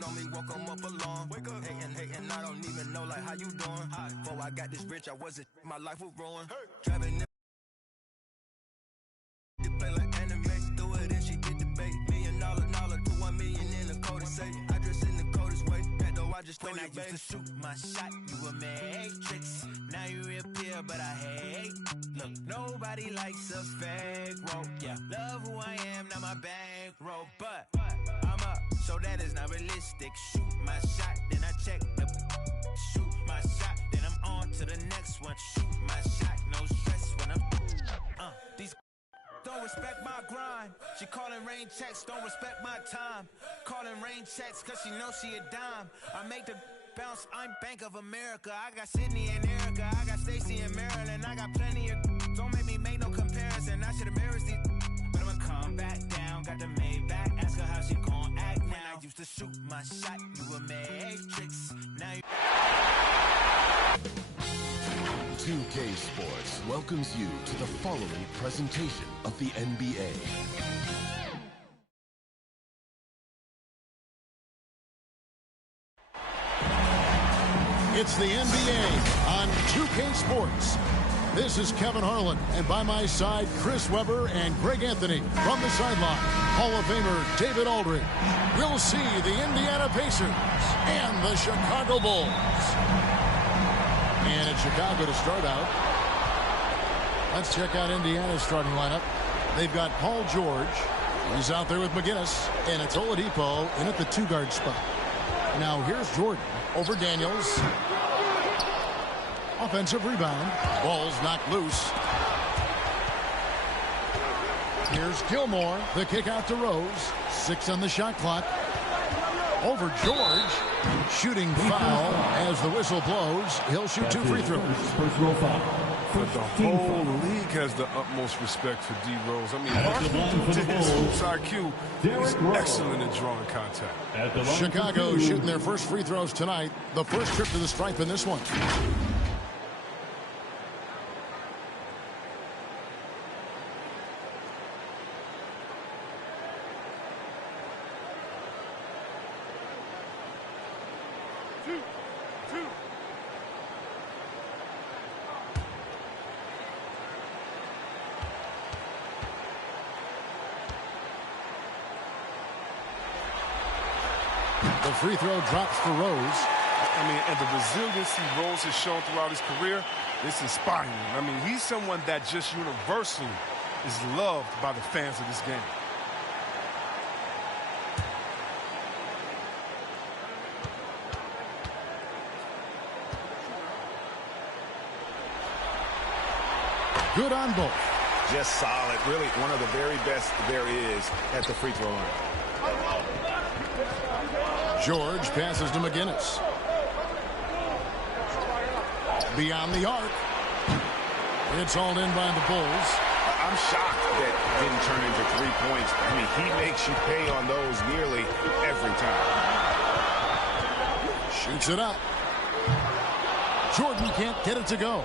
know me, walk on up along. Hating, I don't even know like how you doing. Before I got this rich, I wasn't, my life was ruined. Driving play like anime, do it and she did debate. $1 million to 1 million in the code to say. I dress in the coldest way, that though I just throw when you, I used to shoot my shot, you a matrix. Now you reappear, but I hate. Look, nobody likes a fake rope. Yeah, love who I am, not my bankroll. But I'm up, so that is not realistic. Shoot my shot, then I check the. Shoot my shot, then I'm on to the next one. Shoot my shot, no stress when I'm. These don't respect my grind. She calling rain checks, don't respect my time. Calling rain checks, cause she knows she a dime. I make the bounce, I'm Bank of America. I got Sydney and Erica, I got Stacy and Maryland. I got plenty of. Don't make me make no comparison. I should embarrass these. But I'ma come back down. Got the Maybach, ask her how she gon' act now. I used to shoot my shot, you a matrix. Now you. 2K Sports welcomes you to the following presentation of the NBA. It's the NBA on 2K Sports. This is Kevin Harlan, and by my side, Chris Webber and Greg Anthony. From the sideline, Hall of Famer David Aldridge. We'll see the Indiana Pacers and the Chicago Bulls. And it's Chicago to start out. Let's check out Indiana's starting lineup. They've got Paul George. He's out there with McGinnis. And it's Oladipo in at the two-guard spot. Now here's Jordan over Daniels. Offensive rebound. Ball's knocked loose. Here's Gilmore. The kick out to Rose. 6 on the shot clock. Over George. Shooting foul as the whistle blows. He'll shoot 2 free throws. Personal foul. But the whole league has the utmost respect for D. Rose. I mean, due to his hoops IQ, he's excellent at drawing contact. Chicago shooting their first free throws tonight. The first trip to the stripe in this one. The free throw drops for Rose. I mean, and the resiliency Rose has shown throughout his career is inspiring. I mean, he's someone that just universally is loved by the fans of this game. Good on both. Just solid. Really one of the very best there is at the free throw line. George passes to McGinnis. Beyond the arc. It's hauled in by the Bulls. I'm shocked that didn't turn into 3 points. I mean, he makes you pay on those nearly every time. Shoots it up. Jordan can't get it to go.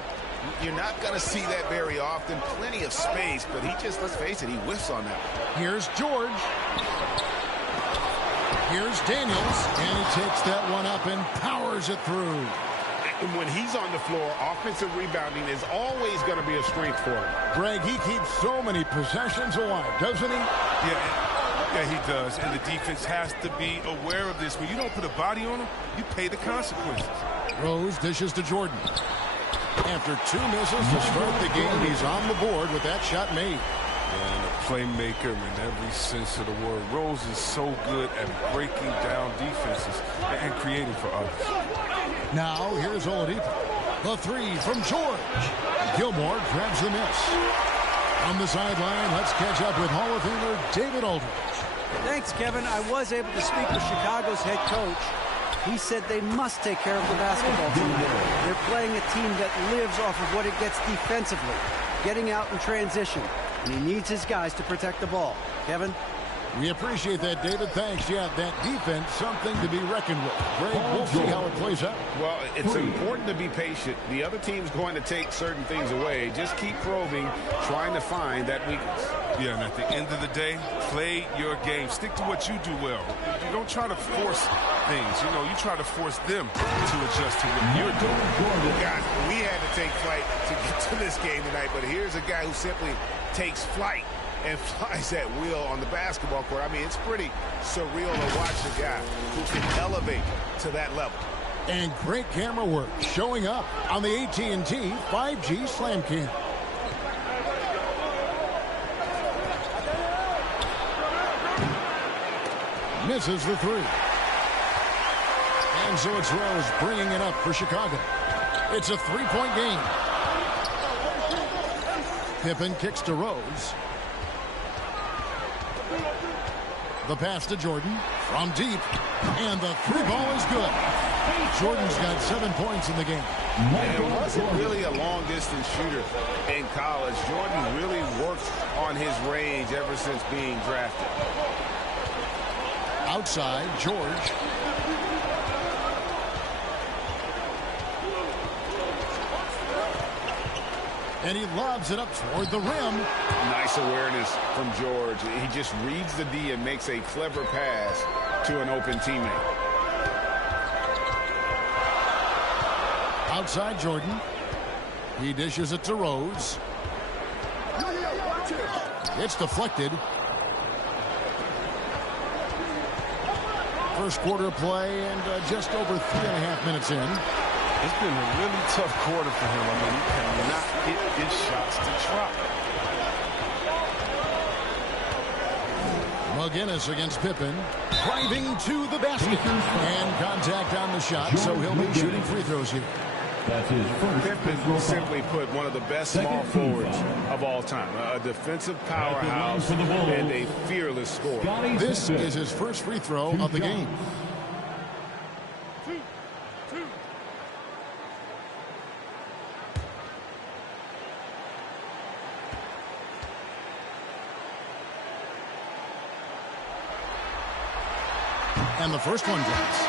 You're not going to see that very often. Plenty of space, but he just, let's face it, he whiffs on that. Here's George. Here's Daniels, and he takes that one up and powers it through. And when he's on the floor, offensive rebounding is always going to be a strength for him. Greg, he keeps so many possessions alive, doesn't he? Yeah, he does. And the defense has to be aware of this. When you don't put a body on him, you pay the consequences. Rose dishes to Jordan. After 2 misses to start the game, he's on the board with that shot made. And a playmaker in every sense of the word. Rose is so good at breaking down defenses and creating for others. Now, here's Oladipo. The 3 from George. Gilmore grabs the miss. On the sideline, let's catch up with Hall of Famer David Aldridge. Thanks, Kevin. I was able to speak with Chicago's head coach. He said they must take care of the basketball tonight. They're playing a team that lives off of what it gets defensively, getting out in transition. And he needs his guys to protect the ball. Kevin? We appreciate that, David. Thanks. Yeah, that defense, something to be reckoned with. Greg, we'll see how it plays out. Well, it's important to be patient. The other team's going to take certain things away. Just keep probing, trying to find that weakness. Yeah, and at the end of the day, play your game. Stick to what you do well. don't try to force things. You know, you try to force them to adjust to what you're doing. Guys, we had to take flight to get to this game tonight, but here's a guy who simply takes flight and flies at will on the basketball court. I mean, it's pretty surreal to watch a guy who can elevate to that level. And great camera work showing up on the AT&T 5G Slam Cam. Misses the three. And so it's Rose bringing it up for Chicago. It's a three-point game. Pippen kicks to Rose. The pass to Jordan from deep. And the three ball is good. Jordan's got 7 points in the game. And wasn't really a long-distance shooter in college. Jordan really worked on his range ever since being drafted. Outside, George. And he lobs it up toward the rim. Nice awareness from George. He just reads the D and makes a clever pass to an open teammate. Outside Jordan. He dishes it to Rose. It's deflected. First quarter play and just over 3.5 minutes in. It's been a really tough quarter for him. I mean, he cannot hit his shots to drop. McGinnis against Pippen. Driving to the basket. And contact on the shot, so he'll be shooting free throws here. That's his first. Pippen simply put one of the best small forwards of all time. A defensive powerhouse and a fearless scorer. This is his first free throw of the game. And the first one drops.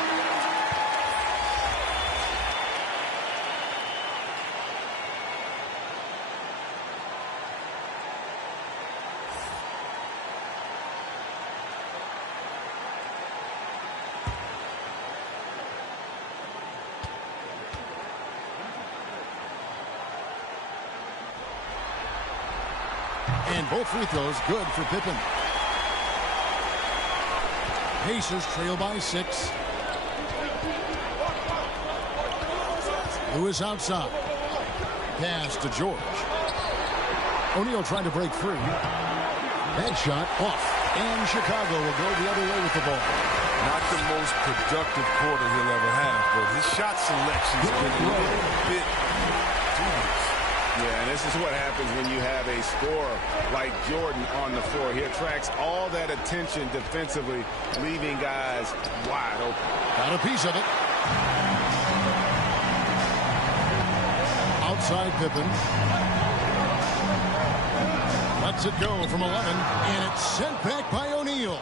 And both free throws good for Pippen. Pacers trail by 6. Lewis outside. Pass to George. O'Neal trying to break free. That shot off. And Chicago will go the other way with the ball. Not the most productive quarter he'll ever have, but his shot selection's been a little bit dubious. Yeah, and this is what happens when you have a scorer like Jordan on the floor. He attracts all that attention defensively, leaving guys wide open. Got a piece of it. Outside Pippen. Lets it go from 11, and it's sent back by O'Neal.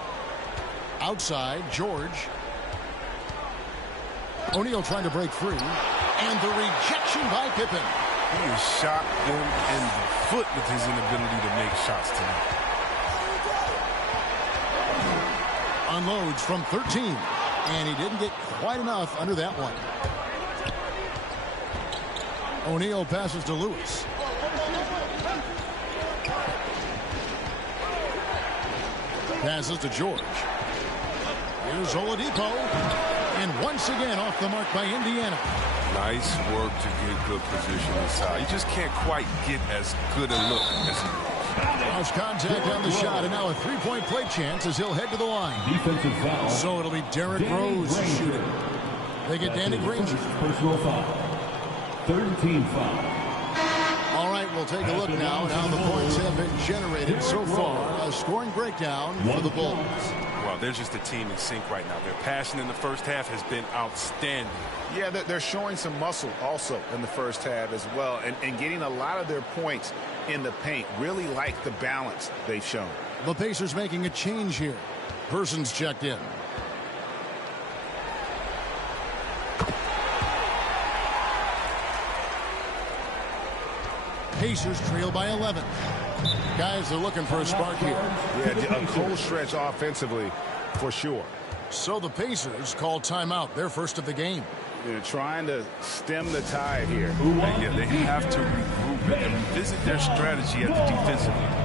Outside, George. O'Neal trying to break free, and the rejection by Pippen. He has shot them in the foot with his inability to make shots tonight. Unloads from 13, and he didn't get quite enough under that one. O'Neal passes to Lewis. Passes to George. Here's Oladipo. And once again off the mark by Indiana. Nice work to get good position inside. You just can't quite get as good a look as he was. Lost contact on the shot, and now a three-point play chance as he'll head to the line. Defensive foul. So it'll be Derrick Rose shooting. They get Danny Granger. Personal foul. 13 foul. All right, we'll take a look now at how the points have been generated so far. A scoring breakdown for the Bulls. Well, they're just a team in sync right now. Their passion in the first half has been outstanding. Yeah, they're showing some muscle also in the first half as well, and getting a lot of their points in the paint. Really like the balance they've shown. The Pacers making a change here. Persons checked in. Pacers trail by 11. Guys are looking for a spark here. Yeah, a cold stretch offensively for sure. So the Pacers call timeout, their first of the game. They're trying to stem the tide here. Yeah, they have to regroup and revisit their strategy at the defensive end.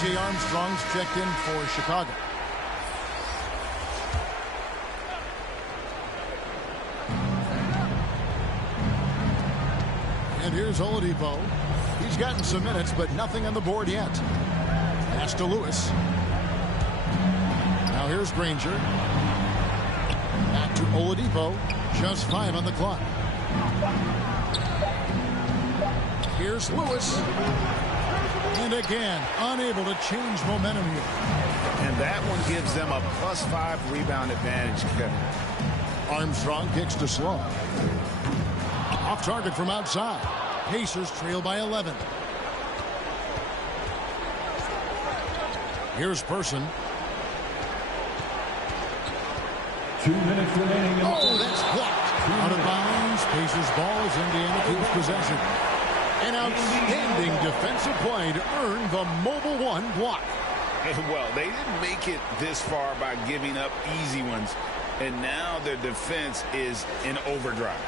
P.J. Armstrong's checked in for Chicago. And here's Oladipo. He's gotten some minutes, but nothing on the board yet. Pass to Lewis. Now here's Granger. Back to Oladipo. Just 5 on the clock. Here's Lewis. And again, unable to change momentum here. And that one gives them a +5 rebound advantage, Kevin. Armstrong kicks to Slow. Off target from outside. Pacers trail by 11. Here's Person. 2 minutes remaining. Oh, that's blocked. Out of bounds. Pacers ball as Indiana keeps possession. An outstanding defensive play to earn the Mobile One block. Well, they didn't make it this far by giving up easy ones, and now their defense is in overdrive.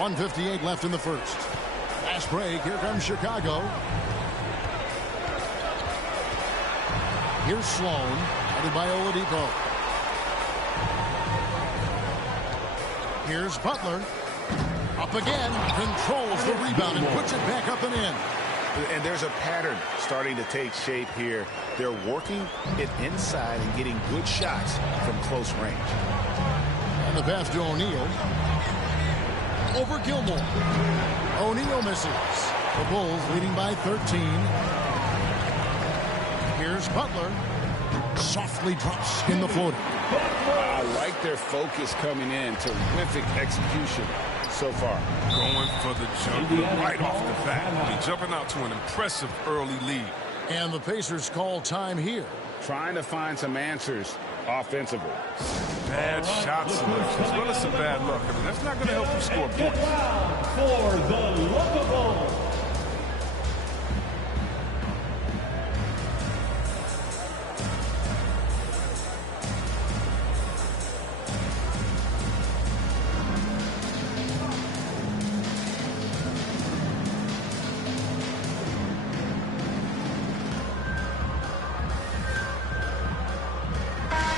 .158 left in the first. Fast break. Here comes Chicago. Here's Sloan. Headed by Oladipo. Here's Butler. Up again. Controls the rebound and puts it back up and in. And there's a pattern starting to take shape here. They're working it inside and getting good shots from close range. And the pass to O'Neal. Over Gilmore. O'Neal misses. The Bulls leading by 13. Here's Butler. Softly drops in the floater. I like their focus coming in. Terrific execution so far. Going for the jumper right off the bat. They're jumping out to an impressive early lead. And the Pacers call time here. Trying to find some answers offensively. Bad shot selection, as well as some bad luck. I mean, that's not going to help you score points. For the Lovable.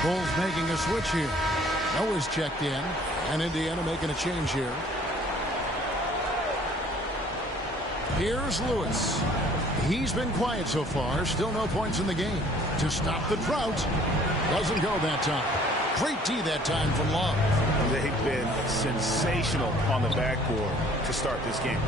Bulls making a switch here. Noah's checked in, and Indiana making a change here. Here's Lewis. He's been quiet so far. Still no points in the game. To stop the drought. Doesn't go that time. Great D that time from Love. They've been sensational on the backboard to start this game.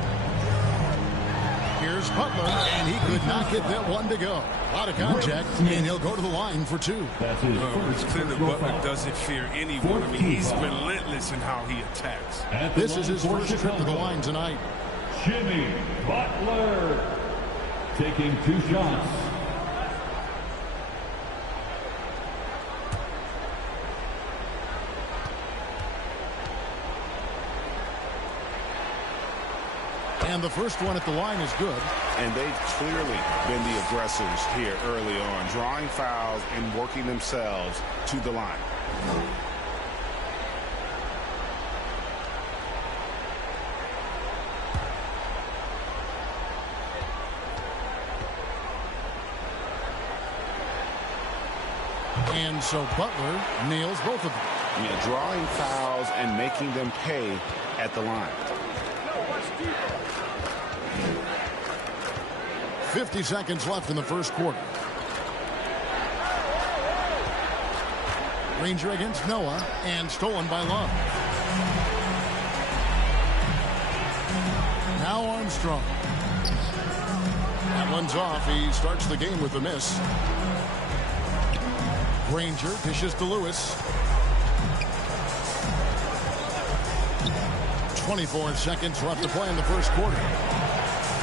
Here's Butler, and he could not get that one to go. A lot of contact, and he'll go to the line for two. It's clear that Butler doesn't fear anyone. I mean, he's relentless in how he attacks. This is his first trip to the line tonight. Jimmy Butler taking 2 shots. And the first one at the line is good. And they've clearly been the aggressors here early on, drawing fouls and working themselves to the line. And so Butler nails both of them. Yeah, drawing fouls and making them pay at the line. 50 seconds left in the first quarter. Ranger against Noah, and stolen by Love. Now Armstrong. That one's off. He starts the game with a miss. Ranger dishes to Lewis. 24 seconds left to play in the first quarter.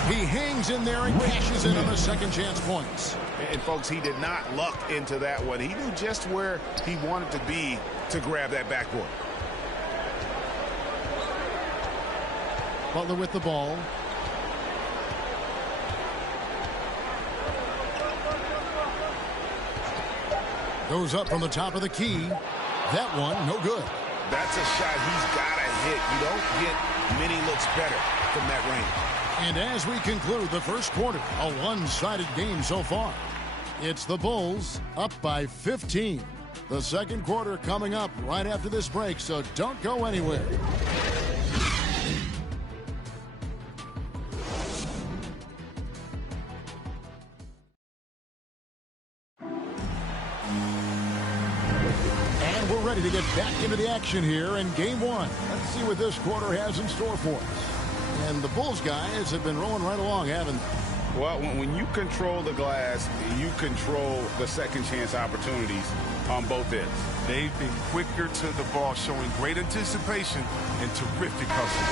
He hangs in there and cashes in on the second chance points. And folks, he did not luck into that one. He knew just where he wanted to be to grab that backboard. Butler with the ball. Goes up from the top of the key. That one, no good. That's a shot he's got to hit. You don't get many looks better from that range. And as we conclude the first quarter, a one-sided game so far. It's the Bulls up by 15. The second quarter coming up right after this break, so don't go anywhere. And we're ready to get back into the action here in game one. Let's see what this quarter has in store for us. And the Bulls guys have been rolling right along, haven't they? Well, when you control the glass, you control the second chance opportunities on both ends. They've been quicker to the ball, showing great anticipation and terrific hustle.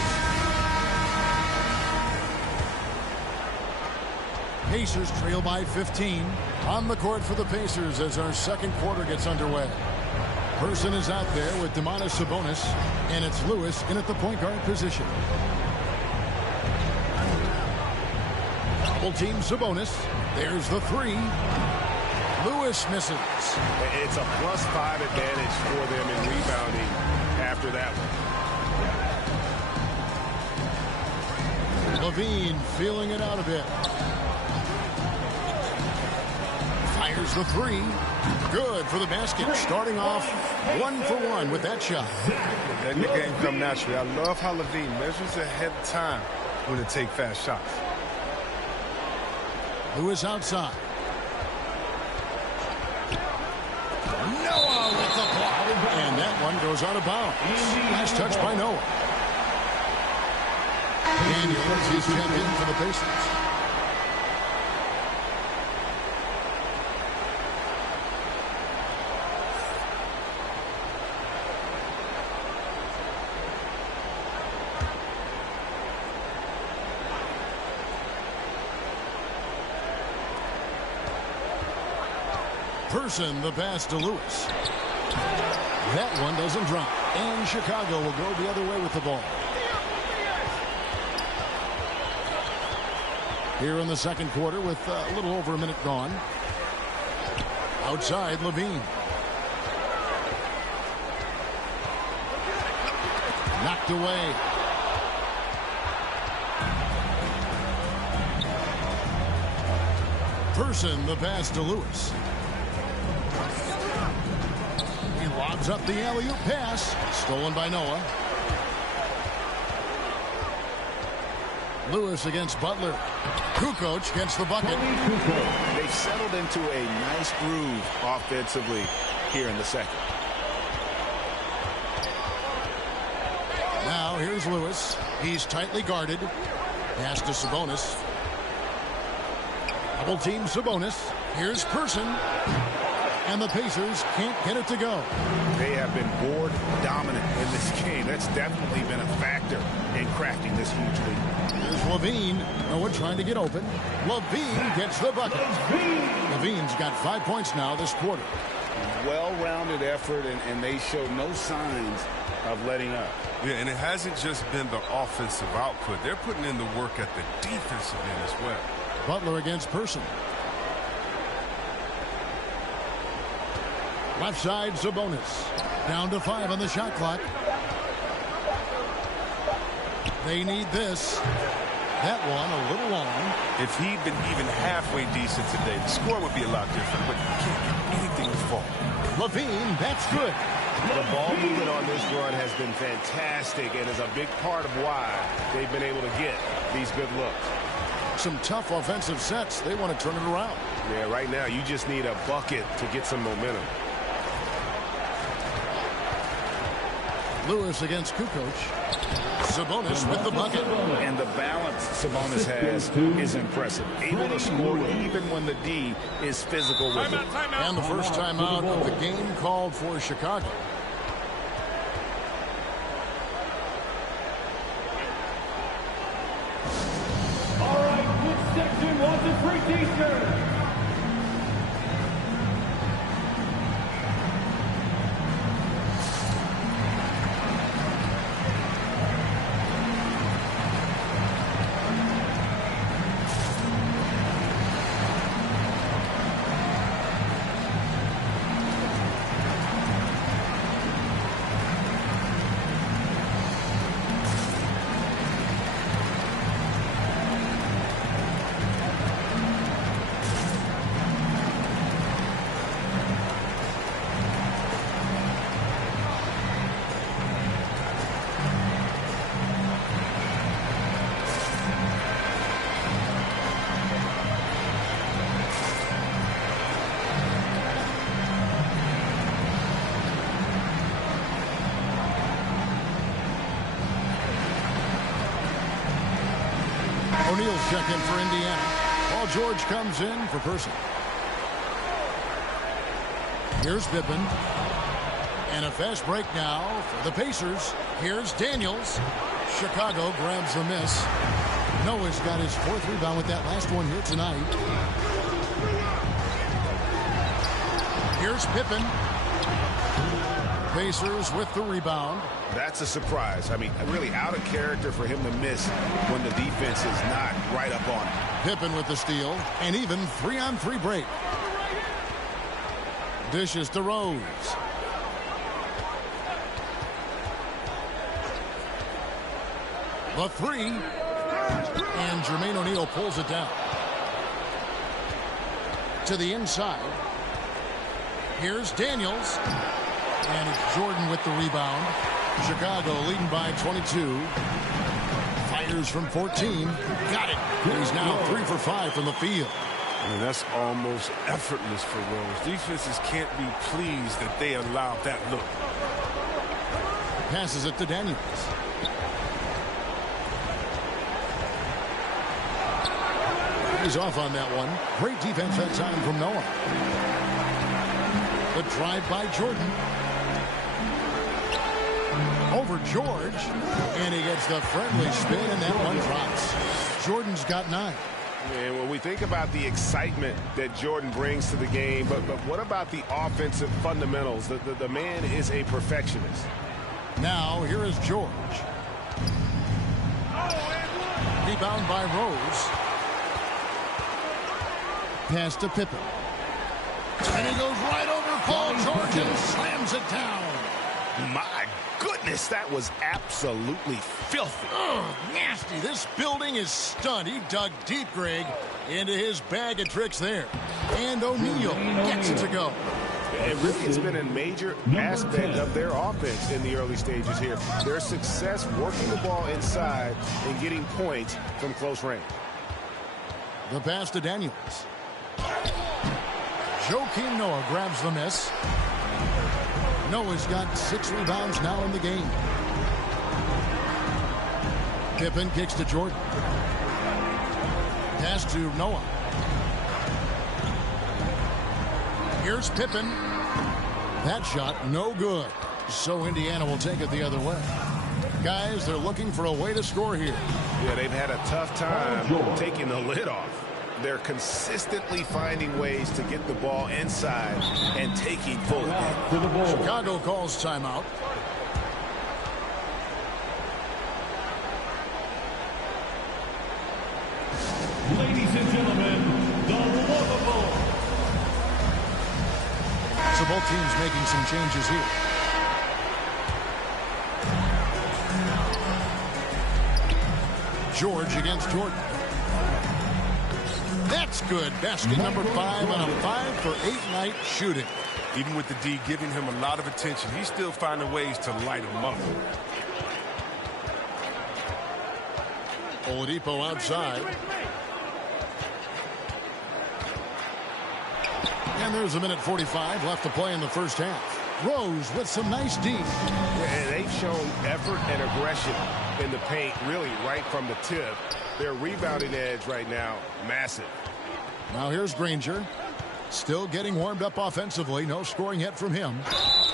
Pacers trail by 15. On the court for the Pacers as our second quarter gets underway. Person is out there with Domantas Sabonis, and it's Lewis in at the point guard position. Double team Sabonis. There's the three. Lewis misses. It's a +5 advantage for them in rebounding after that one. LaVine feeling it out a bit. Fires the three. Good for the basket. Starting off 1 for 1 with that shot. Letting the game come naturally. I love how LaVine measures ahead of time when to take fast shots. Lewis outside. Noah with the block. And that one goes out of bounds. Nice touch by Noah. Daniels is checked in for the Pacers. Person the pass to Lewis. That one doesn't drop. And Chicago will go the other way with the ball. Here in the second quarter with a little over a minute gone. Outside LaVine. Knocked away. Person the pass to Lewis. He lobs up the alley-oop pass. Stolen by Noah. Lewis against Butler. Kukoc gets the bucket. They've settled into a nice groove offensively here in the second. Now here's Lewis. He's tightly guarded. Pass to Sabonis. Double team Sabonis. Here's Person. And the Pacers can't get it to go. They have been board dominant in this game. That's definitely been a factor in crafting this huge lead. Here's LaVine. Noah trying to get open. LaVine gets the bucket. LaVine's got 5 points now this quarter. well-rounded effort, and they show no signs of letting up. Yeah, and it hasn't just been the offensive output. They're putting in the work at the defensive end as well. Butler against Person. Left side, Sabonis. Down to 5 on the shot clock. They need this. That one a little long. If he'd been even halfway decent today, the score would be a lot different, but you can't get anything to fall. Levine, that's good. The ball movement on this run has been fantastic and is a big part of why they've been able to get these good looks. Some tough offensive sets. They want to turn it around. Yeah, right now you just need a bucket to get some momentum. Lewis against Kukoc. Sabonis with the bucket. And the balance Sabonis has is impressive. Able to score even when the D is physical with it. And the first timeout of the game called for Chicago. All right, which section wants a free t-shirt? O'Neal's check in for Indiana. Paul George comes in for Person. Here's Pippen. And a fast break now for the Pacers. Here's Daniels. Chicago grabs the miss. Noah's got his 4th rebound with that last one here tonight. Here's Pippen. Pacers with the rebound. That's a surprise. I mean, really out of character for him to miss when the defense is not right up on him. Pippen with the steal. And even 3-on-3 break. Dishes to Rose. The 3. And Jermaine O'Neal pulls it down. To the inside. Here's Daniels. And it's Jordan with the rebound. Chicago leading by 22. Fires from 14. Got it. He's now 3 for 5 from the field. I mean, that's almost effortless for Rose. Defenses can't be pleased that they allowed that look. Passes it to Daniels. He's off on that one. Great defense that time from Noah. The drive by Jordan. Over George. And he gets the friendly spin, and that one drops. Jordan's got 9. And when we think about the excitement that Jordan brings to the game, but what about the offensive fundamentals? The man is a perfectionist. Now, here is George. Rebound by Rose. Pass to Pippen. And he goes right over Paul George and slams it down. My goodness, that was absolutely filthy. Oh, nasty. This building is stunned. He dug deep, Greg, into his bag of tricks there. And O'Neal gets it to go. And really, it's been a major aspect of their offense in the early stages here. Their success working the ball inside and getting points from close range. The pass to Daniels. Joakim Noah grabs the miss. Noah's got 6 rebounds now in the game. Pippen kicks to Jordan. Pass to Noah. Here's Pippen. That shot no good. So Indiana will take it the other way. Guys, they're looking for a way to score here. Yeah, they've had a tough time taking the lid off. they're consistently finding ways to get the ball inside and taking full advantage. Chicago calls timeout. Ladies and gentlemen, the Waterboy. So both teams making some changes here. George against Jordan. That's good. Basket number 5 on a 5-for-8 night shooting. Even with the D giving him a lot of attention, he's still finding ways to light him up. Oladipo outside. And there's a minute 45 left to play in the first half. Rose with some nice D. And they've shown effort and aggression in the paint, really right from the tip. Their rebounding edge right now, massive. Now here's Granger. Still getting warmed up offensively. No scoring yet from him.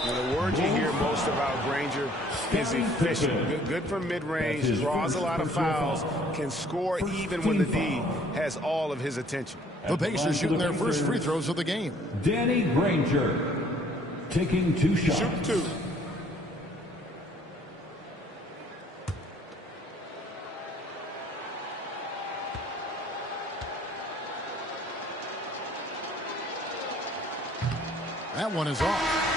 The word you hear most about Granger is efficient. Good from mid-range, draws a lot of fouls, can score even when the D has all of his attention. The Pacers shooting their first free throws of the game. Danny Granger taking 2 shots. Shoot 2. That one is off.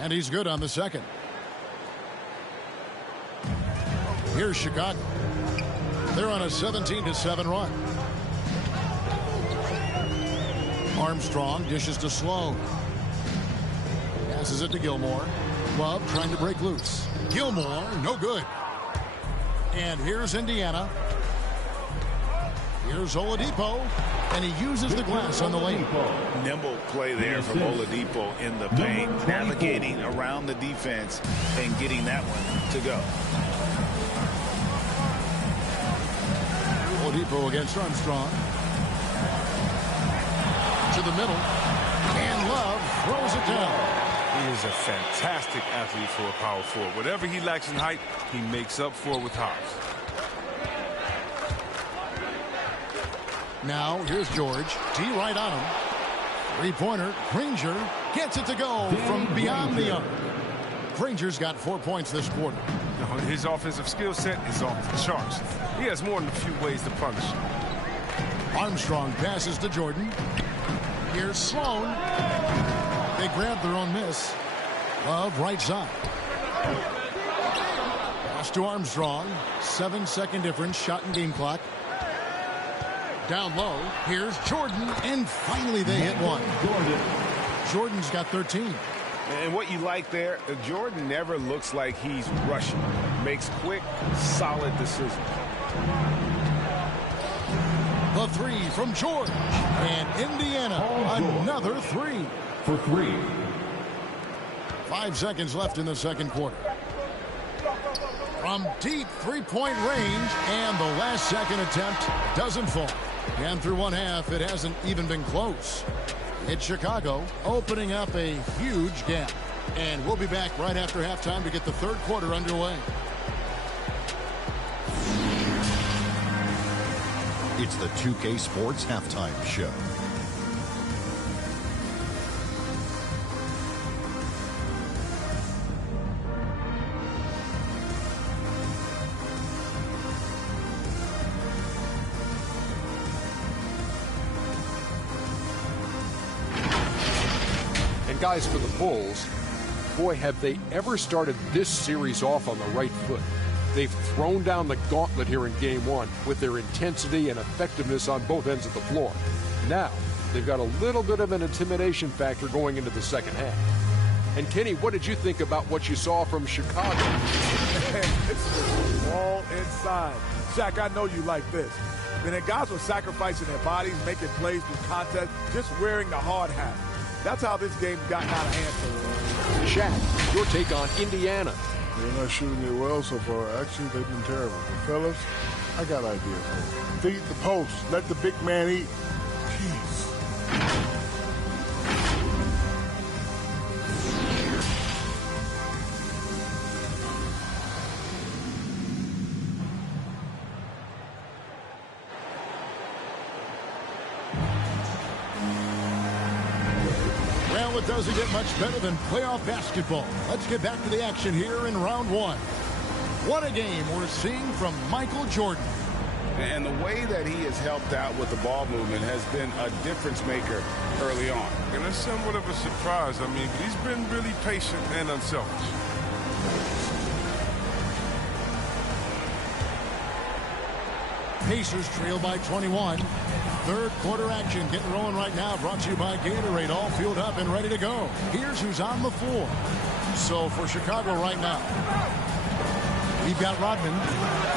And he's good on the second. Here's Chicago. They're on a 17-7 run. Armstrong dishes to Sloan. Passes it to Gilmore. Love trying to break loose. Gilmore, no good. And here's Indiana. Here's Oladipo. And he uses the glass on the lane. Nimble play there from Oladipo in the paint, navigating around the defense and getting that one to go. Oladipo against Armstrong. To the middle. And Love throws it down. He is a fantastic athlete for a power forward. Whatever he lacks in height, he makes up for with hops. Now, here's George. D right on him. Three-pointer. Granger gets it to go from beyond the arc. Granger's got 4 points this quarter. His offensive skill set is off the charts. He has more than a few ways to punish. Armstrong passes to Jordan. Here's Sloan. They grab their own miss. Love right side. Pass to Armstrong. 7-second difference. Shot and game clock. Down low. Here's Jordan. And finally they hit one. Jordan's got 13. And what you like there, Jordan never looks like he's rushing. Makes quick, solid decisions. The three from George. And Indiana, another three. For 3. 5 seconds left in the second quarter. From deep three-point range, and the last second attempt doesn't fall. And through one half, it hasn't even been close. It's Chicago opening up a huge gap. And we'll be back right after halftime to get the third quarter underway. It's the 2K Sports Halftime Show. Guys, for the Bulls, boy, have they ever started this series off on the right foot. They've thrown down the gauntlet here in Game 1 with their intensity and effectiveness on both ends of the floor. Now, they've got a little bit of an intimidation factor going into the second half. And Kenny, what did you think about what you saw from Chicago? It's all inside. Shaq, I know you like this. And then guys were sacrificing their bodies, making plays through contest, just wearing the hard hat. That's how this game's gotten out of hand. Shaq, your take on Indiana. They're not shooting it well so far. Actually, they've been terrible. But fellas, I got ideas. Feed the post. Let the big man eat. Jeez. Well, it doesn't get much better than playoff basketball. Let's get back to the action here in round one. What a game we're seeing from Michael Jordan. And the way that he has helped out with the ball movement has been a difference maker early on. And that's somewhat of a surprise. I mean, he's been really patient and unselfish. Pacers trail by 21. Third quarter action getting rolling right now. Brought to you by Gatorade. All fueled up and ready to go. Here's who's on the floor. So for Chicago right now, we've got Rodman.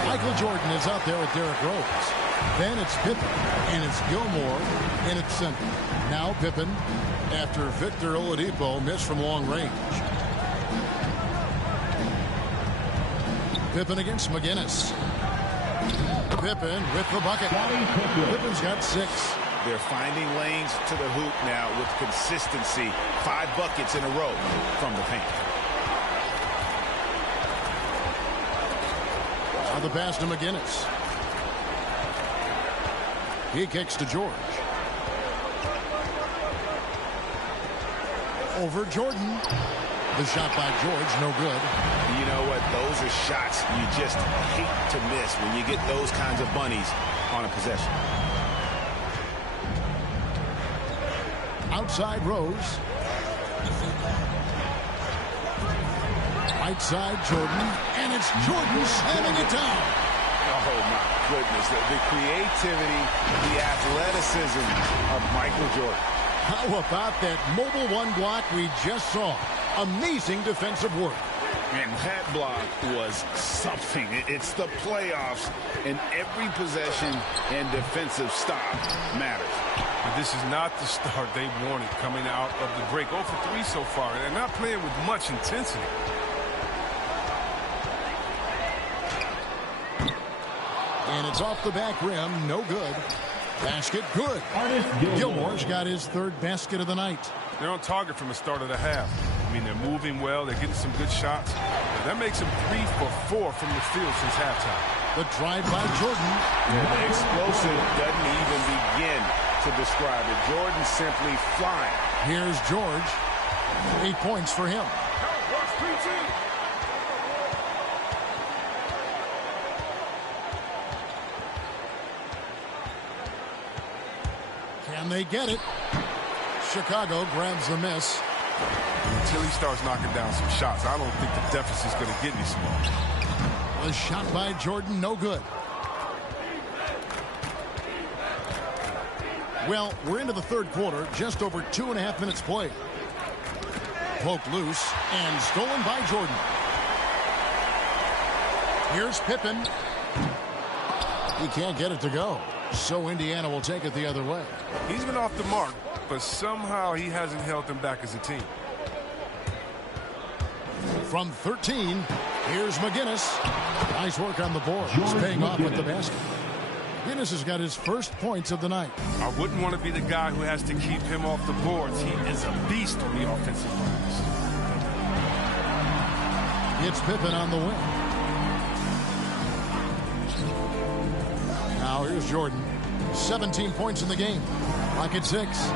Michael Jordan is out there with Derrick Rose. Then it's Pippen, and it's Gilmore, and it's center. Now Pippen, after Victor Oladipo missed from long range. Pippen against McGinnis. Pippen with the bucket. Pippen's got 6. They're finding lanes to the hoop now with consistency. 5 buckets in a row from the paint. Now the pass to McGinnis. He kicks to George. Over Jordan. The shot by George, no good. You know what? Those are shots you just hate to miss when you get those kinds of bunnies on a possession. Outside Rose. Right side Jordan. And it's Jordan slamming it down. Oh, my goodness. The creativity, the athleticism of Michael Jordan. How about that mobile one block we just saw? Amazing defensive work. And that block was something. It's the playoffs, and every possession and defensive stop matters. But this is not the start they wanted coming out of the break. 0 for 3 so far, and they're not playing with much intensity. And it's off the back rim, no good. Basket, good. Gilmore's got his 3rd basket of the night. They're on target from the start of the half. I mean, they're moving well. They're getting some good shots. That makes them 3 for 4 from the field since halftime. The drive by Jordan. The explosive doesn't even begin to describe it. Jordan simply flying. Here's George. 8 points for him. Can they get it? Chicago grabs the miss. Until he starts knocking down some shots, I don't think the deficit's going to get any smaller. A shot by Jordan, no good. Well, we're into the 3rd quarter, just over 2.5 minutes played. Poked loose and stolen by Jordan. Here's Pippen. He can't get it to go, so Indiana will take it the other way. He's been off the mark, but somehow he hasn't held them back as a team. From 13, here's McGinnis. Nice work on the board. He's paying off with the basket. McGinnis has got his first points of the night. I wouldn't want to be the guy who has to keep him off the boards. He is a beast on the offensive glass. It's Pippen on the wing. Now here's Jordan. 17 points in the game. Rocket 6.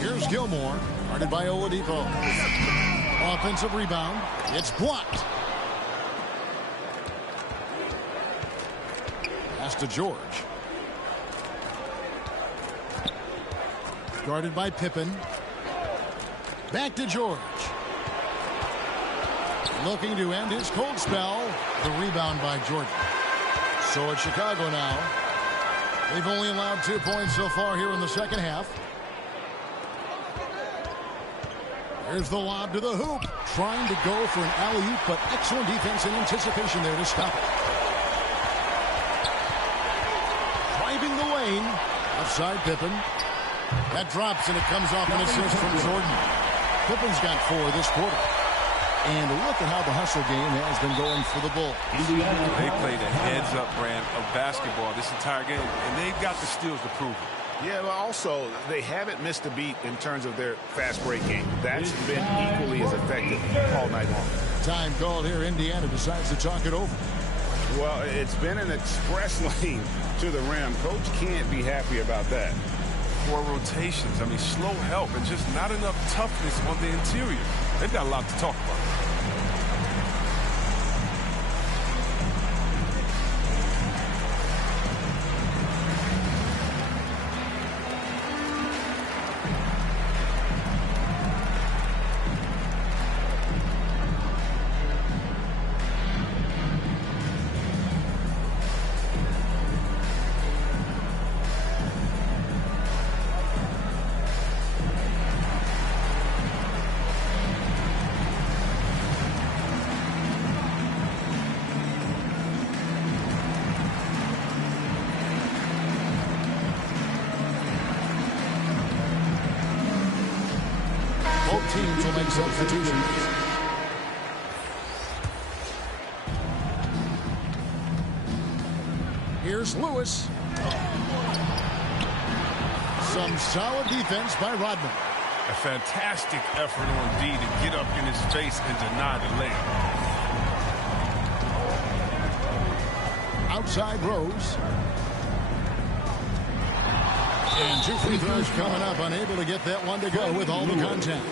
Here's Gilmore. Guarded by Oladipo. Offensive rebound. It's blocked. Pass to George. Guarded by Pippen. Back to George. Looking to end his cold spell. The rebound by Jordan. So it's Chicago now. They've only allowed 2 points so far here in the second half. Here's the lob to the hoop. Trying to go for an alley-oop, but excellent defense and anticipation there to stop it. Driving the lane. A outside Pippen. That drops, and it comes off an assist from Jordan. Pippen's got 4 this quarter. And look at how the hustle game has been going for the Bulls. They played a heads-up brand of basketball this entire game, and they've got the steals to prove it. Yeah, but also, they haven't missed a beat in terms of their fast break game. That's been equally as effective all night long. Time called here. Indiana decides to talk it over. Well, it's been an express lane to the rim. Coach can't be happy about that. 4 rotations. I mean, slow help and just not enough toughness on the interior. They've got a lot to talk about. Teams will make substitutions. Here's Lewis. Some solid defense by Rodman. A fantastic effort on D to get up in his face and deny the layup. Outside Rose. And 2 free throws coming up. Unable to get that one to go with all the contact.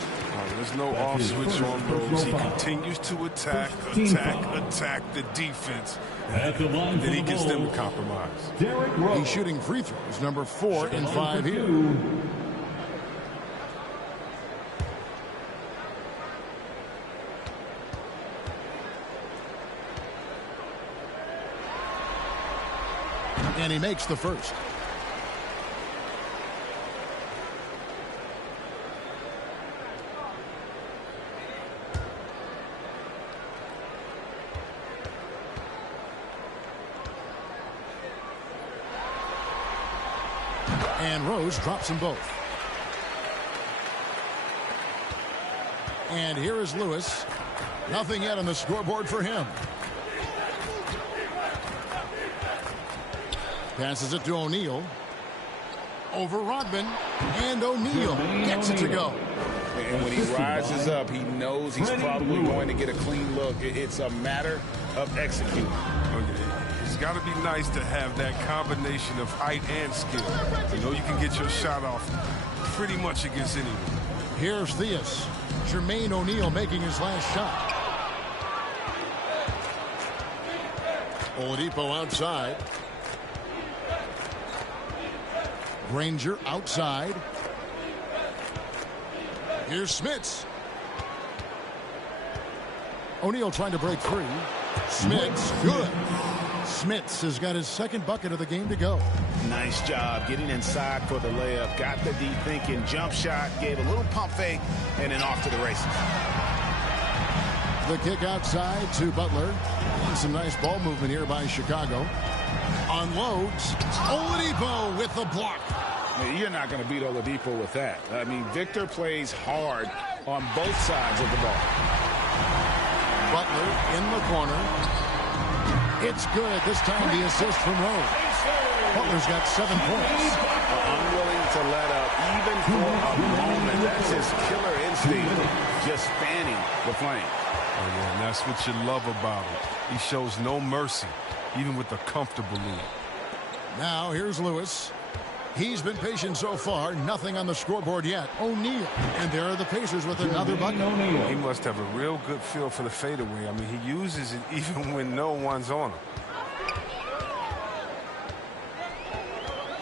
There's no off switch on Rose. He continues to attack the defense. And then he gets them to compromise. He's shooting free throws, number 4 in 5 here. And he makes the first. And Rose drops them both. And here is Lewis. Nothing yet on the scoreboard for him. Passes it to O'Neal. Over Rodman. And O'Neal gets it to go. And when he rises up, he knows he's probably going to get a clean look. It's a matter of executing. It's got to be nice to have that combination of height and skill. You know you can get your shot off pretty much against anyone. Here's Theus. Jermaine O'Neal making his last shot. Oladipo outside. Granger outside. Here's Smits. O'Neal trying to break free. Smits, good. Smits has got his second bucket of the game to go. Nice job getting inside for the layup. Got the deep thinking jump shot, gave a little pump fake, and then off to the races. The kick outside to Butler. Some nice ball movement here by Chicago. Unloads. Oladipo with the block. You're not going to beat Oladipo with that. I mean, Victor plays hard on both sides of the ball. Butler in the corner. It's good. This time the assist from Rose. Butler's got 7 points. Unwilling to let up even for a moment. That's his killer instinct, just spanning the flame. Oh, yeah, and that's what you love about him. He shows no mercy, even with a comfortable lead. Now here's Lewis. He's been patient so far. Nothing on the scoreboard yet. O'Neal. And there are the Pacers with another bucket. He must have a real good feel for the fadeaway. I mean, he uses it even when no one's on him.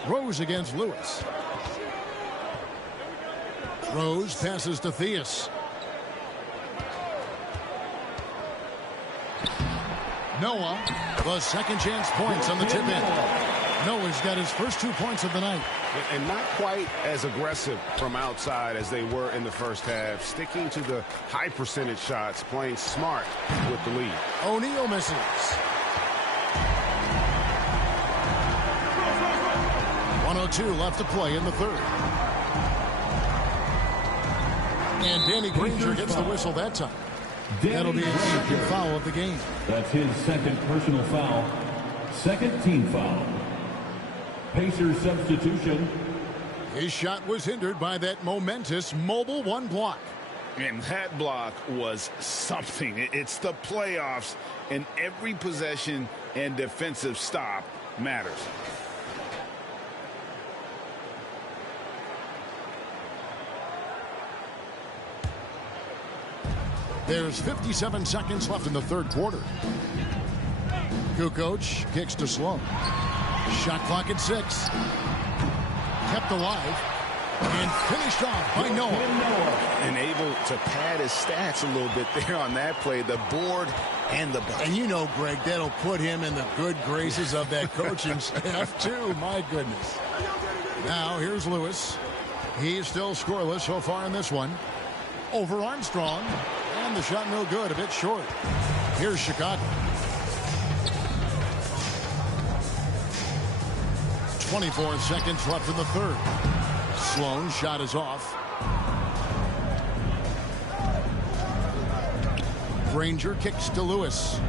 Rose against Lewis. Rose passes to Theus. Noah, the second chance points on the tip in. Noah's got his first 2 points of the night. And not quite as aggressive from outside as they were in the first half. Sticking to the high percentage shots, playing smart with the lead. O'Neal misses. 2:22 left to play in the third. And Danny Granger gets the whistle that time. That'll be his second foul of the game. That's his second personal foul. Second team foul. Pacers substitution. His shot was hindered by that momentous Mobile One block. And that block was something. It's the playoffs, and every possession and defensive stop matters. There's 57 seconds left in the third quarter. Kukoc kicks to Sloan. Shot clock at 6. Kept alive and finished off by Noah. And able to pad his stats a little bit there on that play. The board and the bucket. And you know, Greg, that'll put him in the good graces of that coaching staff, too. My goodness. Now, here's Lewis. He's still scoreless so far in this one. Over Armstrong. And the shot no good, a bit short. Here's Chicago. 24 seconds left in the third. Sloan shot is off. Granger kicks to Lewis.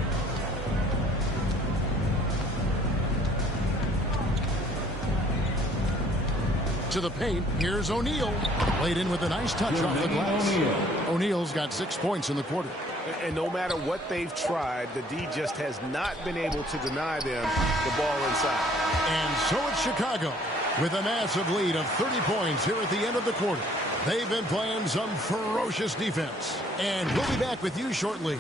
To the paint. Here's O'Neal. Laid in with a nice touch off the glass. O'Neal's got 6 points in the quarter. And no matter what they've tried, the D just has not been able to deny them the ball inside. And so it's Chicago with a massive lead of 30 points here at the end of the quarter. They've been playing some ferocious defense. And we'll be back with you shortly.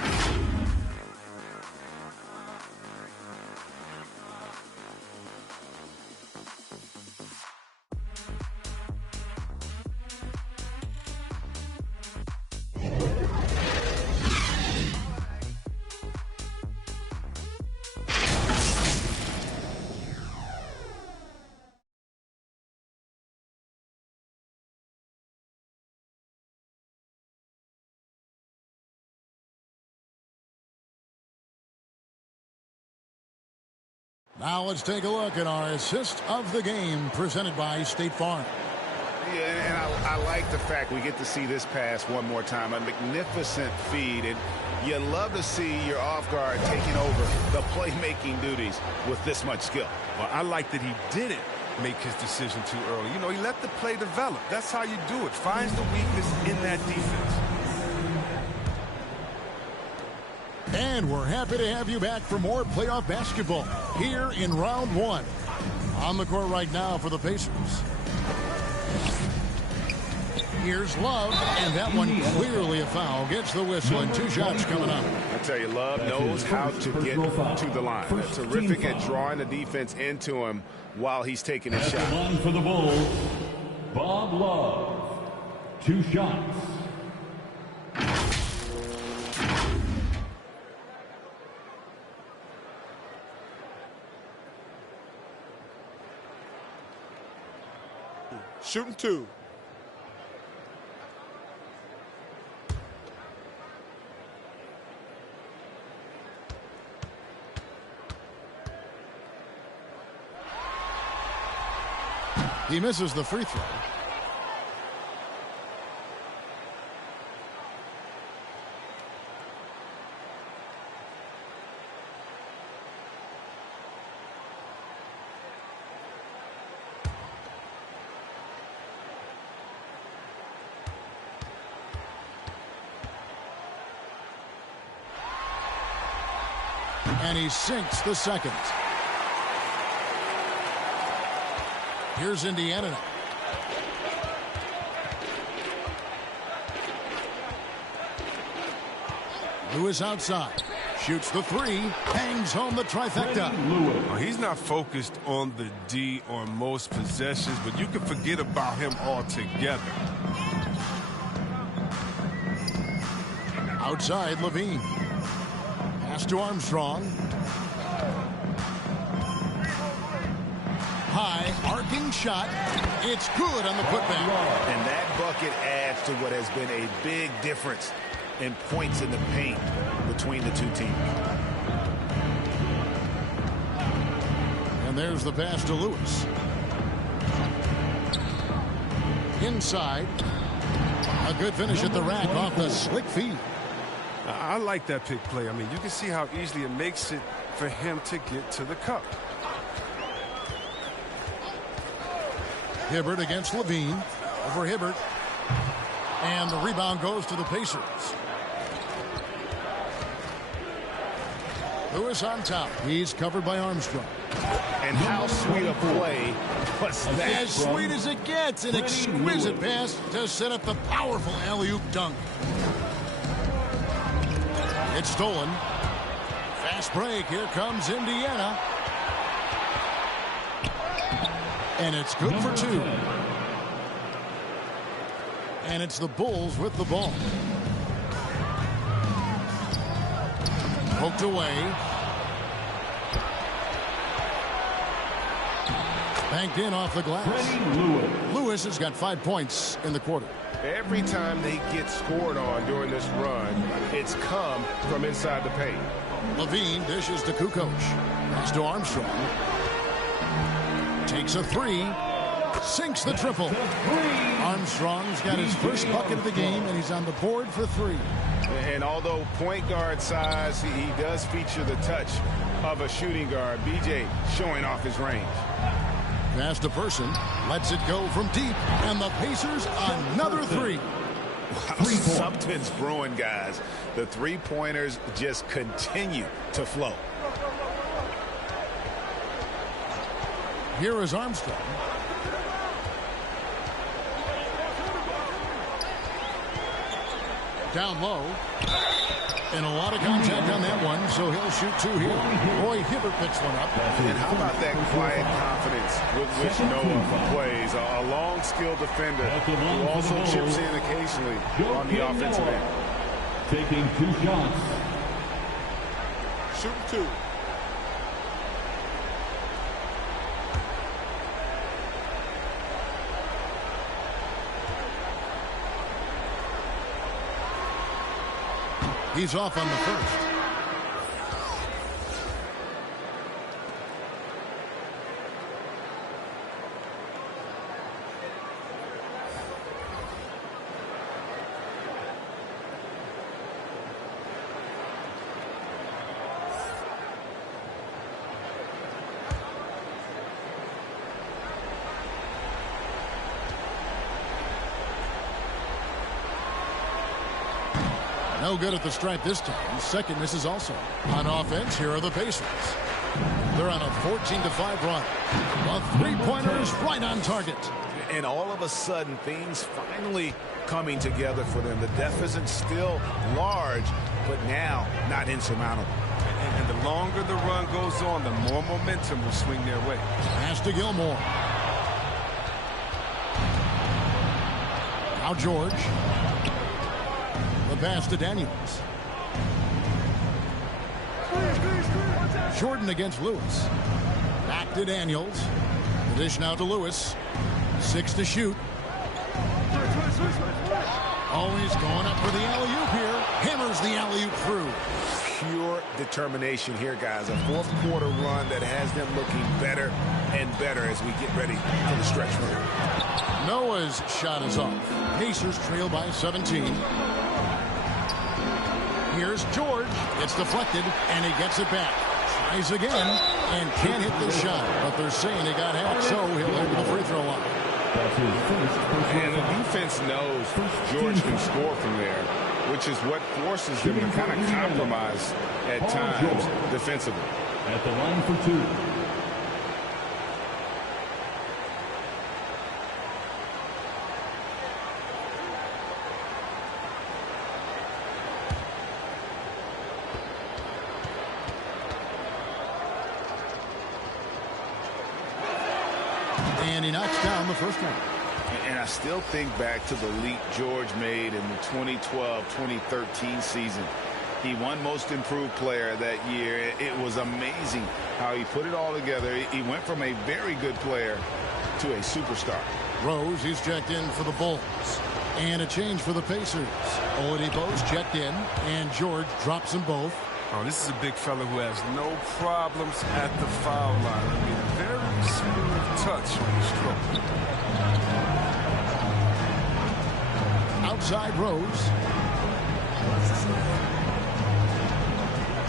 Now let's take a look at our assist of the game presented by State Farm. Yeah, and I like the fact we get to see this pass one more time. A magnificent feed, and you love to see your off guard taking over the playmaking duties with this much skill. Well, I like that he didn't make his decision too early. You know, he let the play develop. That's how you do it. Finds the weakness in that defense. And we're happy to have you back for more playoff basketball here in round one. On the court right now for the Pacers. Here's Love, and that one clearly a foul. Gets the whistle, and 2 shots coming up. I tell you, Love knows how to get to the line. Terrific at drawing the defense into him while he's taking his shot. At the line for the Bulls, Bob Love. 2 shots. Shooting 2. He misses the free throw. And he sinks the second. Here's Indiana now. Lewis outside. Shoots the 3. Hangs home the trifecta. Well, he's not focused on the D on most possessions, but you can forget about him altogether. Outside, Levine. Pass to Armstrong. High, arcing shot. It's good on the putback. And that bucket adds to what has been a big difference in points in the paint between the two teams. And there's the pass to Lewis. inside. A good finish at the rack off the slick feed. I like that pick play. I mean, you can see how easily it makes it for him to get to the cup. Hibbert against Levine. Over Hibbert. And the rebound goes to the Pacers. Lewis on top. He's covered by Armstrong. And how sweet a play was that? As sweet as it gets. An exquisite pass to set up the powerful alley-oop dunk. It's stolen. Fast break. Here comes Indiana. And it's good for two. And it's the Bulls with the ball. Poked away. Banked in off the glass. Lewis has got 5 points in the quarter. Every time they get scored on during this run, it's come from inside the paint. Levine dishes to Kukoc. Pass to Armstrong. Takes a three. Sinks the triple. Armstrong's got his first bucket of the game, and he's on the board for three. And although point guard size, he does feature the touch of a shooting guard. BJ showing off his range. Pass to Person. Lets it go from deep. And the Pacers another three. Wow, something's brewing, guys. The three-pointers just continue to flow. Here is Armstrong. Down low. And a lot of contact on that one, so he'll shoot two here. Roy Hibbert picks one up. And how about that quiet confidence with which Noah plays? A long, skilled defender who also chips in occasionally on the offensive end. Taking 2 shots. Shoot two. He's off on the first. No good at the stripe this time. Second misses also. On offense, here are the Pacers. They're on a 14-5 run. The three-pointer is right on target. And all of a sudden, things finally coming together for them. The deficit still large, but now not insurmountable. And the longer the run goes on, the more momentum will swing their way. Pass to Gilmore. Now George. The pass to Daniels. Jordan against Lewis. Back to Daniels. The dish now to Lewis. 6 to shoot. Oh, he's going up for the alley-oop here. Hammers the alley-oop through. Pure determination here, guys. A fourth quarter run that has them looking better and better as we get ready for the stretch run. Noah's shot is off. Pacers trail by 17. Here's George. It's deflected, and he gets it back. Tries again, and can't hit the shot. But they're saying he got hacked, so he'll head to the free throw line. And the defense knows George can score from there, which is what forces them to kind of compromise at times defensively. At the line for 2. And he knocks down the first one. And I still think back to the leap George made in the 2012-2013 season. He won Most Improved Player that year. It was amazing how he put it all together. He went from a very good player to a superstar. Rose, he's checked in for the Bulls. And a change for the Pacers. Oladipo's checked in, and George drops them both. Oh, this is a big fella who has no problems at the foul line. I mean, very smooth touch on the stroke. outside Rose.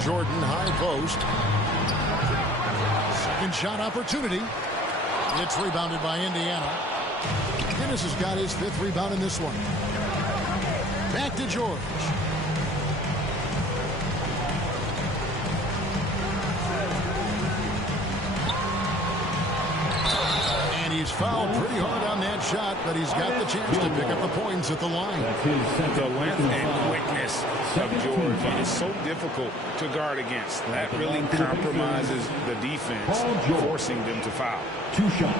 Jordan high post. Second shot opportunity. It's rebounded by Indiana. Guinness has got his 5th rebound in this one. Back to George. And he's fouled pretty hard on that shot, but he's got the chance to pick up the points at the line. The length and quickness of George is so difficult to guard against. That really compromises the defense, forcing them to foul. 2 shots.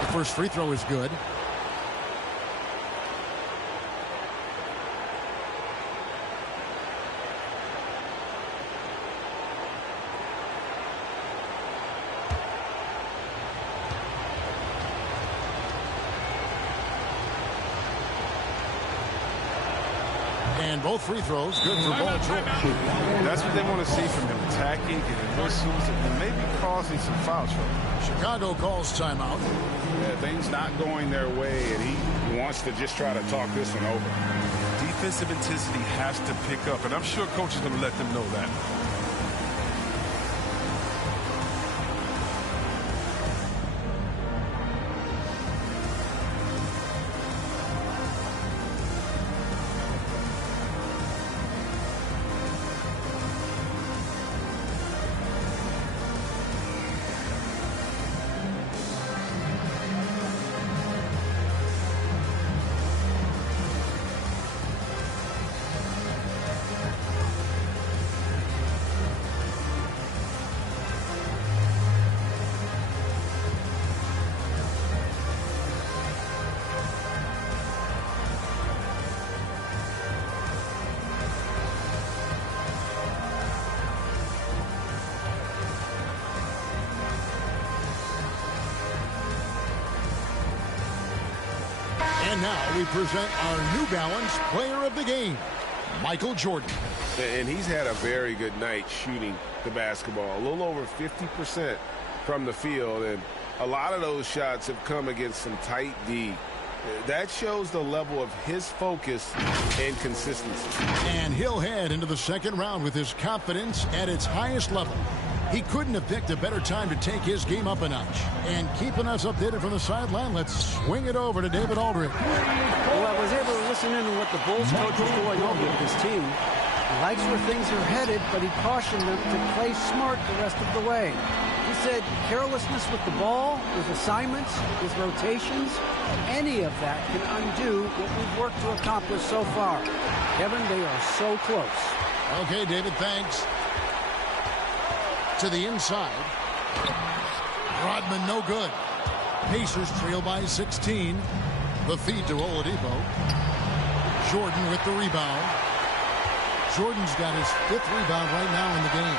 The first free throw is good. And both free throws good for Paul George. That's what they want to see from him, attacking, getting whistles, and maybe causing some foul trouble. Chicago calls timeout. Yeah, things not going their way, and he wants to just try to talk this one over. Defensive intensity has to pick up, and I'm sure coach is going to let them know that. And now we present our New Balance Player of the Game, Michael Jordan. And he's had a very good night shooting the basketball. A little over 50% from the field, and a lot of those shots have come against some tight D. That shows the level of his focus and consistency. And he'll head into the second round with his confidence at its highest level. He couldn't have picked a better time to take his game up a notch. And keeping us updated from the sideline, let's swing it over to David Aldridge. Well, I was able to listen in on what the Bulls coach was going over with his team. He likes where things are headed, but he cautioned them to play smart the rest of the way. He said carelessness with the ball, with assignments, with rotations, any of that can undo what we've worked to accomplish so far. Kevin, they are so close. Okay, David, thanks. To the inside. Rodman no good. Pacers trail by 16. The feed to Oladipo. Jordan with the rebound. Jordan's got his 5th rebound right now in the game.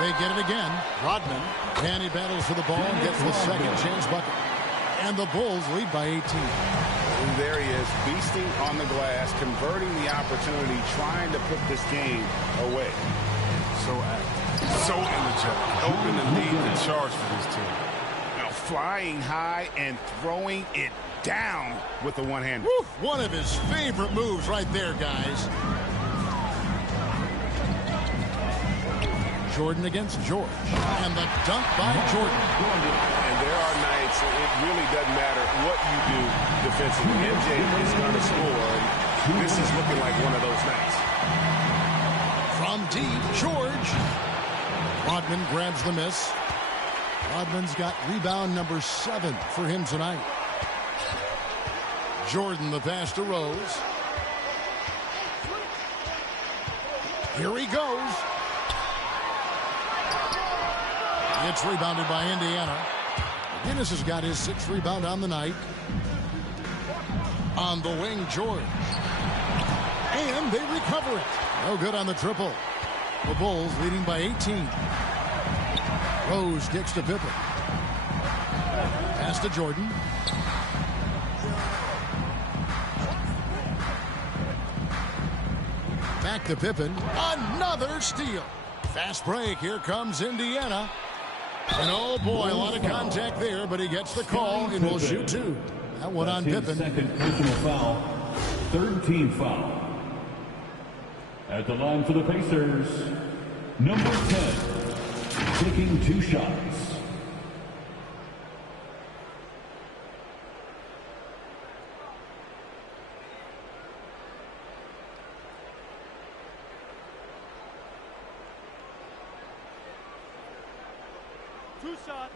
They get it again. Rodman. And he battles for the ball and gets the second chance bucket. And the Bulls lead by 18. And there he is, beasting on the glass, converting the opportunity, trying to put this game away. So active, so energetic, open the lead and charge for this team. Now flying high and throwing it down with the one-hand. One of his favorite moves right there, guys. Jordan against George. And the dunk by Jordan. And there are nights it really doesn't matter what you do defensively. MJ is going to score, and this is looking like one of those nights. From deep, George. Rodman grabs the miss. Rodman's got rebound number 7 for him tonight. Jordan the pass to Rose. Here he goes. It's rebounded by Indiana. Guinness has got his 6th rebound on the night. On the wing, George. And they recover it. No good on the triple. The Bulls leading by 18. Rose kicks to Pippen. Pass to Jordan. Back to Pippen. Another steal. Fast break. Here comes Indiana. And oh boy, a lot of contact there, but he gets the call and will shoot two. That one on Pippen. Second personal foul. Third team foul. At the line for the Pacers, number 10, taking 2 shots. Two shots.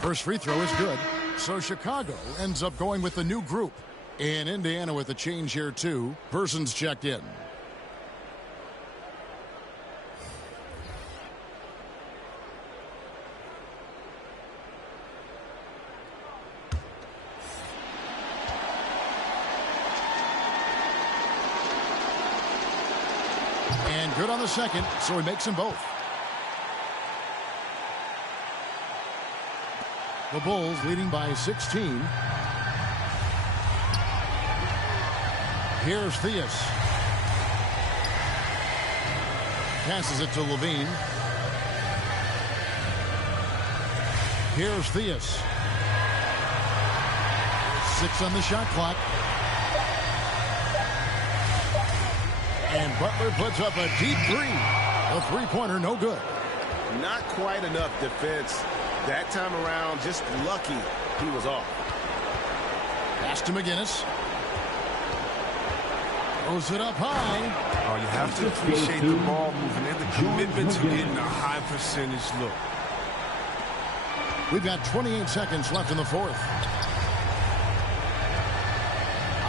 First free throw is good. So Chicago ends up going with the new group. And Indiana with a change here too. Person's checked in. And good on the second, so he makes them both. The Bulls leading by 16. Here's Theus. Passes it to Levine. Here's Theus. 6 on the shot clock. And Butler puts up a deep three. A three-pointer, no good. Not quite enough defense. That time around, just lucky he was off. Pass to McGinnis. Throws it up high. Oh, you have to appreciate the ball movement and the commitment to getting a high percentage look. We've got 28 seconds left in the fourth.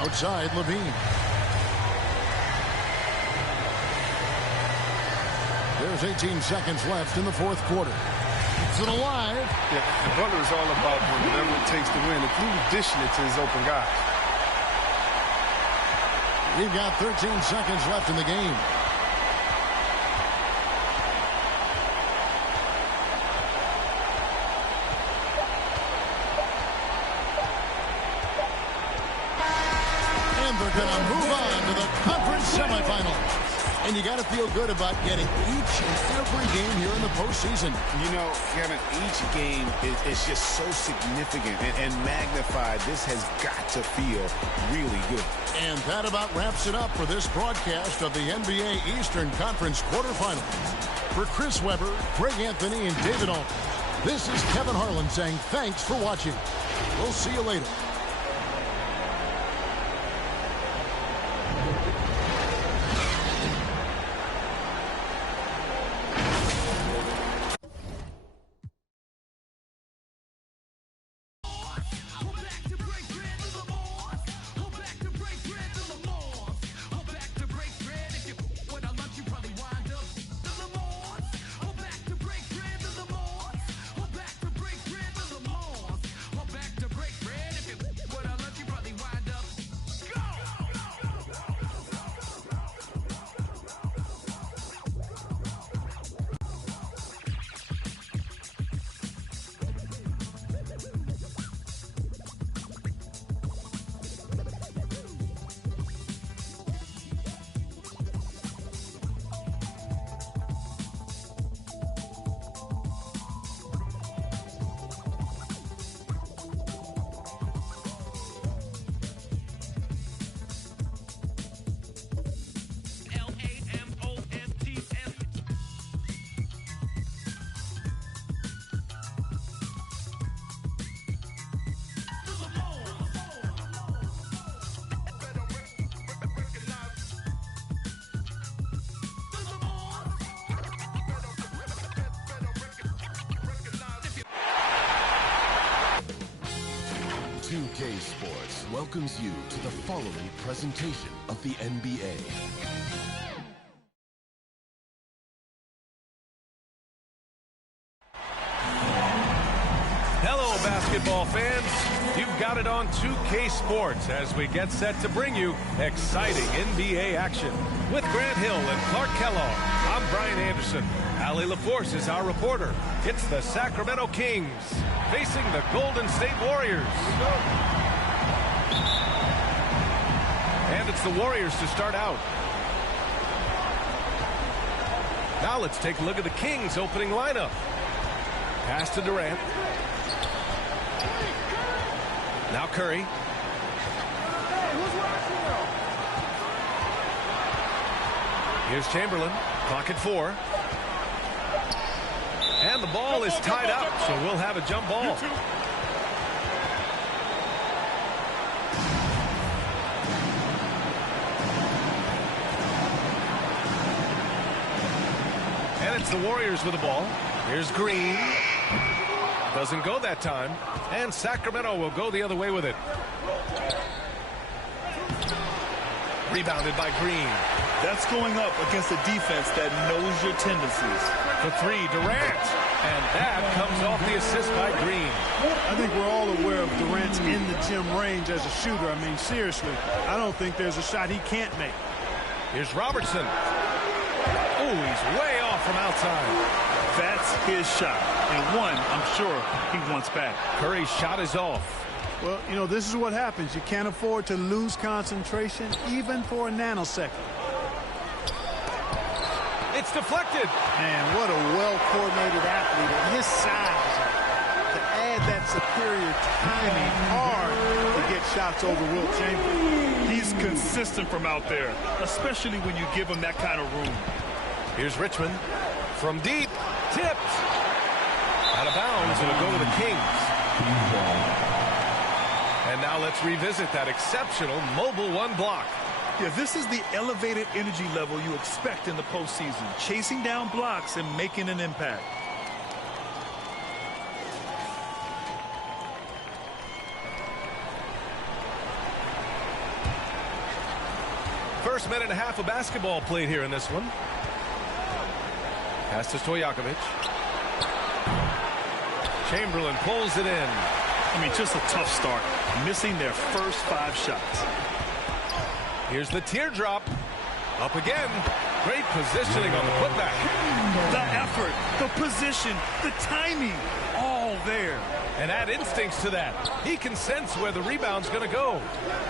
Outside, Levine. There's 18 seconds left in the fourth quarter. It's it alive. Yeah, and Butler is all about whatever it takes to win, including dishing it to his open guys. We've got 13 seconds left in the game. And they're going to move on to the conference semifinals. And you got to feel good about getting each and every game here in the postseason. You know, Kevin, each game is just so significant and magnified. This has got to feel really good. And that about wraps it up for this broadcast of the NBA Eastern Conference quarterfinals. For Chris Webber, Greg Anthony, and David Alton, this is Kevin Harlan saying thanks for watching. We'll see you later. Sports welcomes you to the following presentation of the NBA. Hello, Hello, basketball fans. You've got it on 2K Sports as we get set to bring you exciting NBA action. With Grant Hill and Clark Kellogg, I'm Brian Anderson. Allie LaForce is our reporter. It's the Sacramento Kings facing the Golden State Warriors. And it's the Warriors to start out. Now let's take a look at the Kings' opening lineup. Pass to Durant. Now Curry. Here's Chamberlain. Clock at 4. And the ball is tied up, so we'll have a jump ball. And it's the Warriors with the ball. Here's Green. Doesn't go that time. And Sacramento will go the other way with it. Rebounded by Green. That's going up against a defense that knows your tendencies. For 3, Durant. And that comes off the assist by Green. I think we're all aware of Durant's in the gym range as a shooter. I mean, seriously, I don't think there's a shot he can't make. Here's Robertson. Oh, he's way off from outside. That's his shot. And one, I'm sure, he wants back. Curry's shot is off. Well, you know, this is what happens. You can't afford to lose concentration even for a nanosecond. It's deflected. Man, what a well-coordinated athlete at his size. To add that superior timing, hard to get shots over Wilt Chamberlain. He's consistent from out there, especially when you give him that kind of room. Here's Richmond from deep. Tipped. Out of bounds. It'll go to the Kings. And now let's revisit that exceptional mobile 1 block. Yeah, this is the elevated energy level you expect in the postseason. Chasing down blocks and making an impact. First minute and a half of basketball played here in this one. Pass to Stojakovic. Chamberlain pulls it in. I mean, just a tough start. Missing their first 5 shots. Here's the teardrop. Up again. Great positioning on the putback. The effort, the position, the timing, all there. And add instincts to that. He can sense where the rebound's going to go.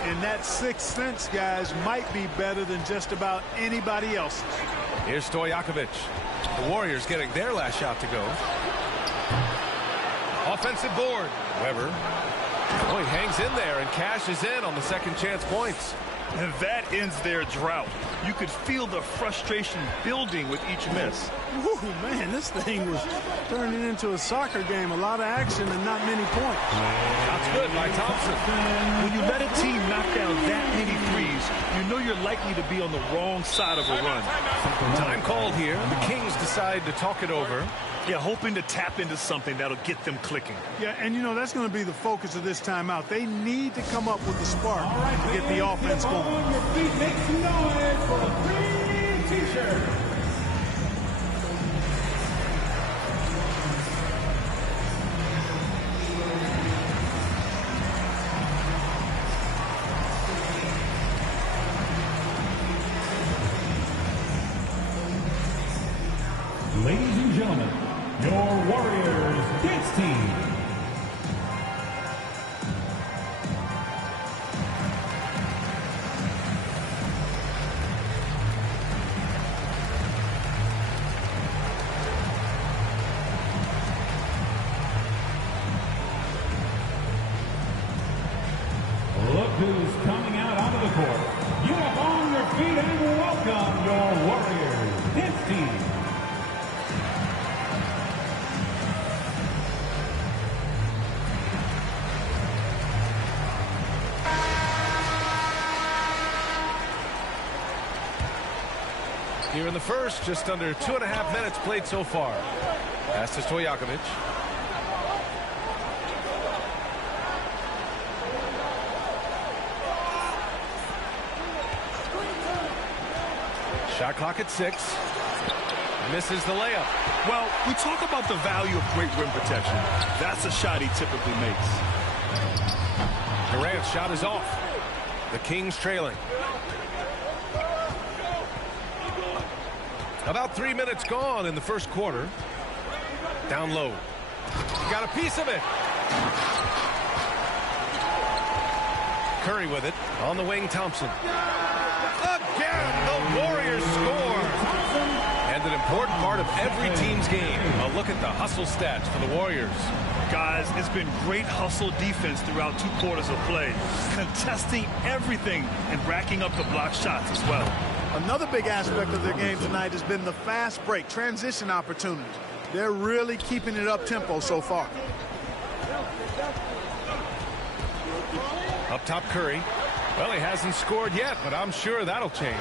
And that sixth sense, guys, might be better than just about anybody else's. Here's Stojakovic. The Warriors getting their last shot to go. Offensive board. Webber. Oh, he hangs in there and cashes in on the second chance points. And that ends their drought. You could feel the frustration building with each miss. Ooh, man, this thing was turning into a soccer game. A lot of action and not many points. That's good by Thompson. When you let a team knock down that many threes, you know you're likely to be on the wrong side of a run. Time called here. The Kings decide to talk it over. Yeah, hoping to tap into something that'll get them clicking. Yeah, and you know, that's going to be the focus of this timeout. They need to come up with the spark to get the offense going. Your feet, make some noise for the green t-shirt. Ladies and gentlemen, your Warriors dance team. Look who's coming out onto the court. You up on your feet and welcome your Warriors dance team. Here in the first, just under 2.5 minutes played so far. Pass to Stojakovic. Shot clock at 6. Misses the layup. Well, we talk about the value of great rim protection. That's a shot he typically makes. Durant's shot is off. The Kings trailing. About 3 minutes gone in the first quarter. Down low. Got a piece of it. Curry with it. On the wing, Thompson. Again, the Warriors score. And an important part of every team's game. A look at the hustle stats for the Warriors. Guys, it's been great hustle defense throughout 2 quarters of play. Contesting everything and racking up the block shots as well. Another big aspect of their game tonight has been the fast break, transition opportunities. They're really keeping it up-tempo so far. Up top, Curry. Well, he hasn't scored yet, but I'm sure that'll change.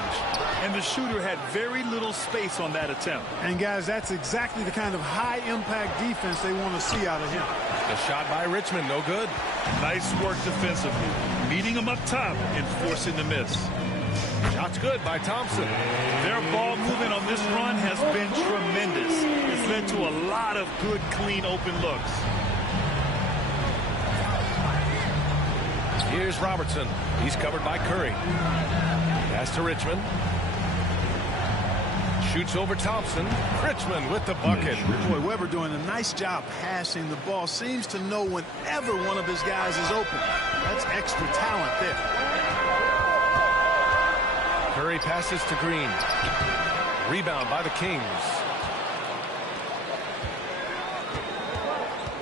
And the shooter had very little space on that attempt. And, guys, that's exactly the kind of high-impact defense they want to see out of him. The shot by Richmond, no good. Nice work defensively. Meeting him up top and forcing the miss. Shot's good by Thompson. Their ball movement on this run has been tremendous. It's led to a lot of good, clean, open looks. Here's Robertson. He's covered by Curry. Pass to Richmond. Shoots over Thompson. Richmond with the bucket. Boy, Weber doing a nice job passing the ball. Seems to know whenever one of his guys is open. That's extra talent there. Curry passes to Green. Rebound by the Kings.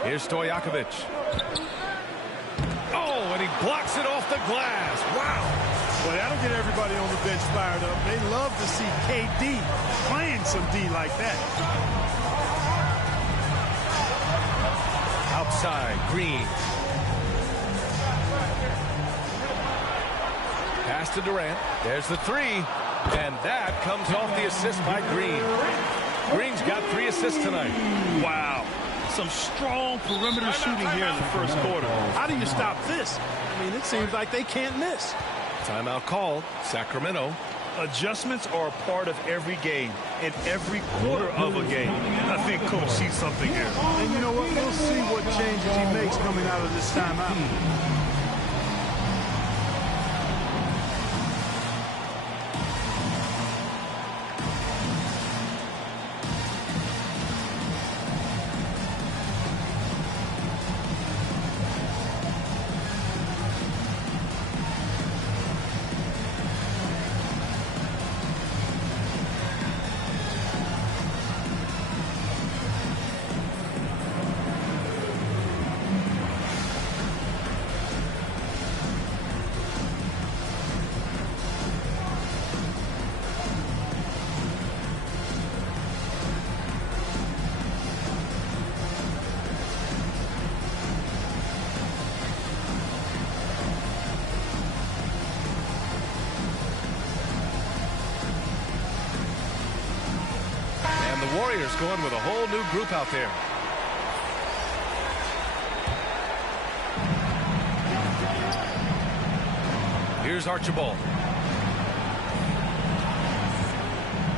Here's Stojakovic. Oh, and he blocks it off the glass. Wow. Boy, that'll get everybody on the bench fired up. They love to see KD playing some D like that. Outside, Green. Pass to Durant. There's the three. And that comes off the assist by Green. Green's got 3 assists tonight. Wow. Some strong perimeter shooting here in the first quarter. How do you stop this? I mean, it seems like they can't miss. Timeout called. Sacramento. Adjustments are a part of every game and every quarter of a game. I think Coach sees something here. And you know what? We'll see what changes he makes coming out of this timeout. Warriors going with a whole new group out there. Here's Archibald.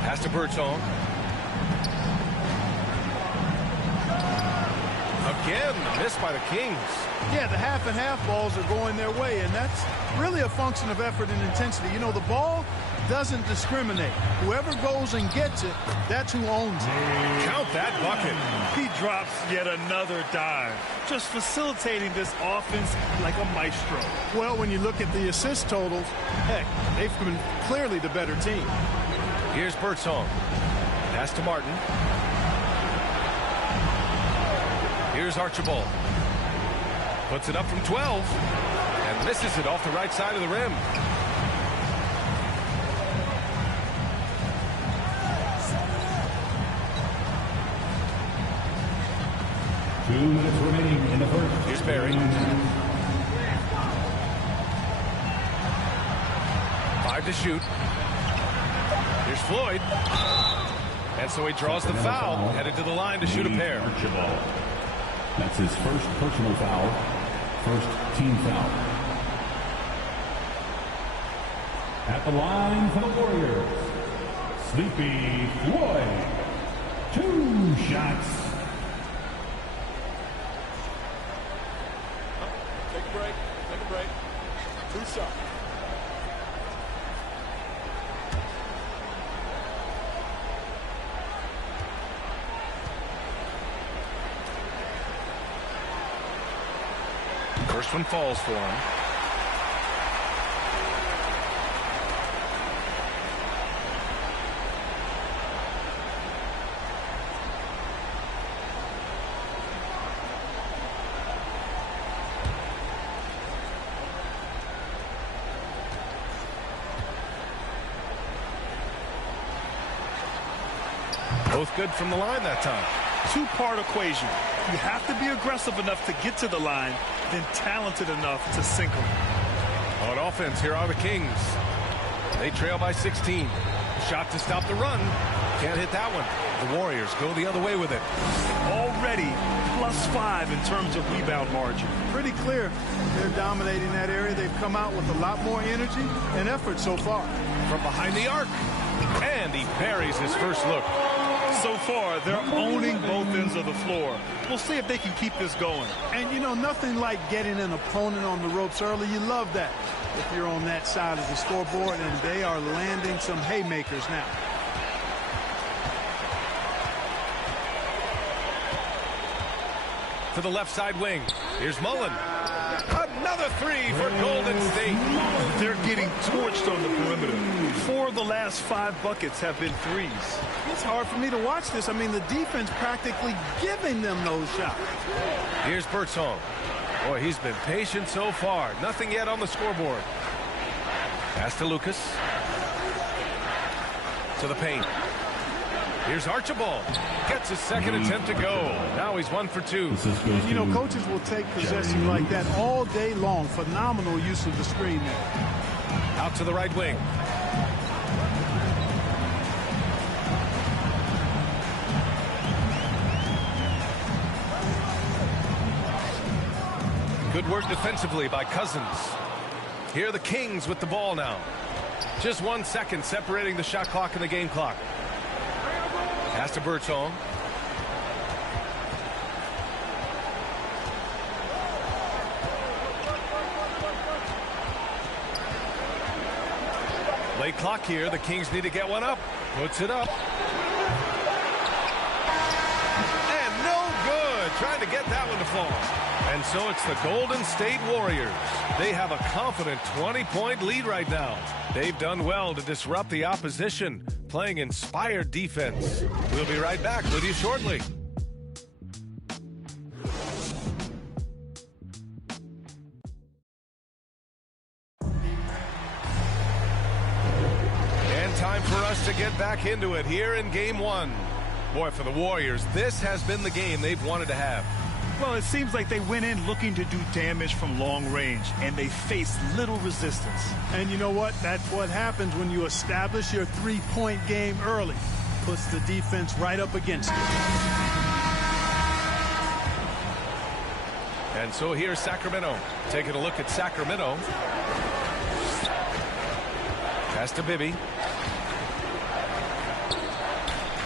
Pass to Birdsong. Again, missed by the Kings. Yeah, the half and half balls are going their way, and that's really a function of effort and intensity. You know, the ball doesn't discriminate. Whoever goes and gets it, that's who owns it. Count that bucket. He drops yet another dive, just facilitating this offense like a maestro. Well, when you look at the assist totals, heck, they've been clearly the better team. Here's Birdsong. Pass to Martin. Here's Archibald. Puts it up from 12 and misses it off the right side of the rim. Two minutes remaining in the first. Here's Barry. 5 to shoot. Here's Floyd. And so he draws the foul, headed to the line to shoot a pair. Archibald. That's his first personal foul, first team foul. At the line for the Warriors, Sleepy Floyd. 2 shots. Take a break. Take a break. 2 shots. First one falls for him. Both good from the line that time. Two-part equation. You have to be aggressive enough to get to the line, then talented enough to sink them. On offense, here are the Kings. They trail by 16. Shot to stop the run. Can't hit that one. The Warriors go the other way with it. Already +5 in terms of rebound margin. Pretty clear. They're dominating that area. They've come out with a lot more energy and effort so far. From behind the arc. And he buries his first look. So far, they're owning both ends of the floor. We'll see if they can keep this going. And, you know, nothing like getting an opponent on the ropes early. You love that if you're on that side of the scoreboard, and they are landing some haymakers now. To the left side wing. Here's Mullen. Another 3 for Golden State. They're getting torched on the perimeter. 4 of the last 5 buckets have been threes. It's hard for me to watch this. I mean, the defense practically giving them those shots. Here's Birdsong. Boy, he's been patient so far. Nothing yet on the scoreboard. Pass to Lucas. To the paint. Here's Archibald. Gets his second attempt to go. Now he's 1 for 2. And, you know, coaches will take possession like that all day long. Phenomenal use of the screen there. Out to the right wing. Good work defensively by Cousins. Here are the Kings with the ball now. Just 1 second separating the shot clock and the game clock. Pass to Birdsong. Late clock here. The Kings need to get one up. Puts it up. And no good. Trying to get that one to fall. And so it's the Golden State Warriors. They have a confident 20-point lead right now. They've done well to disrupt the opposition, playing inspired defense. We'll be right back with you shortly. And time for us to get back into it here in Game 1. Boy, for the Warriors, this has been the game they've wanted to have. Well, it seems like they went in looking to do damage from long range, and they faced little resistance. And you know what? That's what happens when you establish your three-point game early. Puts the defense right up against it. And so here's Sacramento. Taking a look at Sacramento. Pass to Bibby.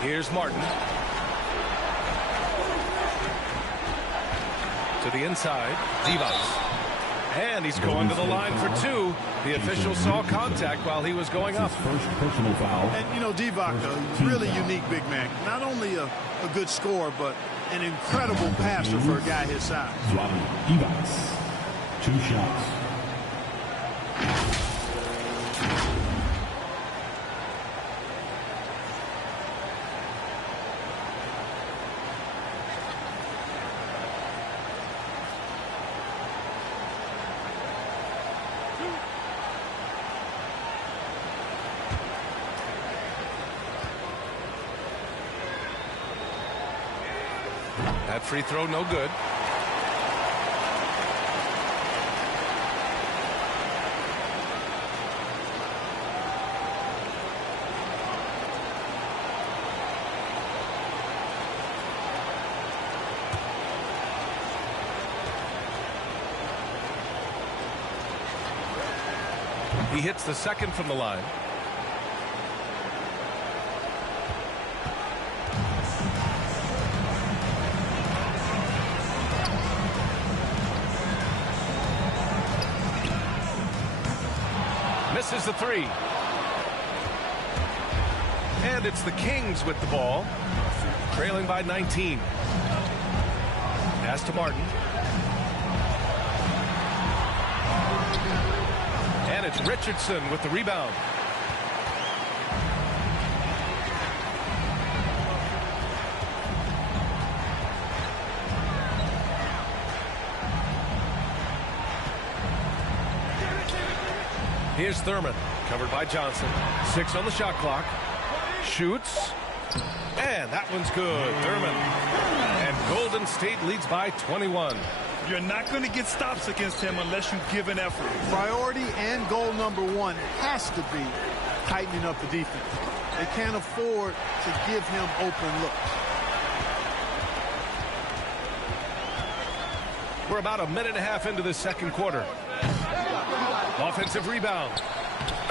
Here's Martin. To the inside, Divac. And he's going to the line for 2. The official saw contact while he was going up. First personal foul. And, you know, Divac, a really unique big man. Not only a good scorer, but an incredible passer for a guy his size. Divac. 2 shots. That free throw, no good. He hits the second from the line. Misses the three. And it's the Kings with the ball, trailing by 19. Pass to Martin. And it's Richardson with the rebound. Here's Thurman, covered by Johnson. 6 on the shot clock. Shoots. And that one's good. Thurman. And Golden State leads by 21. You're not going to get stops against him unless you give an effort. Priority and goal number one has to be tightening up the defense. They can't afford to give him open looks. We're about a minute and a half into the second quarter. Offensive rebound.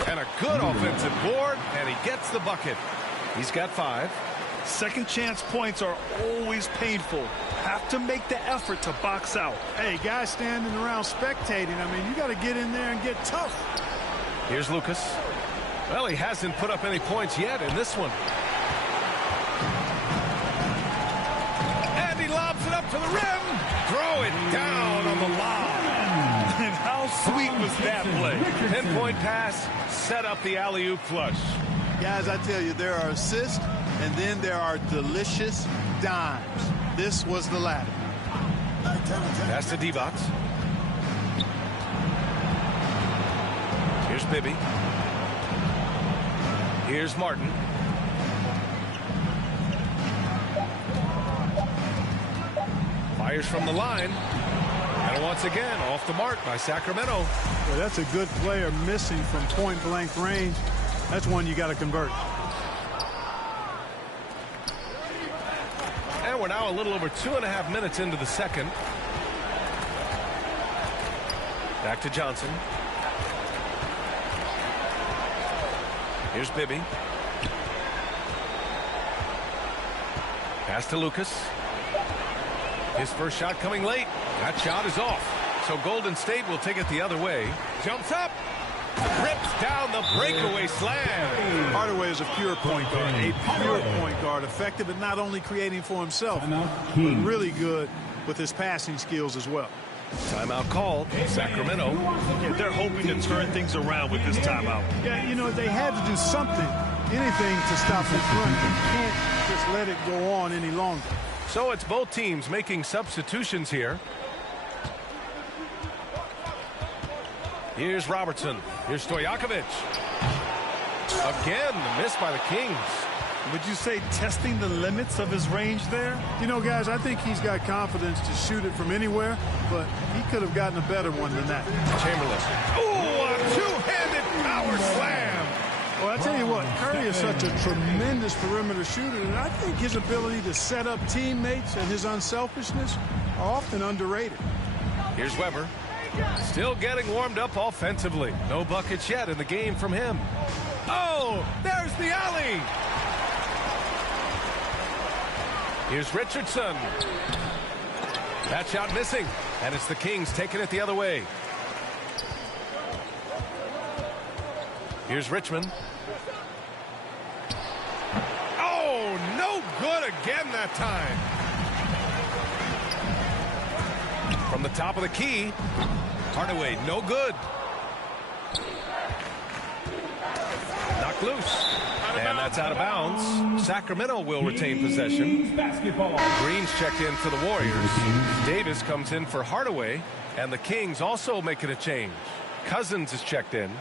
And a good offensive board, and he gets the bucket. He's got 5. Second chance points are always painful. Have to make the effort to box out. Hey, guys standing around spectating, I mean, you got to get in there and get tough. Here's Lucas. Well, he hasn't put up any points yet in this one. And he lobs it up to the rim. Throw it down on the lob. And how sweet was that play? Pinpoint pass, set up the alley-oop flush. Guys, I tell you, there are assists, and then there are delicious dimes. This was the latter. Pass to Divac. Here's Bibby. Here's Martin. Fires from the line. And once again, off the mark by Sacramento. Well, that's a good player missing from point-blank range. That's one you got to convert. And we're now a little over 2.5 minutes into the second. Back to Johnson. Here's Bibby. Pass to Lucas. His first shot coming late. That shot is off. So Golden State will take it the other way. Jumps up. Rips down the breakaway slam. Hardaway is a pure point guard. A pure point guard. Effective at not only creating for himself, but really good with his passing skills as well. Timeout called. Sacramento. Yeah, they're hoping to turn things around with this timeout. Yeah, you know, they had to do something, anything to stop the front. They can't just let it go on any longer. So it's both teams making substitutions here. Here's Robertson. Here's Stojakovic. Again, the miss by the Kings. Would you say testing the limits of his range there? You know, guys, I think he's got confidence to shoot it from anywhere, but he could have gotten a better one than that. Chamberlain. Ooh, a two-handed power slam. Well, I tell you what, Curry is such a tremendous perimeter shooter, and I think his ability to set up teammates and his unselfishness are often underrated. Here's Weber. Still getting warmed up offensively. No buckets yet in the game from him. Oh, there's the alley. Here's Richardson. That shot missing, and it's the Kings taking it the other way. Here's Richmond. Oh, no good again that time. From the top of the key, Hardaway, no good. Knocked loose. And that's out of bounds. Sacramento will retain possession. Green's checked in for the Warriors. Davis comes in for Hardaway. And the Kings also making a change. Cousins is checked in.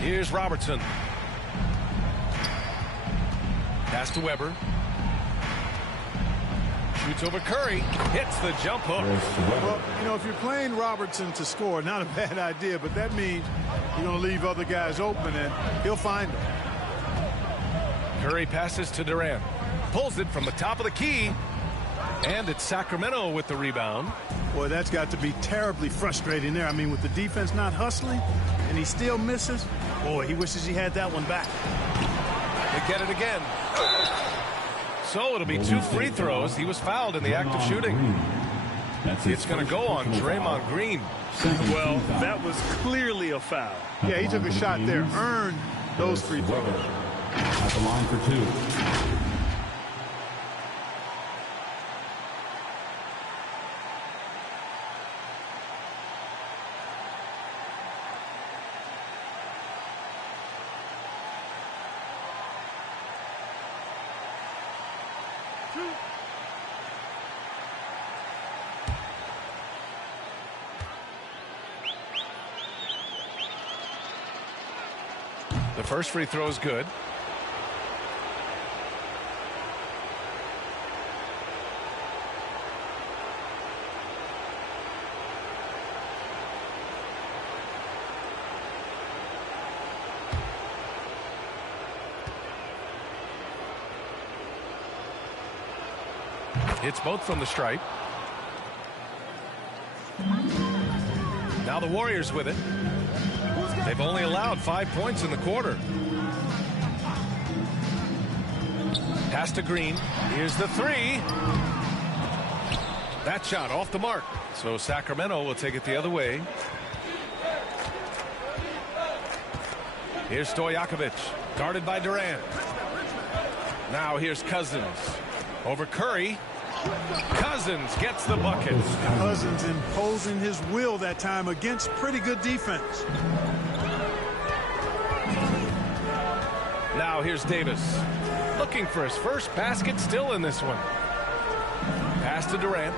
Here's Robertson. Pass to Weber. Shoots over Curry. Hits the jump hook. Well, you know, if you're playing Robertson to score, not a bad idea, but that means you're going to leave other guys open, and he'll find them. Curry passes to Durant. Pulls it from the top of the key. And it's Sacramento with the rebound. Boy, that's got to be terribly frustrating there. I mean, with the defense not hustling and he still misses, boy, he wishes he had that one back. They get it again. So it'll be 2 free throws. He was fouled in the act of shooting. It's going to go on Draymond Green. Well, that was clearly a foul. Yeah, he took a shot there, earned those free throws. At the line for 2. The first free throw is good. It's both from the stripe. Now the Warriors with it. They've only allowed 5 points in the quarter. Pass to Green. Here's the 3. That shot off the mark. So Sacramento will take it the other way. Here's Stojakovic, guarded by Durant. Now here's Cousins. Over Curry. Cousins gets the bucket. Cousins imposing his will that time against pretty good defense. Now here's Davis. Looking for his first basket, still in this one. Pass to Durant.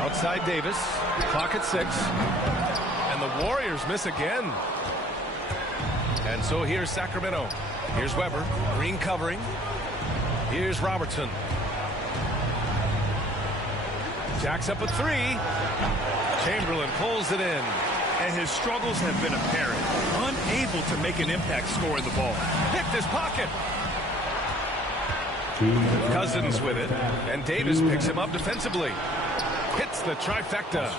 Outside Davis. Clock at 6. And the Warriors miss again. And so here's Sacramento. Here's Weber. Green covering. Here's Robertson. Jacks up a 3. Chamberlain pulls it in. And his struggles have been apparent. Unable to make an impact scoring the ball. Picked his pocket. Cousins with it. And Davis picks him up defensively. Hits the trifecta.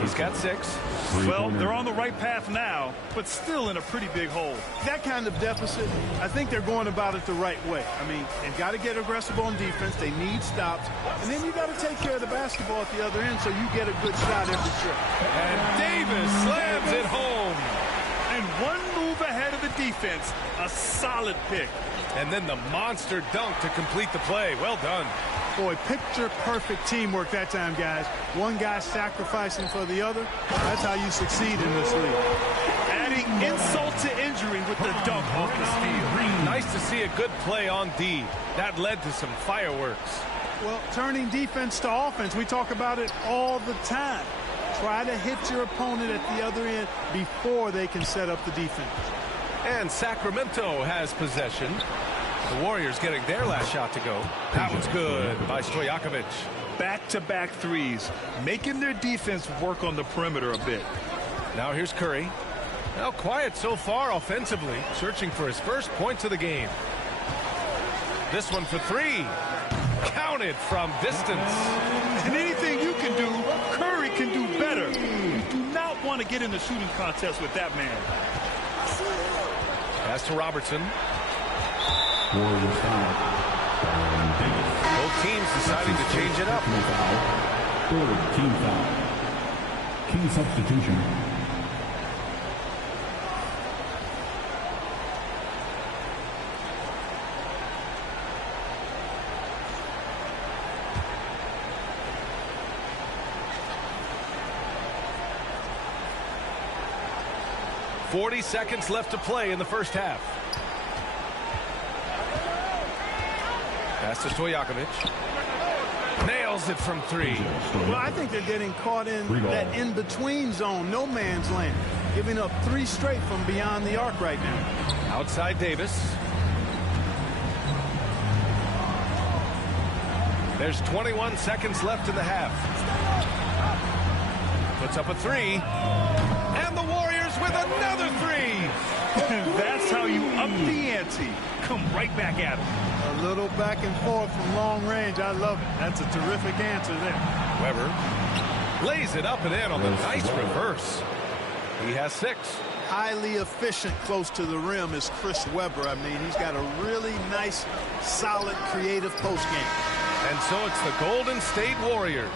He's got 6. Well, they're on the right path now, but still in a pretty big hole. That kind of deficit, I think they're going about it the right way. I mean, they've got to get aggressive on defense. They need stops. And then you got to take care of the basketball at the other end so you get a good shot every trip. And Davis slams it home. And one move ahead of the defense. A solid pick. And then the monster dunk to complete the play. Well done. Boy, picture-perfect teamwork that time, guys. One guy sacrificing for the other. That's how you succeed in this league. Adding insult to injury with the dunk off the steal. Nice to see a good play on D. That led to some fireworks. Well, turning defense to offense, we talk about it all the time. Try to hit your opponent at the other end before they can set up the defense. And Sacramento has possession. The Warriors getting their last shot to go. That was good by Stojakovic. Back-to-back threes, making their defense work on the perimeter a bit. Now here's Curry. Now quiet so far offensively, searching for his first points of the game. This one for 3. Counted from distance. And anything you can do, Curry can do better. You do not want to get in the shooting contest with that man. Pass to Robertson. Warriors foul. Both teams deciding to change it up. Third team foul. Key substitution. .40 seconds left to play in the first half. Pass to Stojakovic. Nails it from 3. Well, I think they're getting caught in that in-between zone, no man's land, giving up 3 straight from beyond the arc right now. Outside Davis. There's 21 seconds left in the half. Puts up a 3. And the Warriors with another 3. That's how you up the ante. Come right back at him. little back and forth from long range. I love it. That's a terrific answer there. Weber lays it up and in on the nice reverse. He has 6. Highly efficient close to the rim is Chris Webber. I mean, he's got a really nice, solid, creative post game. And so it's the Golden State Warriors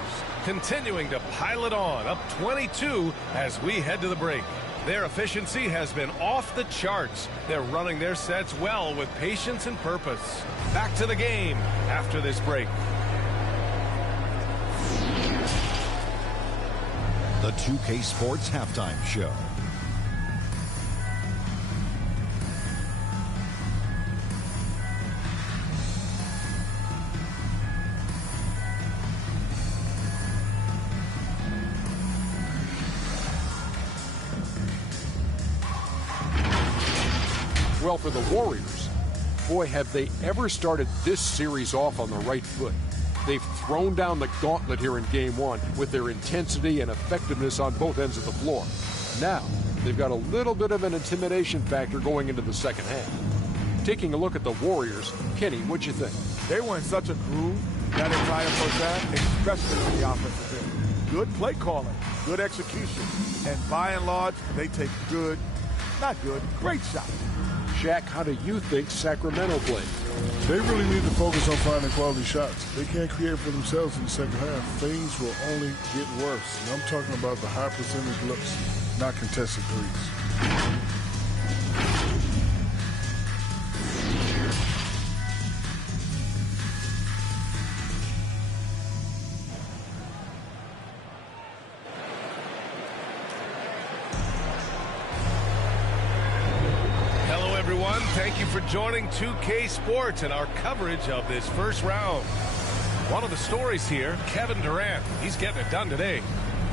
continuing to pile it on, up 22 as we head to the break. Their efficiency has been off the charts. They're running their sets well with patience and purpose. Back to the game after this break. The 2K Sports Halftime Show. Well, for the Warriors, boy, have they ever started this series off on the right foot. They've thrown down the gauntlet here in Game 1 with their intensity and effectiveness on both ends of the floor. Now, they've got a little bit of an intimidation factor going into the second half. Taking a look at the Warriors, Kenny, what'd you think? They were in such a groove that entire first half, especially in the offensive end. Good play calling, good execution, and by and large, they take good, not good, great shots. Shaq, how do you think Sacramento played? They really need to focus on finding quality shots. They can't create for themselves in the second half. Things will only get worse. And I'm talking about the high percentage looks, not contested threes. Thank you for joining 2K Sports and our coverage of this first round. One of the stories here, Kevin Durant. He's getting it done today.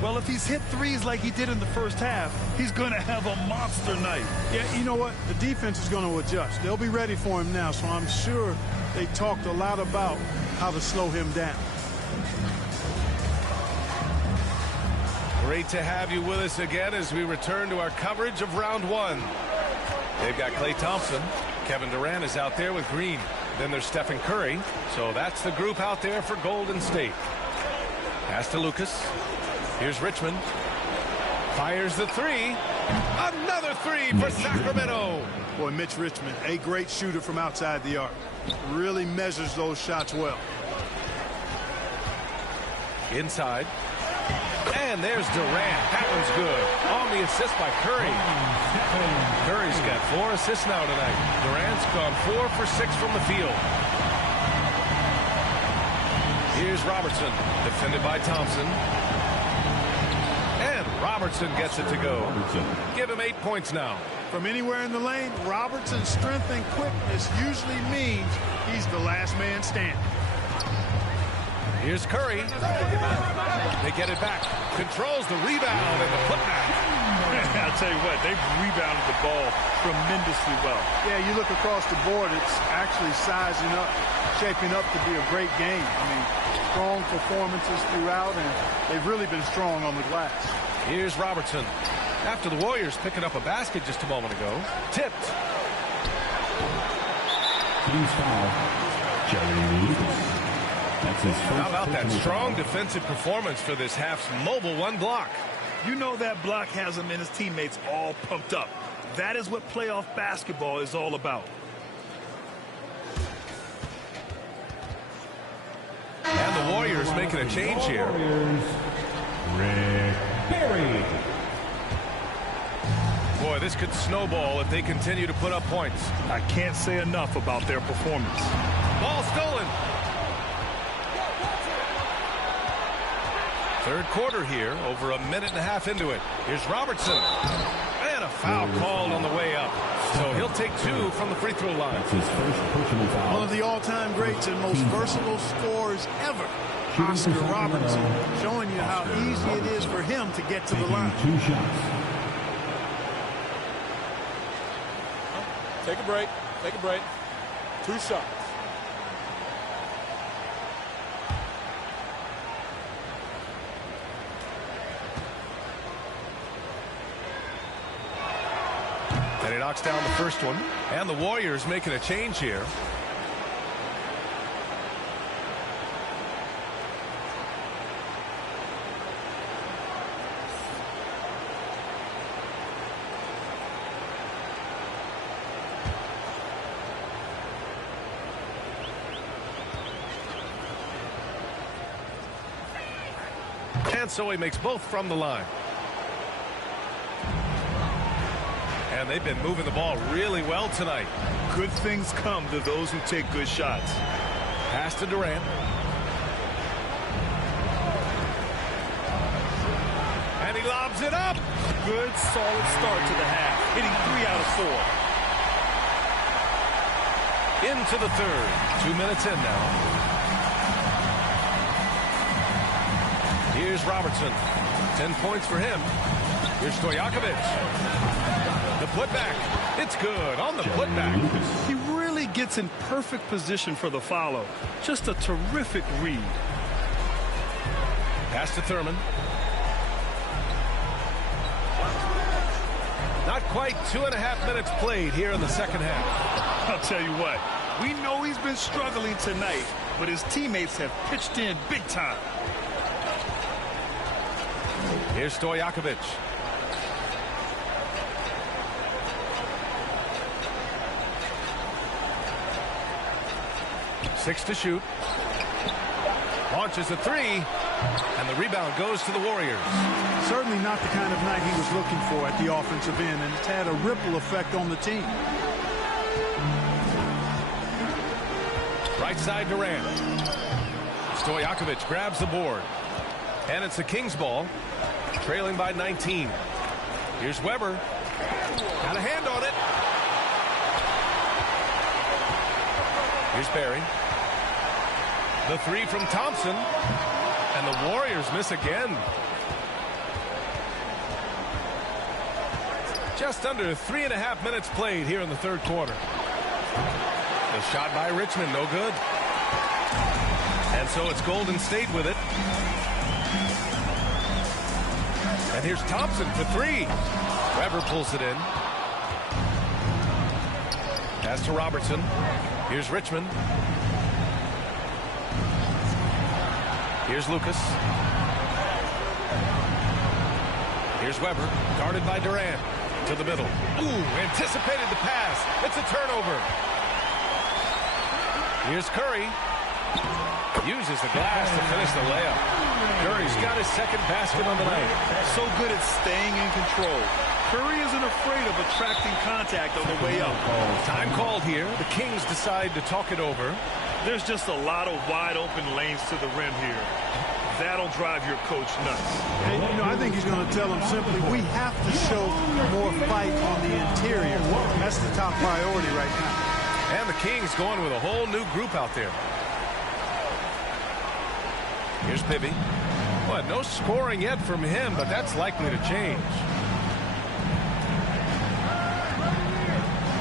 Well, if he's hit threes like he did in the first half, he's going to have a monster night. Yeah, you know what? The defense is going to adjust. They'll be ready for him now, so I'm sure they talked a lot about how to slow him down. Great to have you with us again as we return to our coverage of round 1. They've got Klay Thompson. Kevin Durant is out there with Green. Then there's Stephen Curry. So that's the group out there for Golden State. Pass to Lucas. Here's Richmond. Fires the 3. Another 3 for Sacramento. Boy, Mitch Richmond, a great shooter from outside the arc. Really measures those shots well. Inside. And there's Durant. That one's good. On the assist by Curry. Curry's got 4 assists now tonight. Durant's gone 4 for 6 from the field. Here's Robertson, defended by Thompson. And Robertson gets it to go. Give him 8 points now. From anywhere in the lane, Robertson's strength and quickness usually means he's the last man standing. Here's Curry. They get it back. Controls the rebound and the putback. I'll tell you what, they've rebounded the ball tremendously well. Yeah, you look across the board, it's actually sizing up, shaping up to be a great game. I mean, strong performances throughout, and they've really been strong on the glass. Here's Robertson. After the Warriors picking up a basket just a moment ago. Tipped. Team's foul. Jerry Lucas. How about that strong defensive performance for this half's mobile 1 block? You know that block has him and his teammates all pumped up. That is what playoff basketball is all about. And the Warriors making a change here. Rick Barry. Boy, this could snowball if they continue to put up points. I can't say enough about their performance. Ball stolen. Third quarter here, over a minute and a half into it. Here's Robertson. And a foul called on the way up. So he'll take 2 from the free throw line. That's his first personal foul. One of the all-time greats and most versatile scorers ever, Oscar Robertson, showing you how easy it is for him to get to the line. 2 shots. Take a break. Take a break. 2 shots. And he knocks down the first one. And the Warriors making a change here. And so he makes both from the line. And they've been moving the ball really well tonight. Good things come to those who take good shots. Pass to Durant. And he lobs it up. Good, solid start to the half, hitting 3 out of 4. Into the third. 2 minutes in now. Here's Robertson. 10 points for him. Here's Stojakovic. The putback. It's good on the putback. He really gets in perfect position for the follow. Just a terrific read. Pass to Thurman. Not quite 2.5 minutes played here in the second half. I'll tell you what, we know he's been struggling tonight, but his teammates have pitched in big time. Here's Stojakovic. Six to shoot. Launches a three. And the rebound goes to the Warriors. Certainly not the kind of night he was looking for at the offensive end, and it's had a ripple effect on the team. Right side Durant. Stojakovic grabs the board. And it's the Kings ball. Trailing by 19. Here's Weber. Got a hand on it. Here's Barry. The three from Thompson. And the Warriors miss again. Just under 3.5 minutes played here in the third quarter. The shot by Richmond, no good. And so it's Golden State with it. And here's Thompson for three. Weber pulls it in. Pass to Robertson. Here's Richmond. Here's Lucas. Here's Weber, guarded by Durant. To the middle. Ooh, anticipated the pass. It's a turnover. Here's Curry. Uses the glass to finish the layup. Curry's got his second basket on the night. So good at staying in control. Curry isn't afraid of attracting contact on the way up. Time called here. The Kings decide to talk it over. There's just a lot of wide open lanes to the rim here. That'll drive your coach nuts. And, you know, I think he's going to tell them simply, we have to show more fight on the interior. That's the top priority right now. And the Kings going with a whole new group out there. Here's Bibby. Well, no scoring yet from him, but that's likely to change.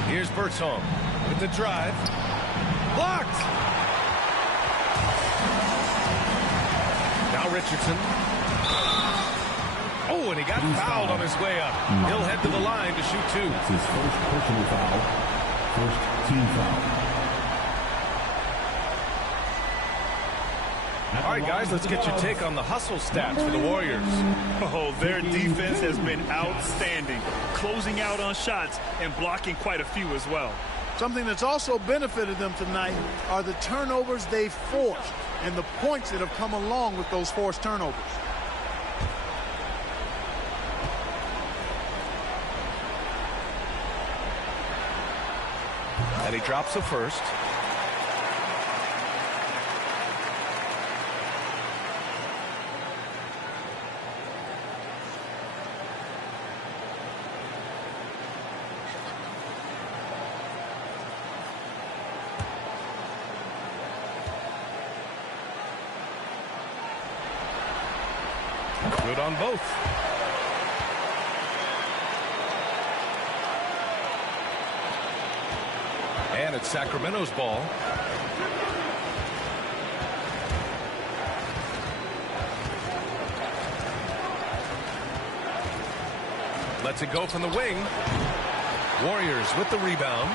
Here's Birdsong with the drive. Blocked! Now Richardson. Oh, and he got fouled on his way up. He'll head to the line to shoot two. That's his first personal foul. First team foul. All right, guys, let's get your take on the hustle stats for the Warriors. Oh, their defense has been outstanding, closing out on shots and blocking quite a few as well. Something that's also benefited them tonight are the turnovers they've forced and the points that have come along with those forced turnovers. And he drops the first. Good on both. And it's Sacramento's ball. Lets it go from the wing. Warriors with the rebound.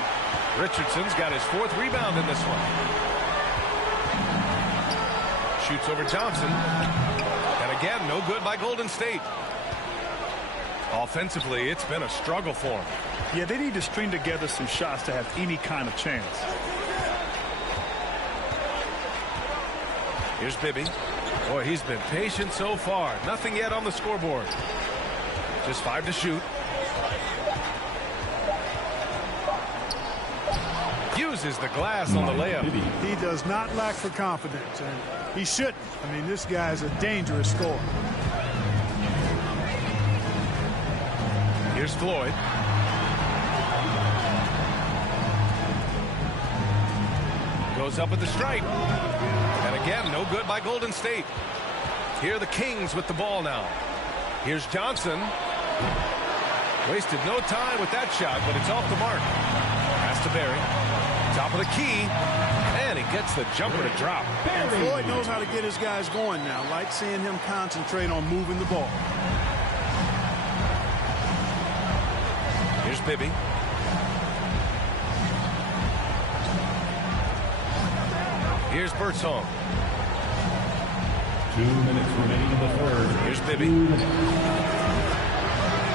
Richardson's got his fourth rebound in this one. Shoots over Johnson. And again, no good by Golden State. Offensively, it's been a struggle for them. Yeah, they need to string together some shots to have any kind of chance. Here's Bibby. Boy, he's been patient so far. Nothing yet on the scoreboard. Just 5 to shoot. Uses the glass on the layup. He does not lack for confidence, and he shouldn't. I mean, this guy's a dangerous scorer. Here's Floyd. Goes up with the stripe. And again, no good by Golden State. Here are the Kings with the ball now. Here's Johnson. Wasted no time with that shot, but it's off the mark. Pass to Barry. Top of the key. And he gets the jumper to drop. And Floyd knows how to get his guys going now. Like seeing him concentrate on moving the ball. Here's Bibby. Here's Birdsong. 2 minutes remaining in the third. Here's Bibby.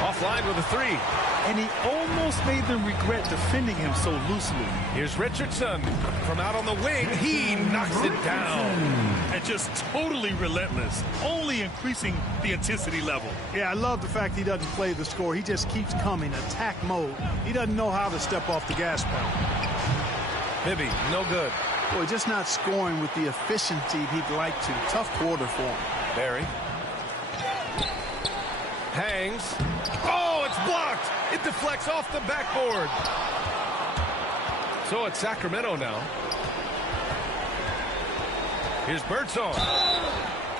Offline with a 3. And he almost made them regret defending him so loosely. Here's Richardson from out on the wing. He knocks it down. And just totally relentless, only increasing the intensity level. Yeah, I love the fact he doesn't play the score. He just keeps coming, attack mode. He doesn't know how to step off the gas pedal. Bibby, no good. Boy, just not scoring with the efficiency he'd like to. Tough quarter for him. Barry. Hangs. Oh, it's blocked. It deflects off the backboard. So it's Sacramento now. Here's Birdsong.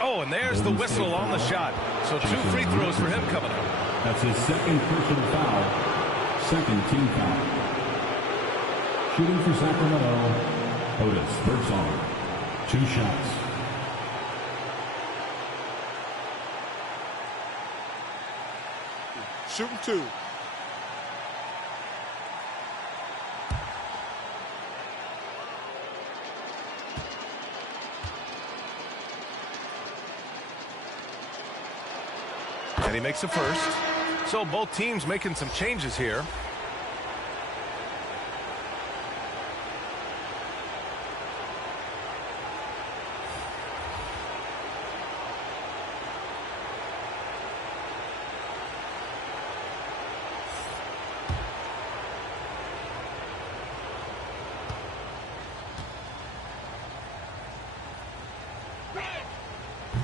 Oh, and there's the whistle on the shot. So 2 free throws for him coming up. That's his second personal foul. Second team foul. Shooting for Sacramento, Otis Birdsong. 2 shots. Shooting 2. And he makes a first. So both teams making some changes here.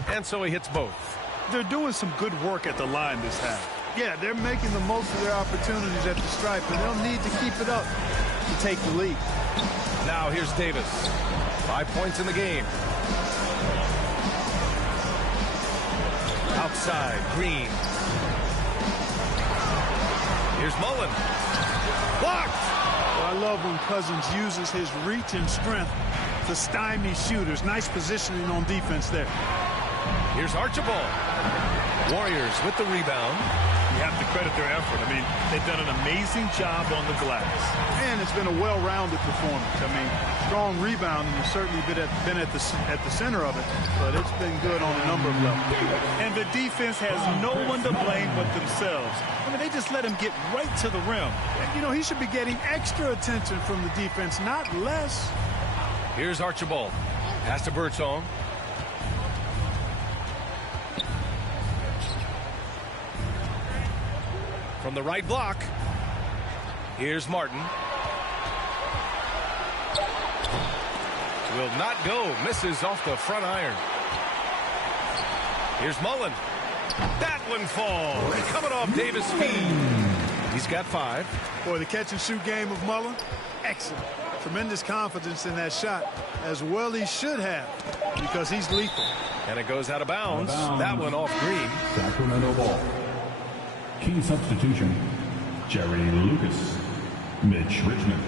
And so he hits both. They're doing some good work at the line this half. Yeah, they're making the most of their opportunities at the stripe, and they'll need to keep it up to take the lead. Now here's Davis. 5 points in the game. Outside, Green. Here's Mullen. Blocked! Well, I love when Cousins uses his reach and strength to stymie shooters. Nice positioning on defense there. Here's Archibald. Warriors with the rebound. You have to credit their effort. I mean, they've done an amazing job on the glass. And it's been a well-rounded performance. I mean, strong rebounding has certainly been at the center of it, but it's been good on a number of levels. And the defense has no one to blame but themselves. I mean, they just let him get right to the rim. And, you know, he should be getting extra attention from the defense, not less. Here's Archibald. Pass to Birdsong. From the right block, here's Martin. Will not go. Misses off the front iron. Here's Mullen. That one falls. Coming off Davis' feet. He's got 5. Boy, the catch-and-shoot game of Mullen, excellent. Tremendous confidence in that shot, as well he should have, because he's lethal. And it goes out of bounds. That one off Green. Sacramento ball. Key substitution, Jerry Lucas, Mitch Richmond.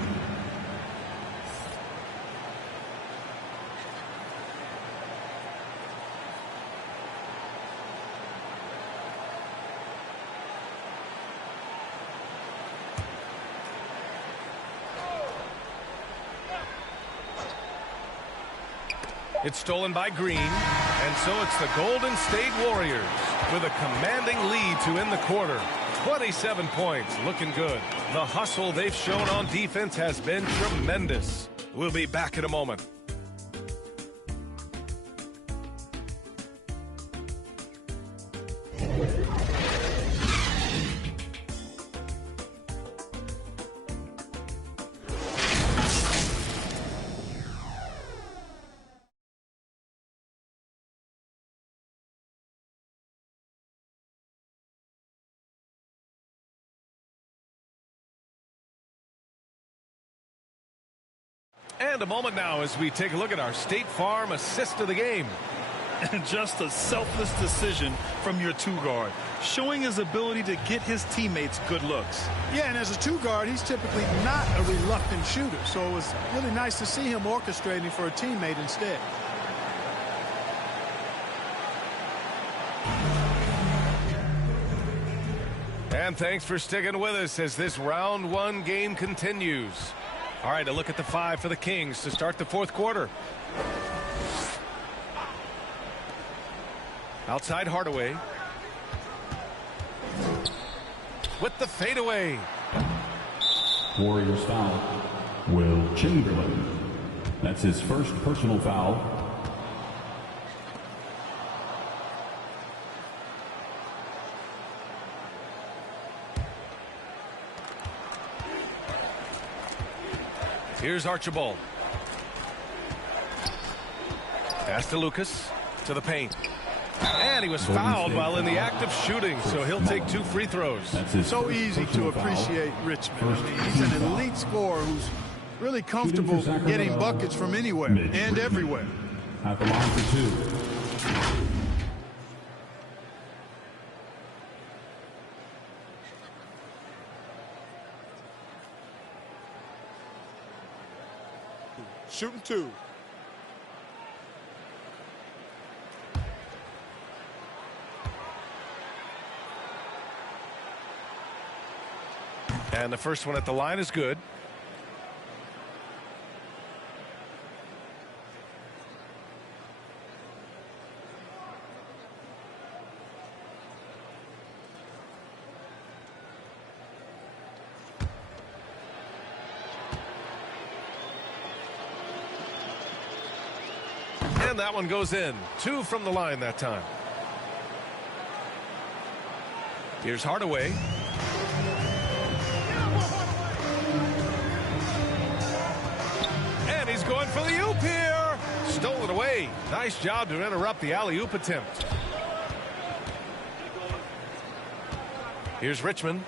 It's stolen by Green, and so it's the Golden State Warriors with a commanding lead to end the quarter. 27 points, looking good. The hustle they've shown on defense has been tremendous. We'll be back in a moment. And a moment now as we take a look at our State Farm assist of the game. And just a selfless decision from your two-guard, showing his ability to get his teammates good looks. Yeah, and as a two-guard, he's typically not a reluctant shooter, so it was really nice to see him orchestrating for a teammate instead. And thanks for sticking with us as this round one game continues. All right, a look at the 5 for the Kings to start the fourth quarter. Outside Hardaway. With the fadeaway. Warriors foul. Will Chamberlain. That's his first personal foul. Here's Archibald. Pass to Lucas. To the paint. And he was fouled while in the act of shooting, so he'll take 2 free throws. So easy to appreciate Richmond. I mean, he's an elite scorer who's really comfortable getting buckets from anywhere and everywhere. At the line for 2. Shooting 2. And the first one at the line is good. And that one goes in. 2 from the line that time. Here's Hardaway. And he's going for the oop here. Stole it away. Nice job to interrupt the alley-oop attempt. Here's Richmond.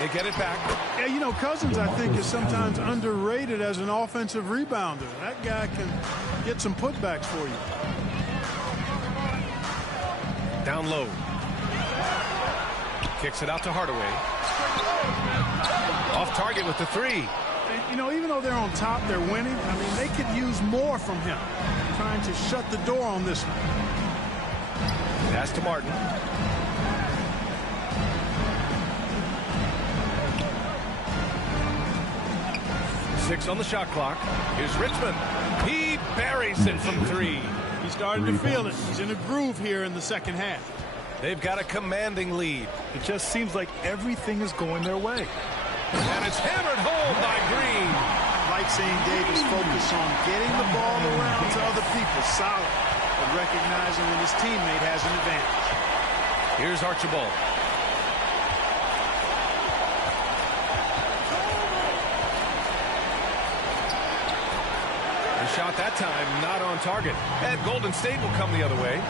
They get it back. Yeah, you know, Cousins, I think, is sometimes underrated as an offensive rebounder. That guy can get some putbacks for you. Down low. Kicks it out to Hardaway. Off target with the 3. You know, even though they're on top, they're winning. I mean, they could use more from him. Trying to shut the door on this one. Pass to Martin. Six on the shot clock. Here's Richmond. He buries it from 3. He's starting to feel it. He's in a groove here in the second half. They've got a commanding lead. It just seems like everything is going their way. And it's hammered home by Green. I like seeing Davis focus on getting the ball around to other people, solid, but recognizing when his teammate has an advantage. Here's Archibald. The shot that time not on target. And Golden State will come the other way.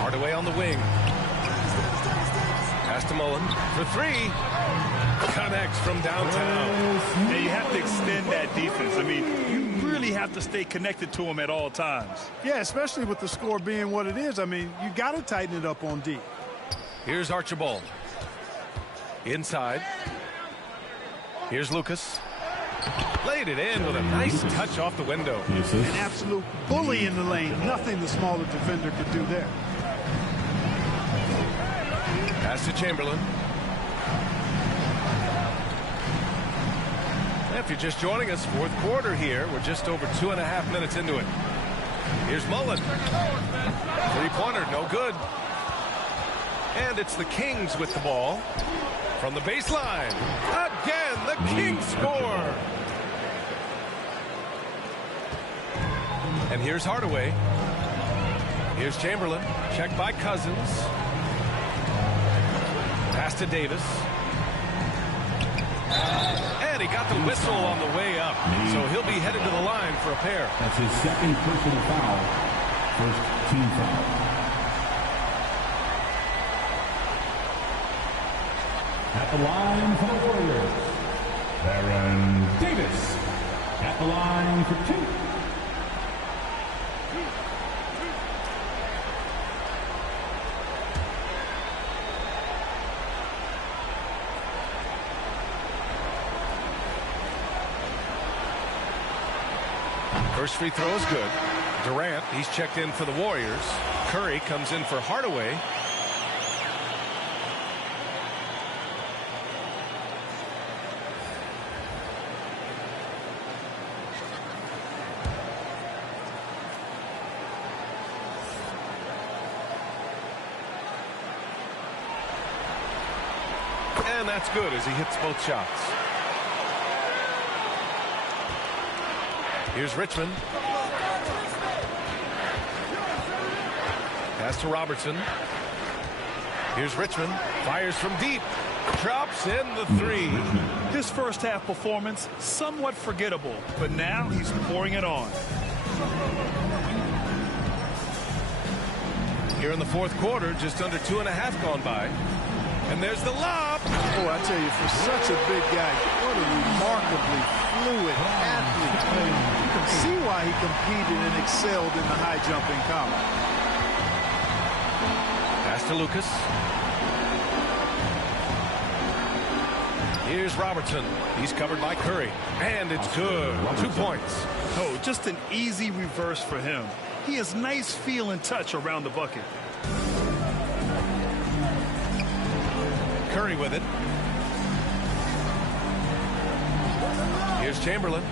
Hardaway on the wing. Pass to Mullen for 3. Connects from downtown. And you have to extend that defense. I mean, you really have to stay connected to him at all times. Yeah, especially with the score being what it is. I mean, you got to tighten it up on D. Here's Archibald. Inside. Here's Lucas. Laid it in with a nice touch off the window. An absolute bully in the lane. Nothing the smaller defender could do there. Pass to Chamberlain. If you're just joining us, fourth quarter here. We're just over 2.5 minutes into it. Here's Mullen. Three-pointer, no good. And it's the Kings with the ball. From the baseline. Again, the Kings score. And here's Hardaway. Here's Chamberlain. Checked by Cousins. Pass to Davis. And he got the whistle on the way up. So he'll be headed to the line for a pair. That's his second personal foul. First team foul. At the line for the Warriors, Baron Davis. At the line for 2. First free throw is good. Durant, he's checked in for the Warriors. Curry comes in for Hardaway. And that's good as he hits both shots. Here's Richmond. Pass to Robertson. Here's Richmond. Fires from deep. Drops in the 3. His first half performance, somewhat forgettable, but now he's pouring it on. Here in the fourth quarter, just under 2.5 gone by. And there's the lob. Oh, I tell you, for such a big guy, what a remarkably fluid athlete. You can see why he competed and excelled in the high jump in college. Pass to Lucas. Here's Robertson. He's covered by Curry. And it's good. 2 points. Oh, just an easy reverse for him. He has nice feel and touch around the bucket. Curry with it. Here's Chamberlain.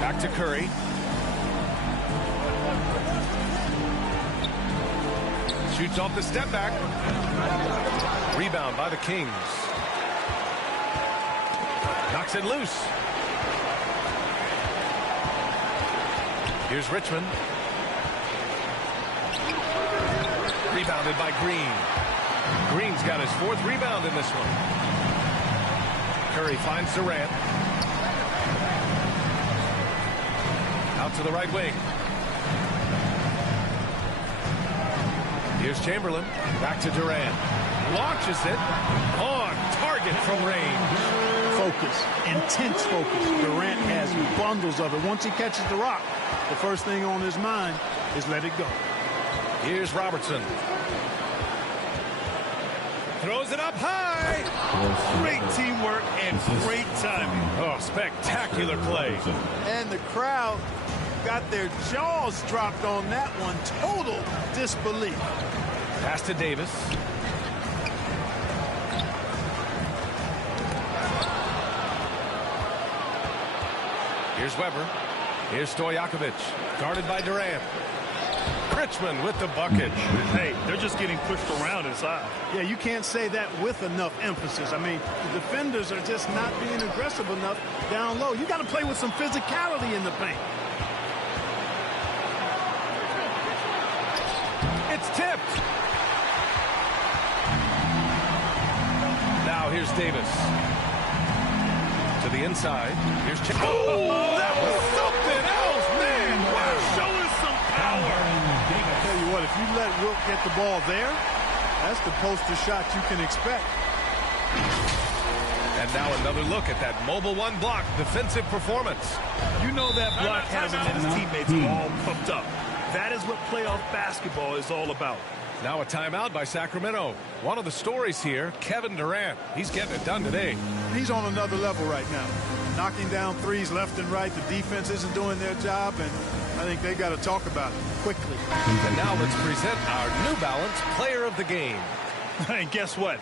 Back to Curry. Shoots off the step back. Rebound by the Kings. Knocks it loose. Here's Richmond. Rebounded by Green. Green's got his 4th rebound in this one. Curry finds Durant. Out to the right wing. Here's Chamberlain. Back to Durant. Launches it. On target from range. Focus. Intense focus. Durant has bundles of it. Once he catches the rock, the first thing on his mind is let it go. Here's Robertson. Throws it up high. Great teamwork and great timing. Oh, spectacular play. And the crowd got their jaws dropped on that one. Total disbelief. Pass to Davis. Here's Weber. Here's Stojakovic. Guarded by Durant. Richmond with the bucket. Hey, they're just getting pushed around inside. Yeah, you can't say that with enough emphasis. I mean, the defenders are just not being aggressive enough down low. You got to play with some physicality in the paint. It's tipped. Now here's Davis. To the inside. Here's Chip. Oh, that was something else, man. Wow. Showing some power. I tell you what, if you let Wilt get the ball there, that's the poster shot you can expect. And now another look at that mobile 1 block defensive performance. You know that block has him and his teammates all pumped up. That is what playoff basketball is all about. Now a timeout by Sacramento. One of the stories here, Kevin Durant. He's getting it done today. He's on another level right now. Knocking down threes left and right. The defense isn't doing their job, and I think they got to talk about it quickly. And now let's present our New Balance Player of the Game. And guess what?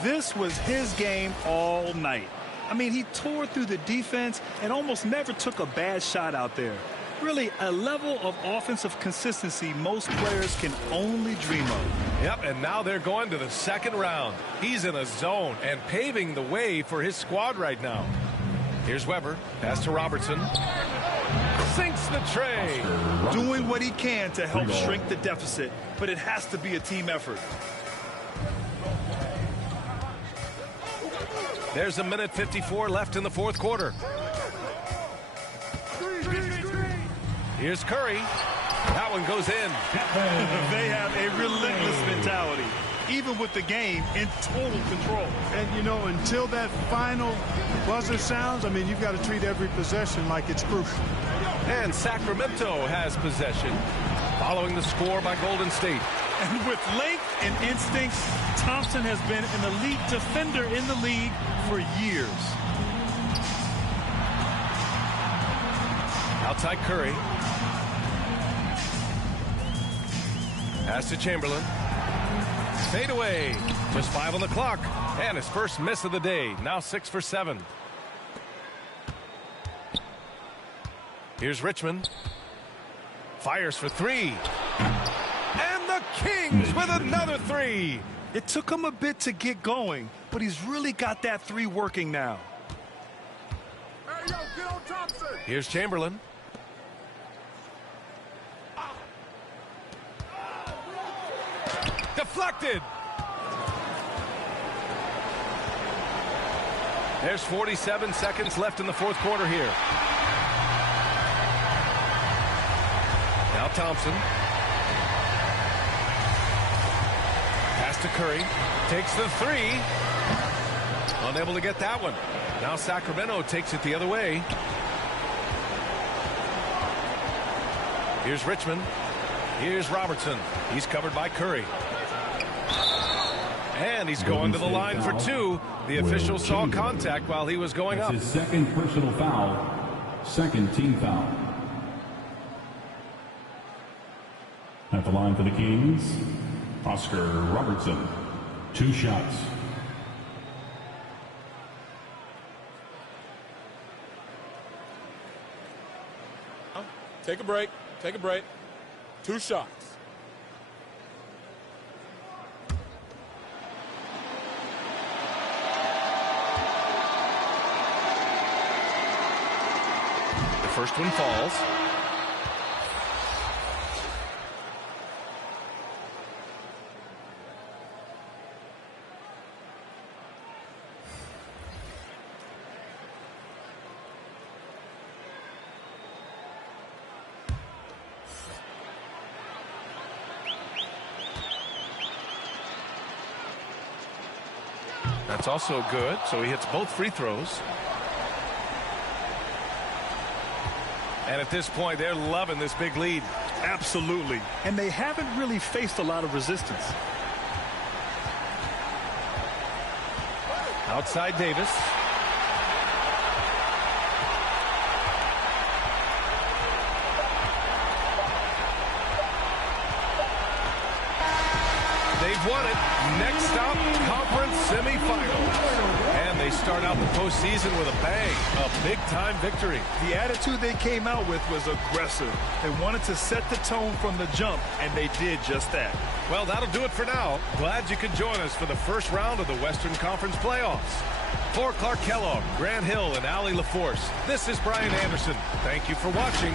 This was his game all night. I mean, he tore through the defense and almost never took a bad shot out there. Really, a level of offensive consistency most players can only dream of. Yep, and now they're going to the second round. He's in a zone and paving the way for his squad right now. Here's Weber. Pass to Robertson. Sinks the tray. doing what he can to help shrink the deficit, but it has to be a team effort. There's a minute 54 left in the fourth quarter. Here's Curry. That one goes in. They have a relentless mentality, even with the game in total control. And, you know, until that final buzzer sounds, I mean, you've got to treat every possession like it's crucial. And Sacramento has possession, following the score by Golden State. And with length and instincts, Thompson has been an elite defender in the league for years. Outside Curry. Pass to Chamberlain. Fade away. Just 5 on the clock. And his first miss of the day. Now 6 for 7. Here's Richmond. Fires for 3. And the Kings with another 3. It took him a bit to get going, but he's really got that 3 working now. Hey, yo, get on Thompson. Here's Chamberlain. Deflected. There's 47 seconds left in the fourth quarter here. Now Thompson. Pass to Curry. Takes the 3. Unable to get that one. Now Sacramento takes it the other way. Here's Richmond. Here's Robertson. He's covered by Curry. And he's going to the line for 2. The official saw contact while he was going up. His second personal foul. Second team foul. At the line for the Kings, Oscar Robertson. 2 shots. Take a break. Take a break. 2 shots. The first one falls. That's also good, so he hits both free throws. And at this point, they're loving this big lead. Absolutely. And they haven't really faced a lot of resistance. Outside Davis. They've won it. Next stop, conference semifinals. And they start out the postseason with a bang, a big-time victory. The attitude they came out with was aggressive. They wanted to set the tone from the jump, and they did just that. Well, that'll do it for now. Glad you could join us for the first round of the Western Conference playoffs. For Clark Kellogg, Grant Hill, and Allie LaForce, this is Brian Anderson. Thank you for watching.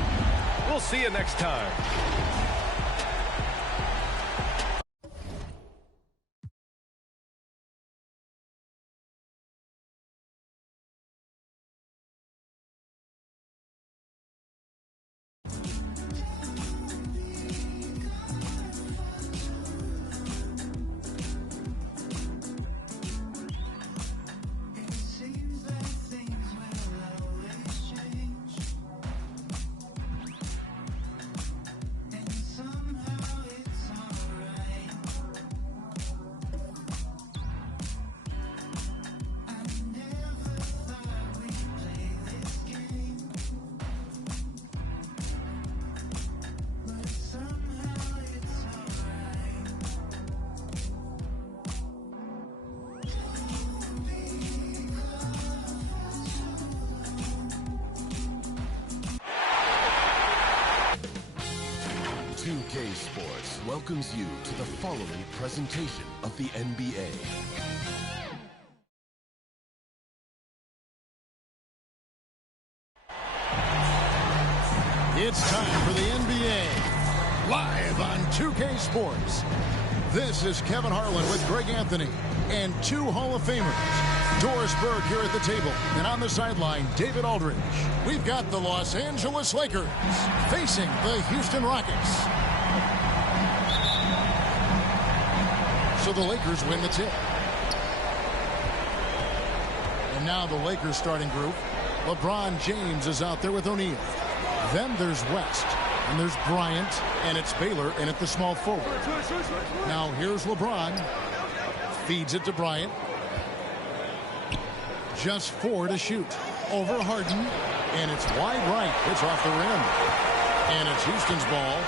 We'll see you next time. Sports welcomes you to the following presentation of the NBA. It's time for the NBA 2K Sports. This is Kevin Harlan with Greg Anthony and 2 Hall of Famers. Doris Burke here at the table, and on the sideline, David Aldridge. We've got the Los Angeles Lakers facing the Houston Rockets. So the Lakers win the tip. And now the Lakers starting group. LeBron James is out there with O'Neal. Then there's West, and there's Bryant, and it's Baylor in at the small forward. Now here's LeBron. Feeds it to Bryant. Just 4 to shoot. Over Harden, and it's wide right. It's off the rim. And it's Houston's ball.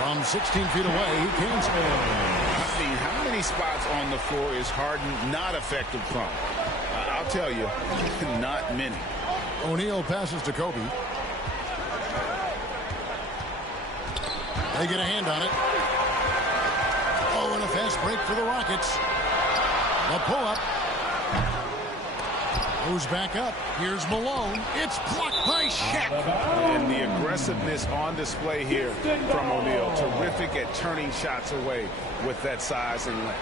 From 16 feet away, he can't score. I mean, how many spots on the floor is Harden not effective from? I'll tell you, not many. O'Neal passes to Kobe. They get a hand on it. Oh, and a fast break for the Rockets. The pull-up. Goes back up. Here's Malone. It's blocked by Shaq. And the aggressiveness on display here from O'Neal. Terrific at turning shots away with that size and length.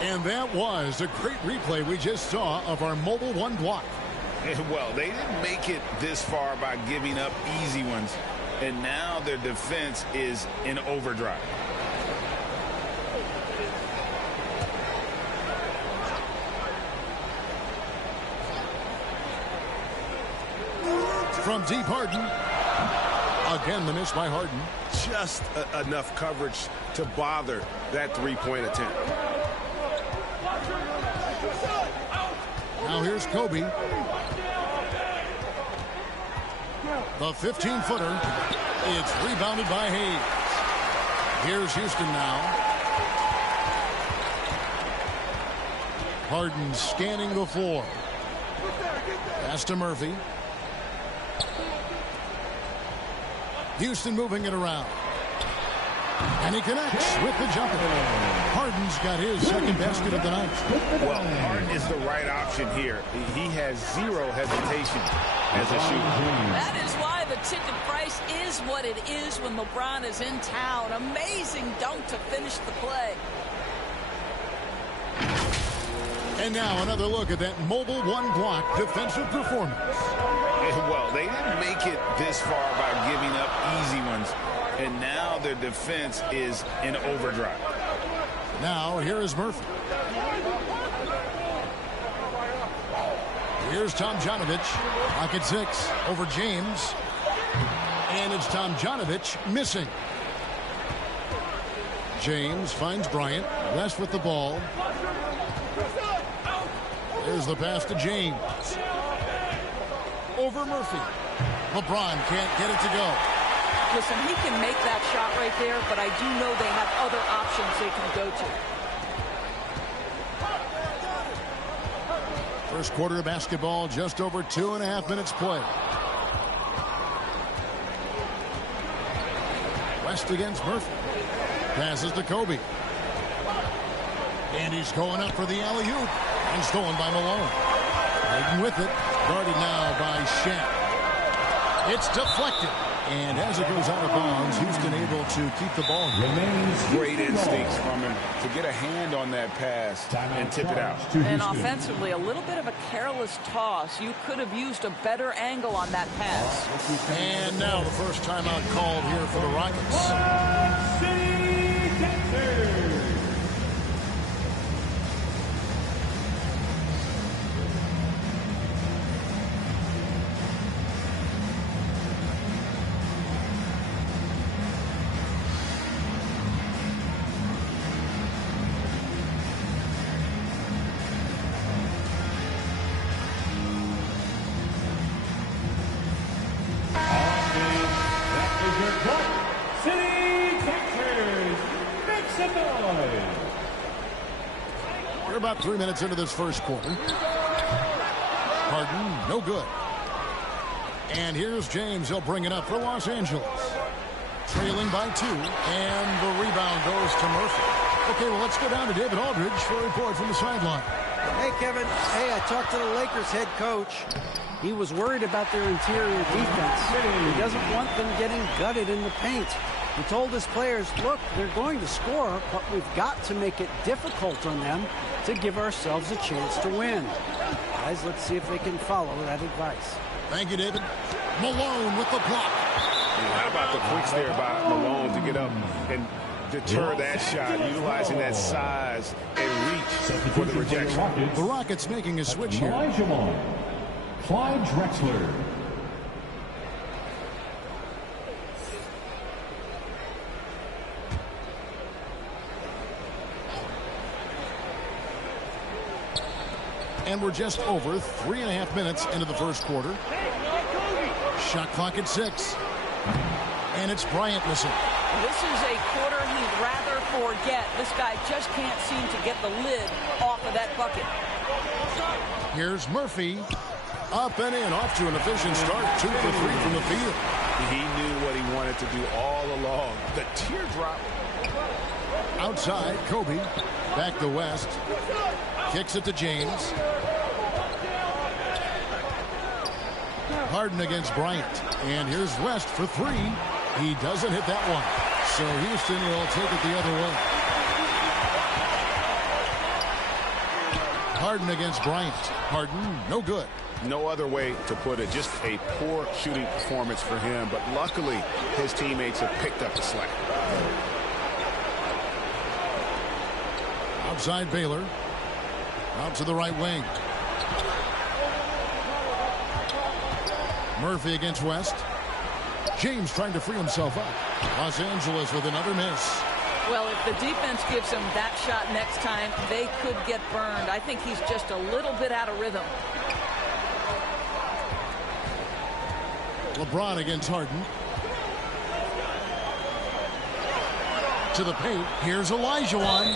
And that was a great replay we just saw of our Mobile One block. Well, they didn't make it this far by giving up easy ones. And now their defense is in overdrive. From deep, Harden. Again, the miss by Harden. Just enough coverage to bother that three-point attempt. Now here's Kobe. The 15-footer. It's rebounded by Hayes. Here's Houston now. Harden scanning the floor. Pass to Murphy. Houston moving it around. And he connects with the jumper. Harden's got his second basket of the night. Well, Harden is the right option here. He has zero hesitation as a shooter. That is why the ticket price is what it is when LeBron is in town. Amazing dunk to finish the play. And now another look at that Mobile One block defensive performance. Well, they didn't make it this far by giving up easy ones. And now their defense is in overdrive. Now, here is Murphy. Here's Tomjanovich. Pocket 6 over James. And it's Tomjanovich missing. James finds Bryant. West with the ball. There's the pass to James. Over Murphy. LeBron can't get it to go. Listen, he can make that shot right there, but I do know they have other options they can go to. First quarter of basketball, just over 2.5 minutes play. West against Murphy. Passes to Kobe. And he's going up for the alley-oop. And stolen by Malone. Hayden with it. Guarded now by Shaq. It's deflected. And as it goes out of bounds, Houston able to keep the ball. Great instincts from him to get a hand on that pass and tip it out. And offensively, a little bit of a careless toss. You could have used a better angle on that pass. And now the first timeout called here for the Rockets. We're about 3 minutes into this first quarter. Harden, no good. And here's James. He'll bring it up for Los Angeles. Trailing by 2. And the rebound goes to Murphy. Okay, well, let's go down to David Aldridge for a report from the sideline. Hey, Kevin. Hey, I talked to the Lakers head coach. He was worried about their interior defense. He doesn't want them getting gutted in the paint. He told his players, look, they're going to score, but we've got to make it difficult on them to give ourselves a chance to win. Guys, let's see if they can follow that advice. Thank you, David. Malone with the block. How about the quicks there by Malone to get up and deter that shot, utilizing that size and reach for the rejection. The Rockets making a switch here. Clyde Drexler. And we're just over 3.5 minutes into the first quarter. Shot clock at 6. And it's Bryant missing. This is a quarter he'd rather forget. This guy just can't seem to get the lid off of that bucket. Here's Murphy. Up and in, off to an efficient start. 2 for 3 from the field. He knew what he wanted to do all along. The teardrop. Outside, Kobe. Back to West. Kicks it to James. Harden against Bryant. And here's West for 3. He doesn't hit that one. So Houston will take it the other way. Harden against Bryant. Harden, no good. No other way to put it. Just a poor shooting performance for him. But luckily, his teammates have picked up the slack. Outside Baylor. Out to the right wing. Murphy against West. James trying to free himself up. Los Angeles with another miss. Well, if the defense gives him that shot next time, they could get burned. I think he's just a little bit out of rhythm. LeBron against Harden. To the paint. Here's Olajuwon.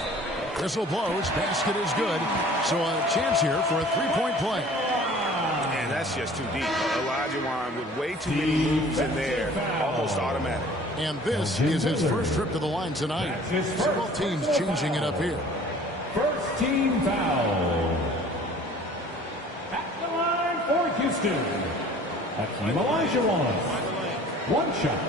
Whistle blows. Basket is good. So a chance here for a three-point play. And that's just too deep. Olajuwon with way too many moves in there. Almost automatic. And this is his first trip to the line tonight. Several teams changing it up here. First team foul. At the line for Houston. Hakeem Olajuwon. One shot.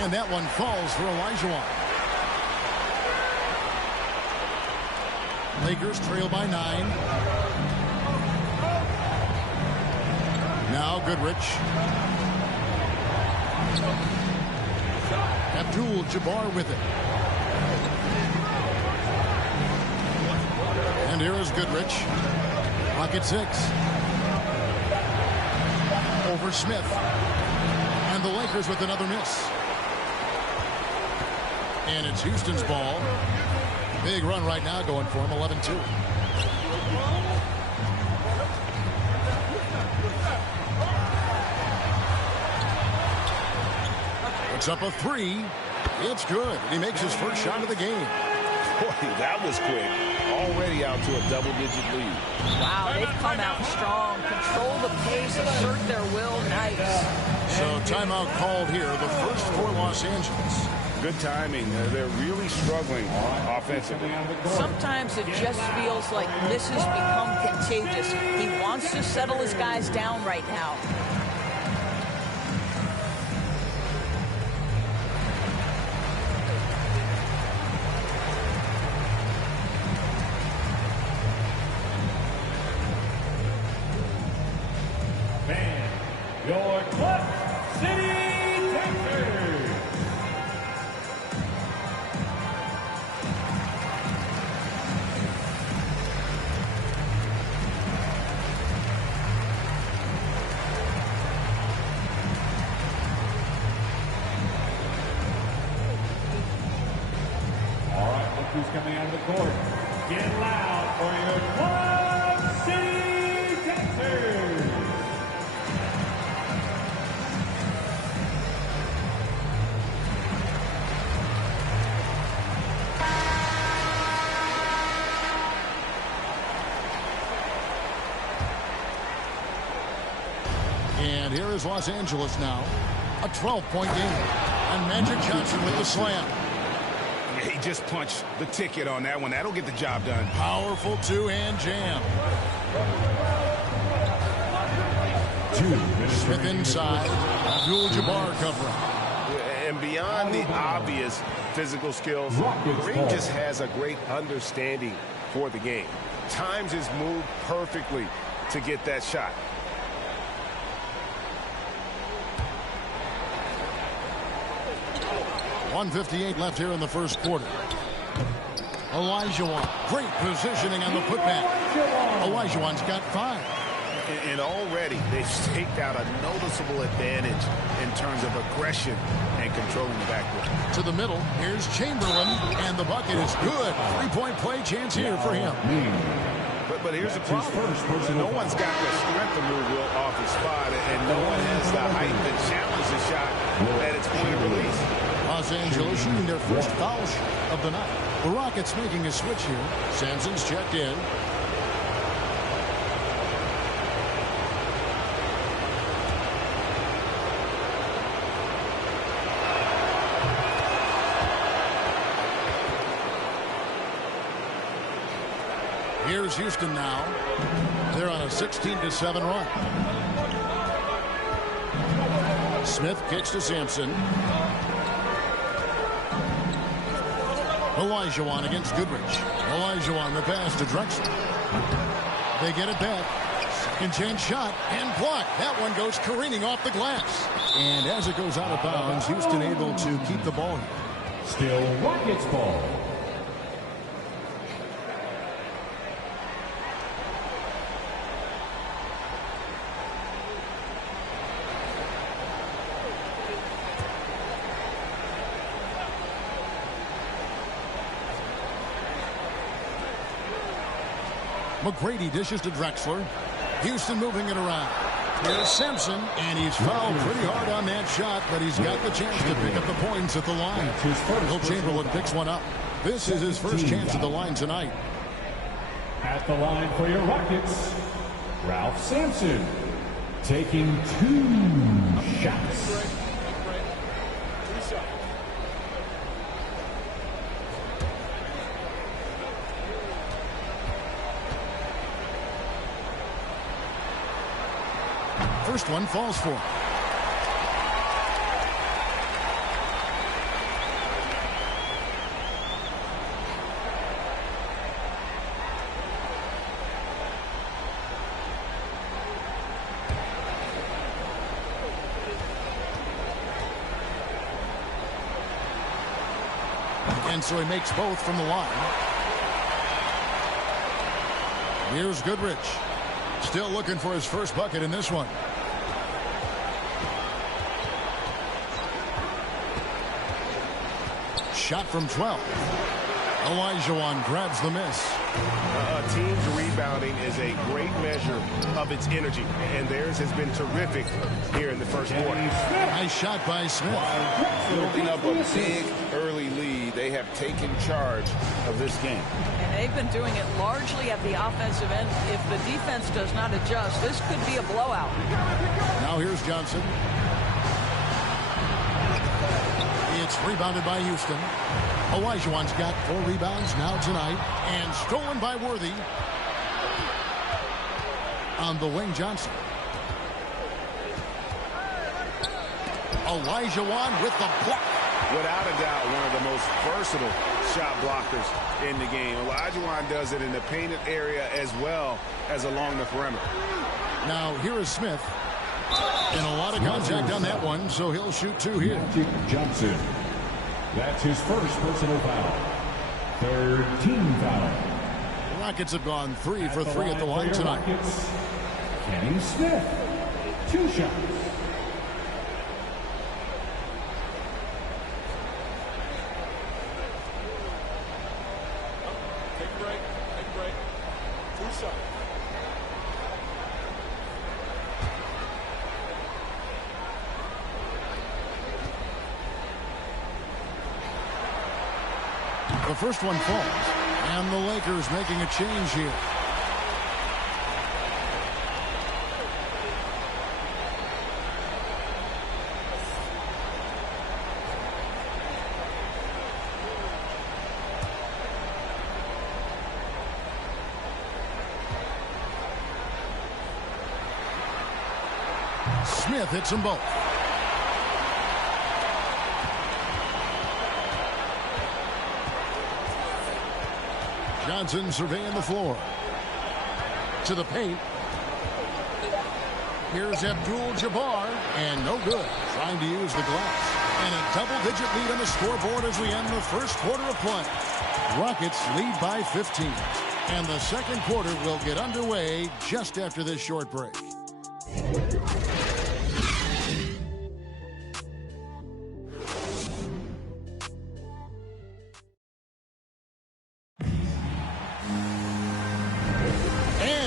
And that one falls for Olajuwon. Lakers trail by 9. Now Goodrich. Abdul-Jabbar with it. And here is Goodrich. Clock at 6. Over Smith. And the Lakers with another miss. And it's Houston's ball. Big run right now going for him, 11-2. Puts up a 3. It's good. He makes his first shot of the game. Boy, that was quick. Already out to a double-digit lead. Wow, they've come out strong. Control the pace, assert their will. Nice. So timeout called here, the first for Los Angeles. Good timing. They're really struggling offensively. Sometimes it just feels like this has become contagious. He wants to settle his guys down right now. Man, your Clutch City Texans. All right, look who's coming out of the court. Get loud for your Clutch City Texans. And here is Los Angeles now. A 12-point game. And Magic Johnson with the slam. He just punched the ticket on that one. That'll get the job done. Powerful two-hand jam. Smith inside. Abdul-Jabbar covering. And beyond the obvious physical skills, Green just has a great understanding for the game. Times his move perfectly to get that shot. .158 left here in the first quarter. Olajuwon. Great positioning on the putback. Olajuwon's got 5. And already they've staked out a noticeable advantage in terms of aggression and controlling the backcourt. To the middle, here's Chamberlain, and the bucket is good. 3-point play chance here for him. But here's the problem. No one's got the strength to move Will off his spot, and no one has the height to challenge the shot at its point of release. Los Angeles shooting their first foul shot of the night. The Rockets making a switch here. Sampson's checked in. Here's Houston now. They're on a 16-7 run. Smith kicks to Sampson. Olajuwon against Goodrich. Olajuwon the pass to Drexler. They get it back. Second chance shot and blocked. That one goes careening off the glass. And as it goes out of bounds, Houston able to keep the ball. Still Rockets ball. McGrady dishes to Drexler. Houston moving it around. Here's Sampson, and he's fouled pretty hard on that shot, but he's got the chance to pick up the points at the line. Will Chamberlain picks one up. This is his first chance at the line tonight. At the line for your Rockets, Ralph Sampson taking 2 shots. First one falls for him. And so he makes both from the line. Here's Goodrich. Still looking for his first bucket in this one. Shot from 12. Olajuwon grabs the miss. A team's rebounding is a great measure of its energy, and theirs has been terrific here in the first quarter. Nice shot by Smith. Building up a big early lead, they have taken charge of this game. And they've been doing it largely at the offensive end. If the defense does not adjust, this could be a blowout. Now here's Johnson. It's rebounded by Houston. Olajuwon's got 4 rebounds now tonight. And stolen by Worthy. On the wing, Johnson. Olajuwon with the block. Without a doubt, one of the most versatile shot blockers in the game. Olajuwon does it in the painted area as well as along the perimeter. Now here is Smith. And a lot of contact on that one, so he'll shoot 2 here. Johnson. That's his first personal foul. 3rd team foul. The Rockets have gone 3 for 3 at the line tonight. Rockets, Kenny Smith. 2 shots. Take a break. 2 shots. The first one falls, and the Lakers making a change here. Smith hits them both. Johnson surveying the floor. To the paint. Here's Abdul-Jabbar, and no good. Trying to use the glass. And a double-digit lead on the scoreboard as we end the first quarter of play. Rockets lead by 15. And the second quarter will get underway just after this short break.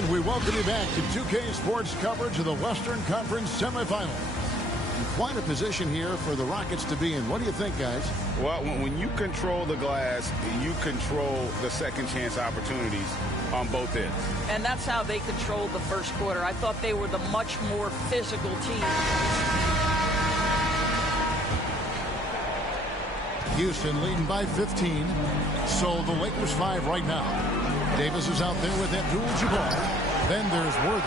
We welcome you back to 2K Sports coverage of the Western Conference semifinal. Quite a position here for the Rockets to be in. What do you think, guys? Well, when you control the glass, you control the second chance opportunities on both ends. And that's how they controlled the first quarter. I thought they were the much more physical team. Houston leading by 15. So the Lakers 5 right now. Davis is out there with Abdul-Jabbar. Then there's Worthy.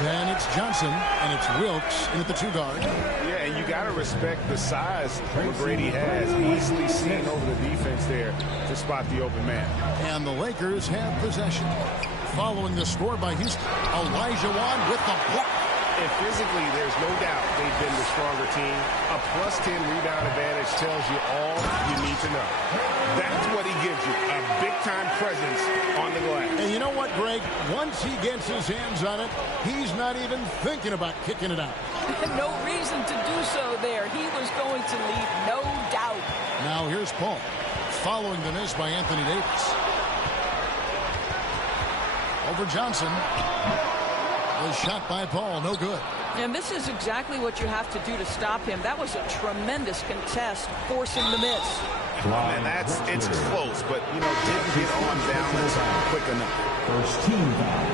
Then it's Johnson, and it's Wilkes in at the 2 guard. Yeah, and you got to respect the size McGrady has. Easily seen over the defense there to spot the open man. And the Lakers have possession. Following the score by Houston, Elijah Wan with the block. And physically, there's no doubt they've been the stronger team. A +10 rebound advantage tells you all you need to know. That's what he gives you, a big-time presence on the glass. And you know what, Greg? Once he gets his hands on it, he's not even thinking about kicking it out. No reason to do so there. He was going to leave, no doubt. Now here's Paul, following the miss by Anthony Davis. Over Johnson. The shot by Paul, no good. And this is exactly what you have to do to stop him. That was a tremendous contest, forcing the miss. And it's close, but, you know, didn't get on balance quick enough. First team foul.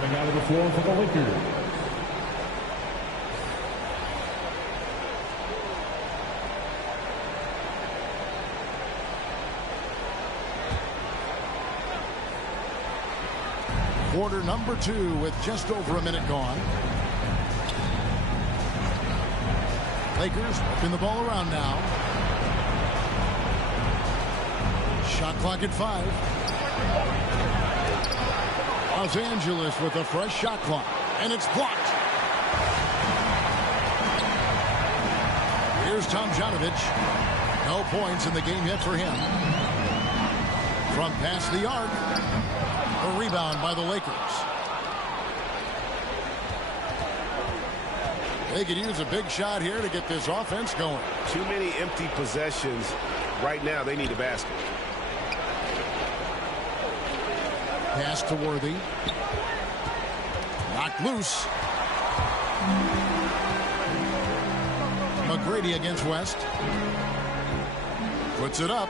Coming out of the floor for the Lakers. Quarter number 2 with just over a minute gone. Lakers working the ball around now. Shot clock at 5. Los Angeles with a fresh shot clock. And it's blocked. Here's Tomjanovich. No points in the game yet for him. From past the arc. A rebound by the Lakers. They could use a big shot here to get this offense going. Too many empty possessions. Right now, they need a basket. Pass to Worthy. Knocked loose. McGrady against West. Puts it up.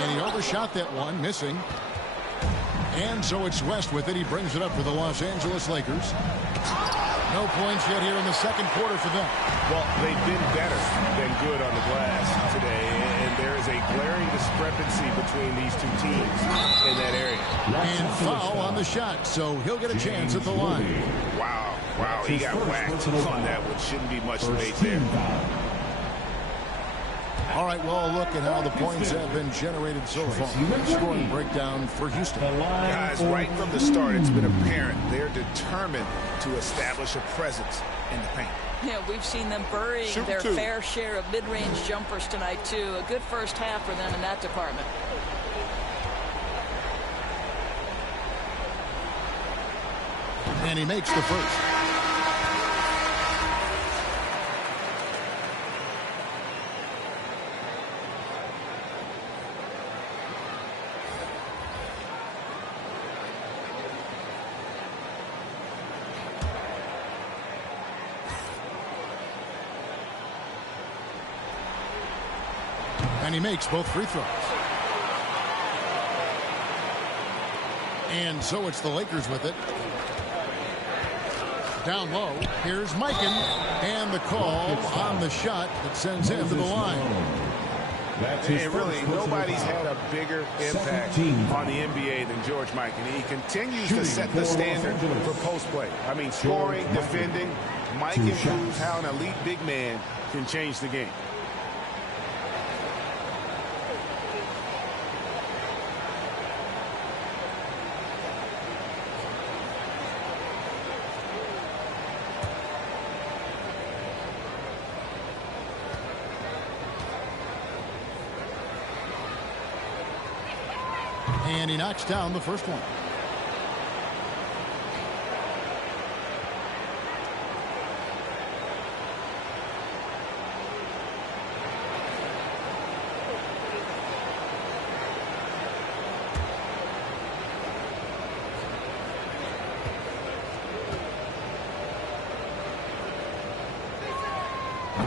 And he overshot that one, missing. And so it's West with it. He brings it up for the Los Angeles Lakers. No points yet here in the second quarter for them. Well, they've been better than good on the glass today, and there is a glaring discrepancy between these two teams in that area. And foul on the shot, so he'll get a chance at the line. Wow, he got whacked on that one. Shouldn't be much debate there. All right, well, look at how the points have been generated so far. Scoring breakdown for Houston. Guys, right from the start, it's been apparent they're determined to establish a presence in the paint. Yeah, we've seen them burying their fair share of mid-range jumpers tonight, too. A good first half for them in that department. And he makes the first. And he makes both free throws. And so it's the Lakers with it. Down low, here's Mikan. And the call on the shot that sends him to the line. And really, nobody's had a bigger impact on the NBA than George Mikan. And he continues to set the standard for post play. I mean, scoring, defending. Mikan proves how an elite big man can change the game. And he knocks down the first one.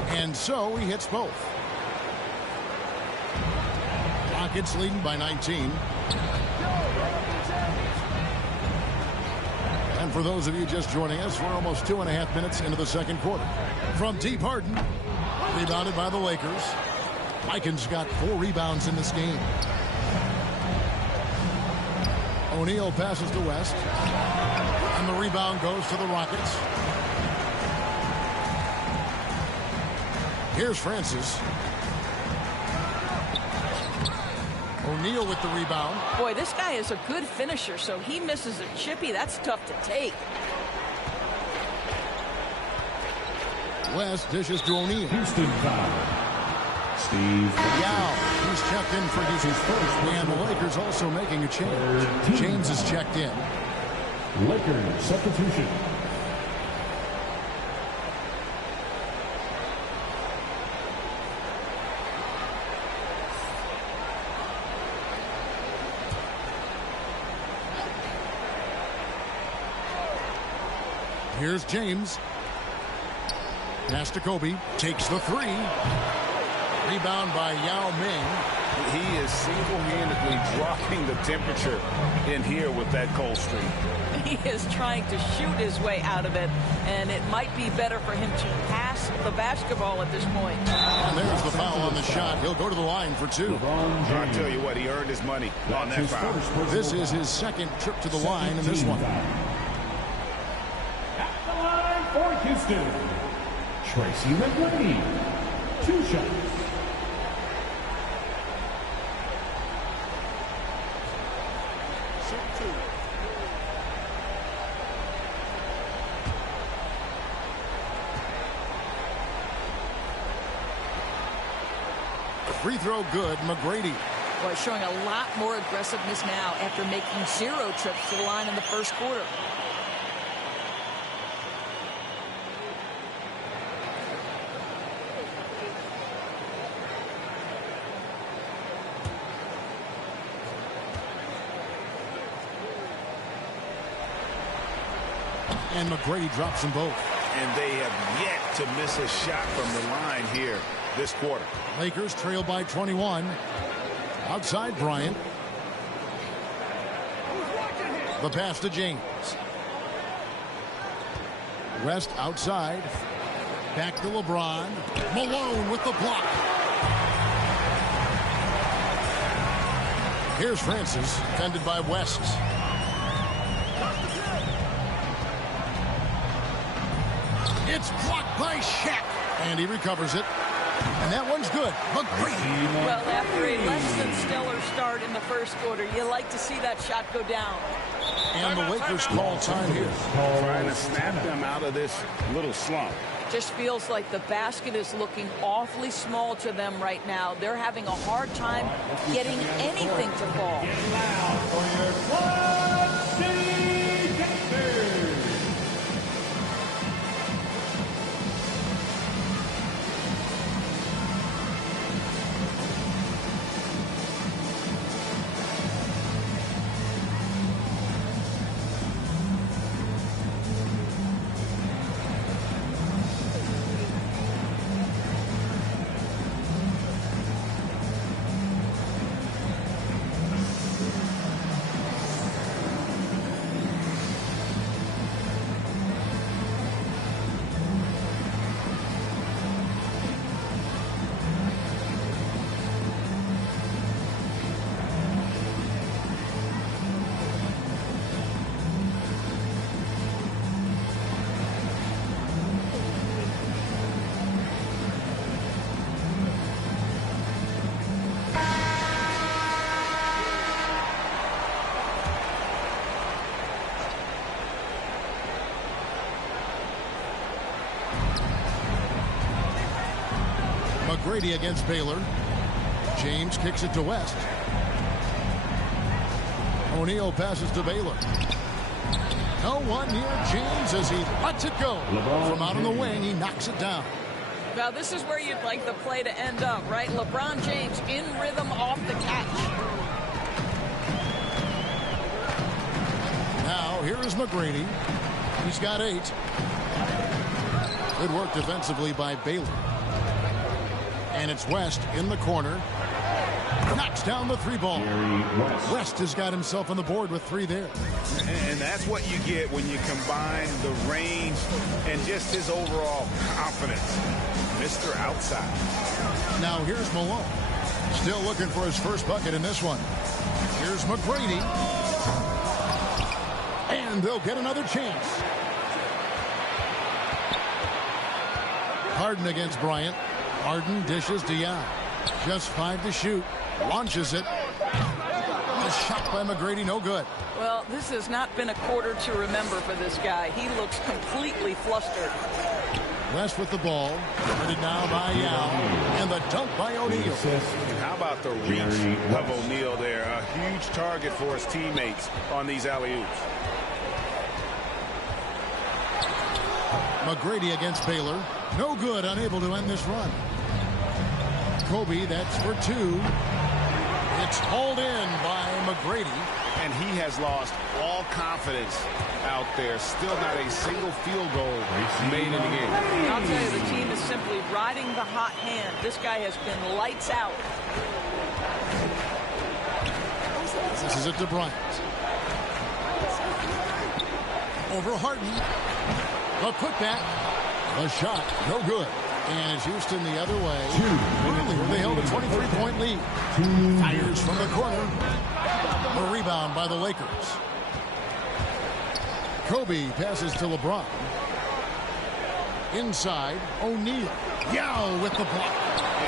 And so he hits both. Rockets leading by 19. And for those of you just joining us, we're almost 2.5 minutes into the second quarter. From deep, Harden, rebounded by the Lakers. Mikan's got 4 rebounds in this game. O'Neal passes to West. And the rebound goes to the Rockets. Here's Francis. O'Neal with the rebound. Boy, this guy is a good finisher, so he misses a chippy. That's tough to take. West dishes to O'Neal. Houston foul. Steve Yao, he's checked in for Houston first. And the Lakers also making a change. James is checked in. Lakers substitution. Here's James. Pass to Kobe. Takes the 3. Rebound by Yao Ming. He is single-handedly dropping the temperature in here with that cold streak. He is trying to shoot his way out of it, and it might be better for him to pass the basketball at this point. And there's the foul on the shot. He'll go to the line for 2. I'll tell you what, he earned his money on that foul. This is his second trip to the line in this one. For Houston, Tracy McGrady, 2 shots. Free throw good, McGrady. Boy, showing a lot more aggressiveness now after making 0 trips to the line in the first quarter. And McGrady drops them both. And they have yet to miss a shot from the line here this quarter. Lakers trail by 21. Outside Bryant. The pass to James. West outside. Back to LeBron. Malone with the block. Here's Francis, defended by West. It's blocked by Shaq. And he recovers it. And that one's good. McGrady. Well, after a less than stellar start in the first quarter, you like to see that shot go down. And the Lakers call time here. Trying to snap them out of this little slump. Just feels like the basket is looking awfully small to them right now. They're having a hard time getting anything to fall. McGrady against Baylor. James kicks it to West. O'Neal passes to Baylor. No one near James as he lets it go. From out on the wing, he knocks it down. Now, this is where you'd like the play to end up, right? LeBron James in rhythm off the catch. Now, here is McGrady. He's got 8. Good work defensively by Baylor. And it's West in the corner. Knocks down the 3 ball. West has got himself on the board with 3 there. And that's what you get when you combine the range and just his overall confidence. Mr. Outside. Now here's Malone. Still looking for his first bucket in this one. Here's McGrady. And they'll get another chance. Harden against Bryant. Harden dishes to Young. Just 5 to shoot. Launches it. A shot by McGrady, no good. Well, this has not been a quarter to remember for this guy. He looks completely flustered. West with the ball. Guarded now by Yao. And the dunk by O'Neal. And how about the reach of O'Neal there? A huge target for his teammates on these alley-oops. McGrady against Baylor. No good, unable to end this run. Kobe, that's for 2. It's hauled in by McGrady. And he has lost all confidence out there. Still not a single field goal made in the game. I'll tell you, the team is simply riding the hot hand. This guy has been lights out. This is it to Bryant. Over Harden. A putback. A shot. No good. And it's Houston the other way. Earlier, they held a 23-point lead. Fires from the corner. A rebound by the Lakers. Kobe passes to LeBron. Inside, O'Neal. Yao with the block.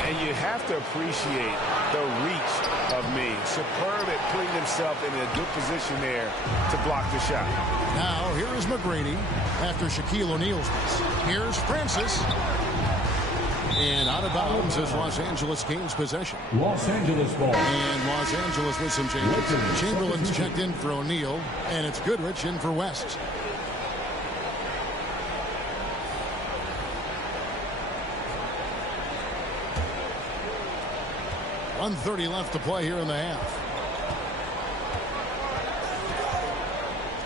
And you have to appreciate the reach of me. Superb at putting himself in a good position there to block the shot. Now, here is McGrady after Shaquille O'Neal's miss. Here's Francis. And out of bounds is Los Angeles gains possession. Los Angeles ball. And Los Angeles with some changes. Chamberlain's checked in for O'Neal, and it's Goodrich in for West. .130 left to play here in the half.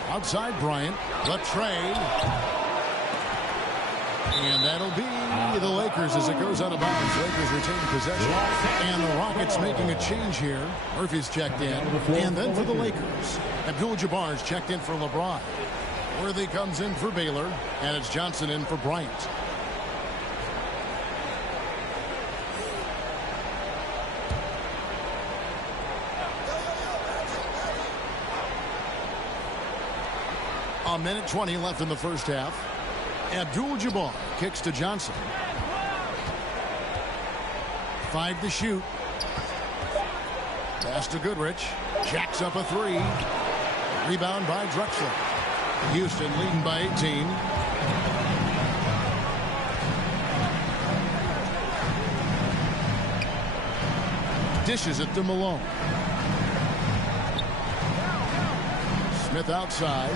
Outside Bryant. The trade. And that'll be the Lakers as it goes out of bounds. Lakers retain possession. And the Rockets making a change here. Murphy's checked in. And then for the Lakers, Abdul-Jabbar's checked in for LeBron. Worthy comes in for Baylor. And it's Johnson in for Bryant. A minute 20 left in the first half. Abdul-Jabbar kicks to Johnson. 5 to shoot. Pass to Goodrich. Jacks up a 3. Rebound by Drexler. Houston leading by 18. Dishes it to Malone. Smith outside.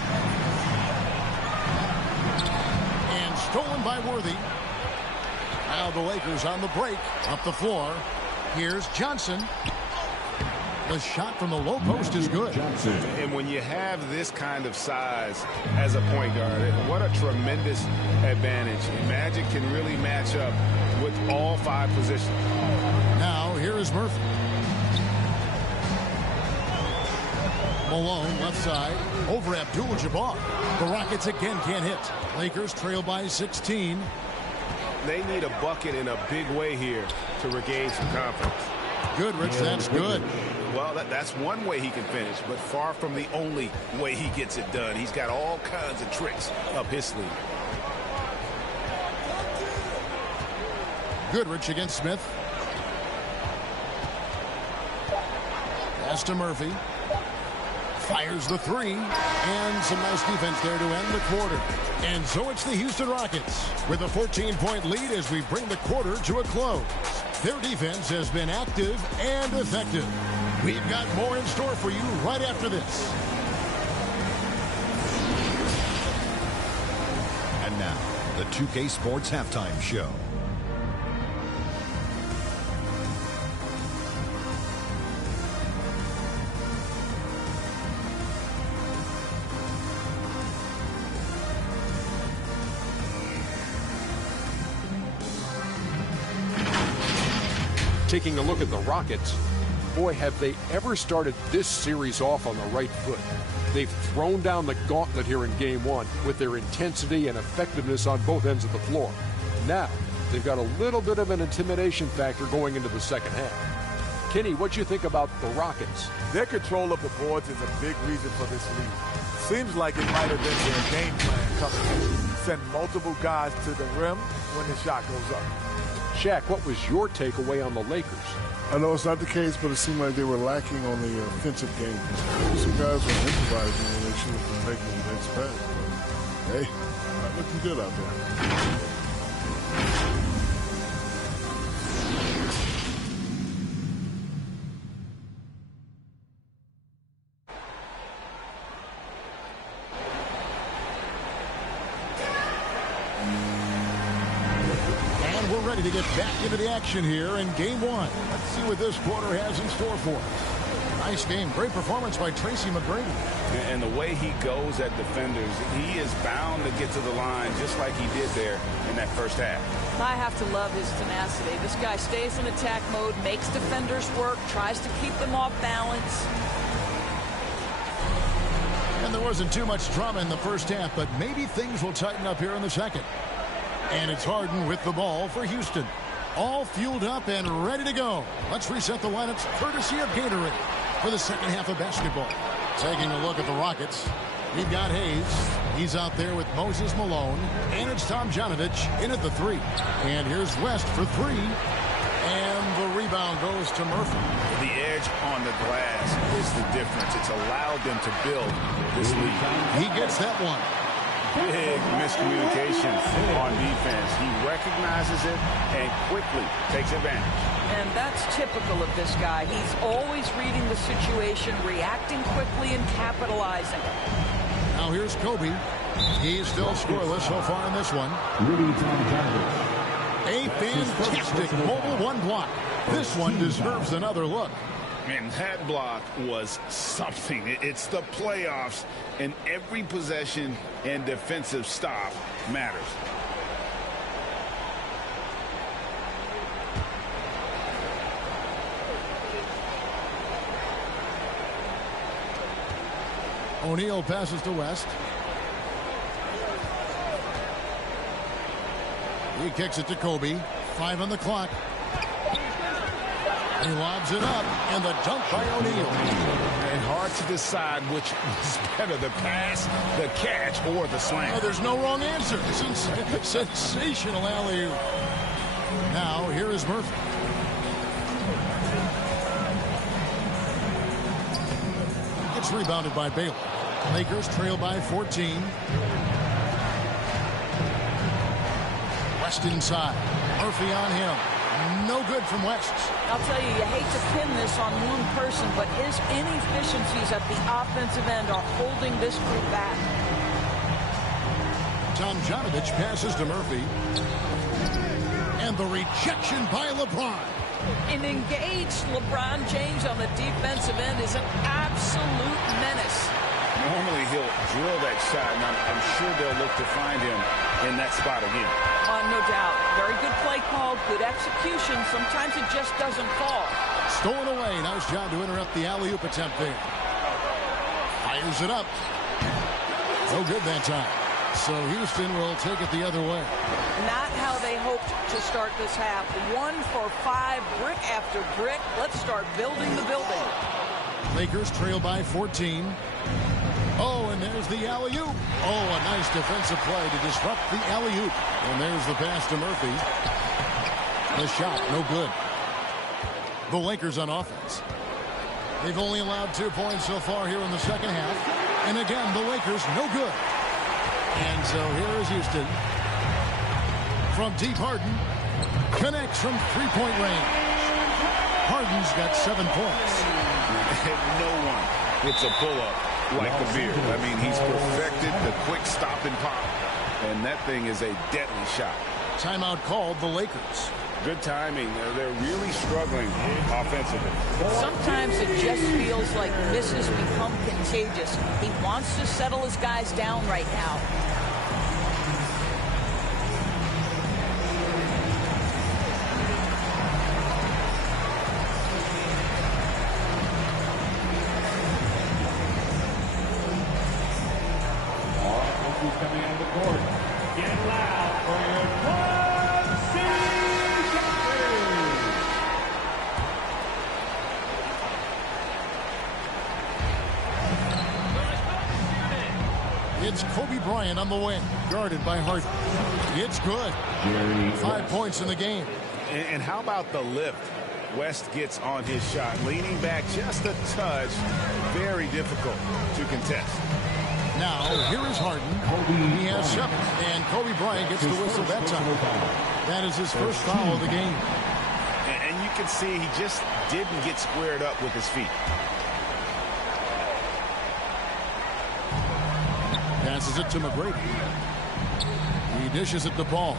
Stolen by Worthy. Now the Lakers on the break. Up the floor. Here's Johnson. The shot from the low post is good. And when you have this kind of size as a point guard, what a tremendous advantage. Magic can really match up with all 5 positions. Now here is Murphy. Malone left side over Abdul-Jabbar. The Rockets again can't hit. Lakers trail by 16. They need a bucket in a big way here to regain some confidence. Goodrich, that's good. Well, that's one way he can finish, but far from the only way he gets it done. He's got all kinds of tricks up his sleeve. Goodrich against Smith. Pass to Murphy. Fires the 3, and some nice defense there to end the quarter. And so it's the Houston Rockets with a 14-point lead as we bring the quarter to a close. Their defense has been active and effective. We've got more in store for you right after this. And now, the 2K Sports Halftime Show. Taking a look at the Rockets, boy, have they ever started this series off on the right foot. They've thrown down the gauntlet here in Game 1 with their intensity and effectiveness on both ends of the floor. Now, they've got a little bit of an intimidation factor going into the second half. Kenny, what do you think about the Rockets? Their control of the boards is a big reason for this lead. Seems like it might have been their game plan coming in. Send multiple guys to the rim when the shot goes up. Shaq, what was your takeaway on the Lakers? I know it's not the case, but it seemed like they were lacking on the offensive game. Some guys were improvising when they should have been making the next pass. But, hey, not looking good out there. To get back into the action here in Game 1. Let's see what this quarter has in store for us. Nice game. Great performance by Tracy McGrady. And the way he goes at defenders, he is bound to get to the line just like he did there in that first half. I have to love his tenacity. This guy stays in attack mode, makes defenders work, tries to keep them off balance. And there wasn't too much drama in the first half, but maybe things will tighten up here in the second. And it's Harden with the ball for Houston. All fueled up and ready to go. Let's reset the lineups courtesy of Gatorade for the second half of basketball. Taking a look at the Rockets, we've got Hayes. He's out there with Moses Malone. And it's Tomjanovich in at the 3. And here's West for 3. And the rebound goes to Murphy. The edge on the glass is the difference. It's allowed them to build this lead. He gets that one. Big miscommunication on defense. He recognizes it and quickly takes advantage. And that's typical of this guy. He's always reading the situation, reacting quickly, and capitalizing. Now here's Kobe. He's still scoreless so far in this one. A fantastic mobile one block. This one deserves another look. And that block was something. It's the playoffs, and every possession and defensive stop matters. O'Neal passes to West. He kicks it to Kobe. 5 on the clock. He lobs it up, and the dunk by O'Neal. And hard to decide which was better, the pass, the catch, or the slam. Oh, there's no wrong answer. Sensational alley-oop. Now, here is Murphy. It's rebounded by Baylor. Lakers trail by 14. West inside. Murphy on him. No good from West. I'll tell you, you hate to pin this on one person, but his inefficiencies at the offensive end are holding this group back. Tomjanovich passes to Murphy. And the rejection by LeBron. An engaged LeBron James on the defensive end is an absolute menace. Normally he'll drill that shot, and I'm sure they'll look to find him in that spot again. No doubt. Very good play call, good execution. Sometimes it just doesn't fall. Stolen away. Nice job to interrupt the alley-oop attempt there. Fires it up. No good that time. So Houston will take it the other way. Not how they hoped to start this half. 1 for 5, brick after brick. Let's start building the building. Lakers trail by 14. Oh, and there's the alley-oop. Oh, a nice defensive play to disrupt the alley-oop. And there's the pass to Murphy. The shot, no good. The Lakers on offense. They've only allowed 2 points so far here in the second half. And again, the Lakers, no good. And so here is Houston. From deep Harden. Connects from three-point range. Harden's got 7 points. No one hits a pull-up like the Beard. I mean, he's perfected the quick stop and pop. And that thing is a deadly shot. Timeout called the Lakers. Good timing. They're really struggling offensively. Sometimes it just feels like misses become contagious. He wants to settle his guys down right now. Coming on the court. Get loud for your It's Kobe Bryant on the wing, guarded by Harden. It's good. 5 points in the game. And how about the lift? West gets on his shot, leaning back just a touch. Very difficult to contest. Now, here is Harden. He has 7, and Kobe Bryant gets the whistle that time. That is his first foul of the game. And you can see he just didn't get squared up with his feet. Passes it to McGrady. He dishes it the ball.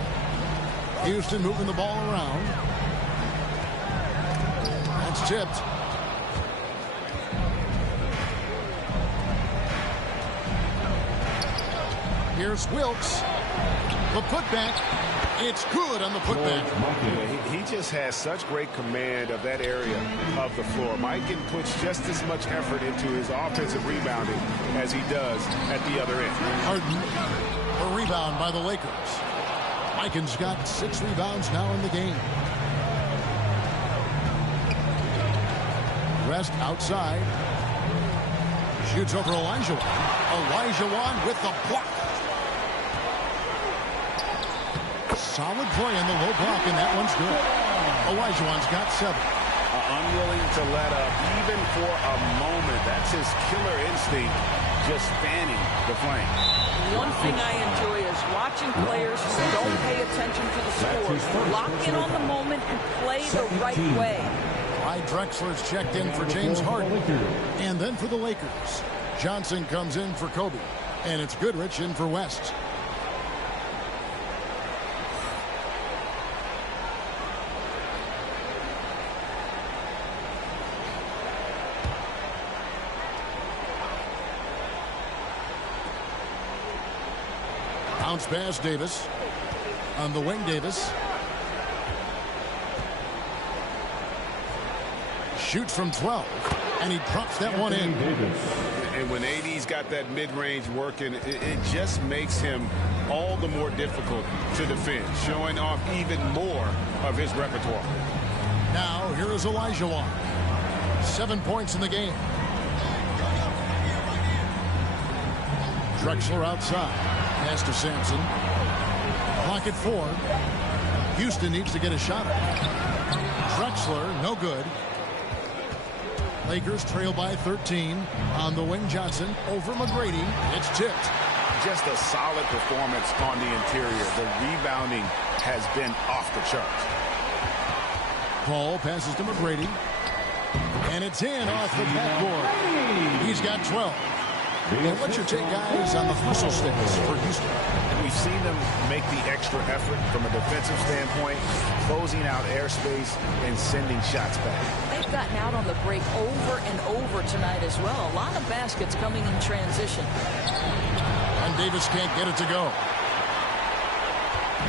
Houston moving the ball around. That's tipped. Here's Wilkes. The putback. It's good on the putback. He just has such great command of that area of the floor. Mikan puts just as much effort into his offensive rebounding as he does at the other end. Harden, a rebound by the Lakers. Mikan's got 6 rebounds now in the game. West outside. Shoots over Elijah. Elijah with the block. Solid play in the low block, and that one's good. Olajuwon's got 7. Unwilling to let up, even for a moment. That's his killer instinct, just fanning the flame. One thing I enjoy is watching players who don't pay attention to the score. Lock in on the moment and play the right way. Clyde Drexler's checked in for James Harden. And then for the Lakers, Johnson comes in for Kobe. And it's Goodrich in for West. Bounce pass, Davis. On the wing, Davis. Shoots from 12, and he drops that one in. And when AD's got that mid-range working, it just makes him all the more difficult to defend, showing off even more of his repertoire. Now, here is Olajuwon. 7 points in the game. Drexler outside. Pass to Sampson. Clock at 4. Houston needs to get a shot up. Drexler, no good. Lakers trail by 13. On the wing, Johnson over McGrady. It's tipped. Just a solid performance on the interior. The rebounding has been off the charts. Paul passes to McGrady. And it's in off the backboard. He's got 12. And what's your take, guys, on the hustle sticks for Houston? We've seen them make the extra effort from a defensive standpoint, closing out airspace and sending shots back. They've gotten out on the break over and over tonight as well. A lot of baskets coming in transition. And Davis can't get it to go.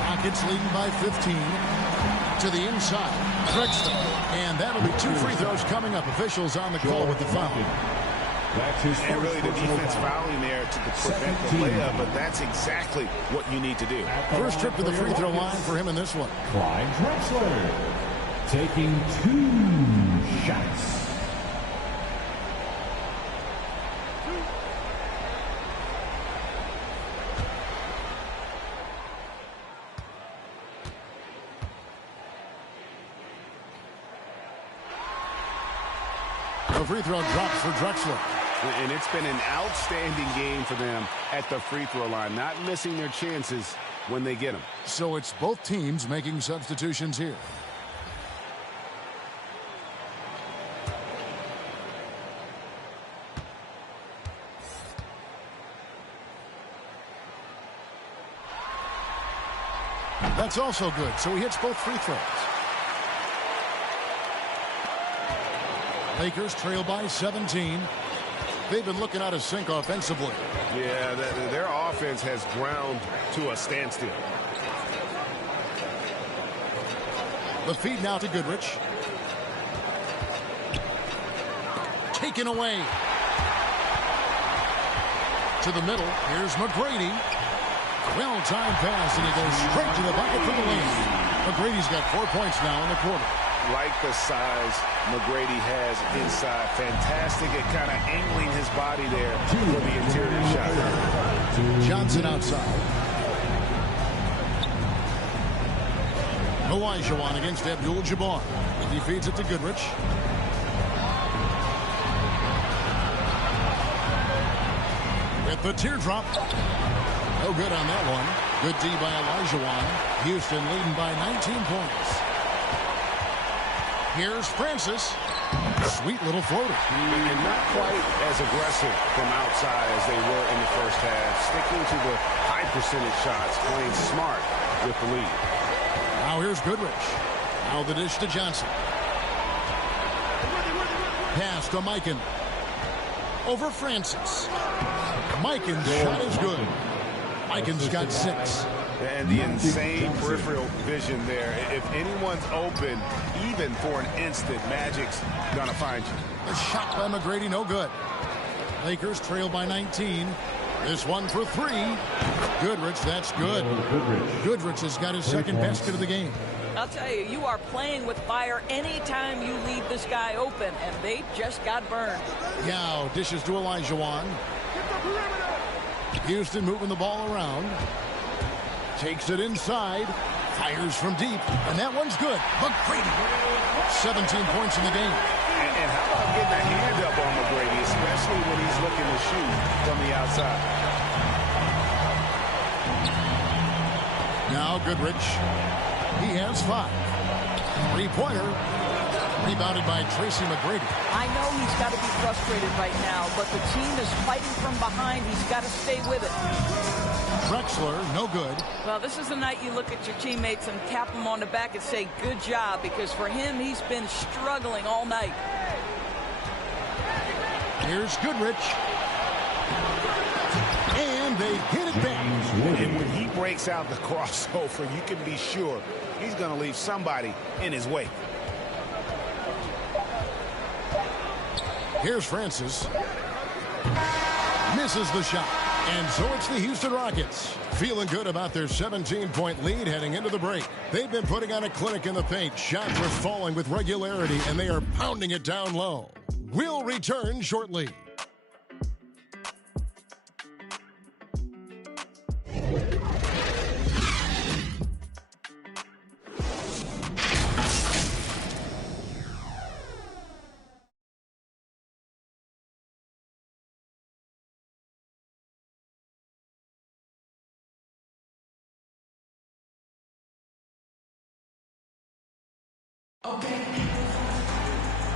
Rockets leading by 15 to the inside. Drexler. And that'll be 2 free throws coming up. Officials on the call with the foul. And really the defense fouling there to prevent the layup, but that's exactly what you need to do. First trip to the free throw line for him in this one. Clyde Drexler taking 2 shots. The free throw drops for Drexler. And it's been an outstanding game for them at the free throw line. Not missing their chances when they get them. So it's both teams making substitutions here. That's also good, so he hits both free throws. Lakers trail by 17. They've been looking out of sync offensively. Yeah, their offense has ground to a standstill. The feed now to Goodrich. Taken away. To the middle. Here's McGrady. Well-timed pass, and he goes straight to the bucket for the lead. McGrady's got 4 points now in the quarter. Like the size McGrady has inside. Fantastic at kind of angling his body there for the interior shot. Johnson outside. Olajuwon against Abdul-Jabbar. He feeds it to Goodrich. With the teardrop. No good on that one. Good D by Olajuwon. Houston leading by 19 points. Here's Francis. Sweet little floater. And not quite as aggressive from outside as they were in the first half. Sticking to the high percentage shots. Playing smart with the lead. Now here's Goodrich. Now the dish to Johnson. Pass to Mikan. Over Francis. Mikan's shot is good. Mikan's got 6. And the insane peripheral vision there. If anyone's open, even for an instant, Magic's gonna find you. A shot by McGrady, no good. Lakers trail by 19. This one for 3. Goodrich, that's good. Goodrich has got his second basket of the game. I'll tell you, you are playing with fire anytime you leave this guy open, and they just got burned. Yao dishes to Olajuwon. Houston moving the ball around. Takes it inside. Fires from deep. And that one's good. McGrady. 17 points in the game. And how about getting a hand up on McGrady, especially when he's looking to shoot from the outside. Now Goodrich. He has 5. 3-pointer. Rebounded by Tracy McGrady. I know he's got to be frustrated right now, but the team is fighting from behind. He's got to stay with it. Drexler, no good. Well, this is the night you look at your teammates and tap them on the back and say, good job, because for him, he's been struggling all night. Here's Goodrich. And they hit it back. And when he breaks out the crossover, you can be sure he's going to leave somebody in his way. Here's Francis. Misses the shot. And so it's the Houston Rockets. Feeling good about their 17-point lead heading into the break. They've been putting on a clinic in the paint. Shots are falling with regularity, and they are pounding it down low. We'll return shortly.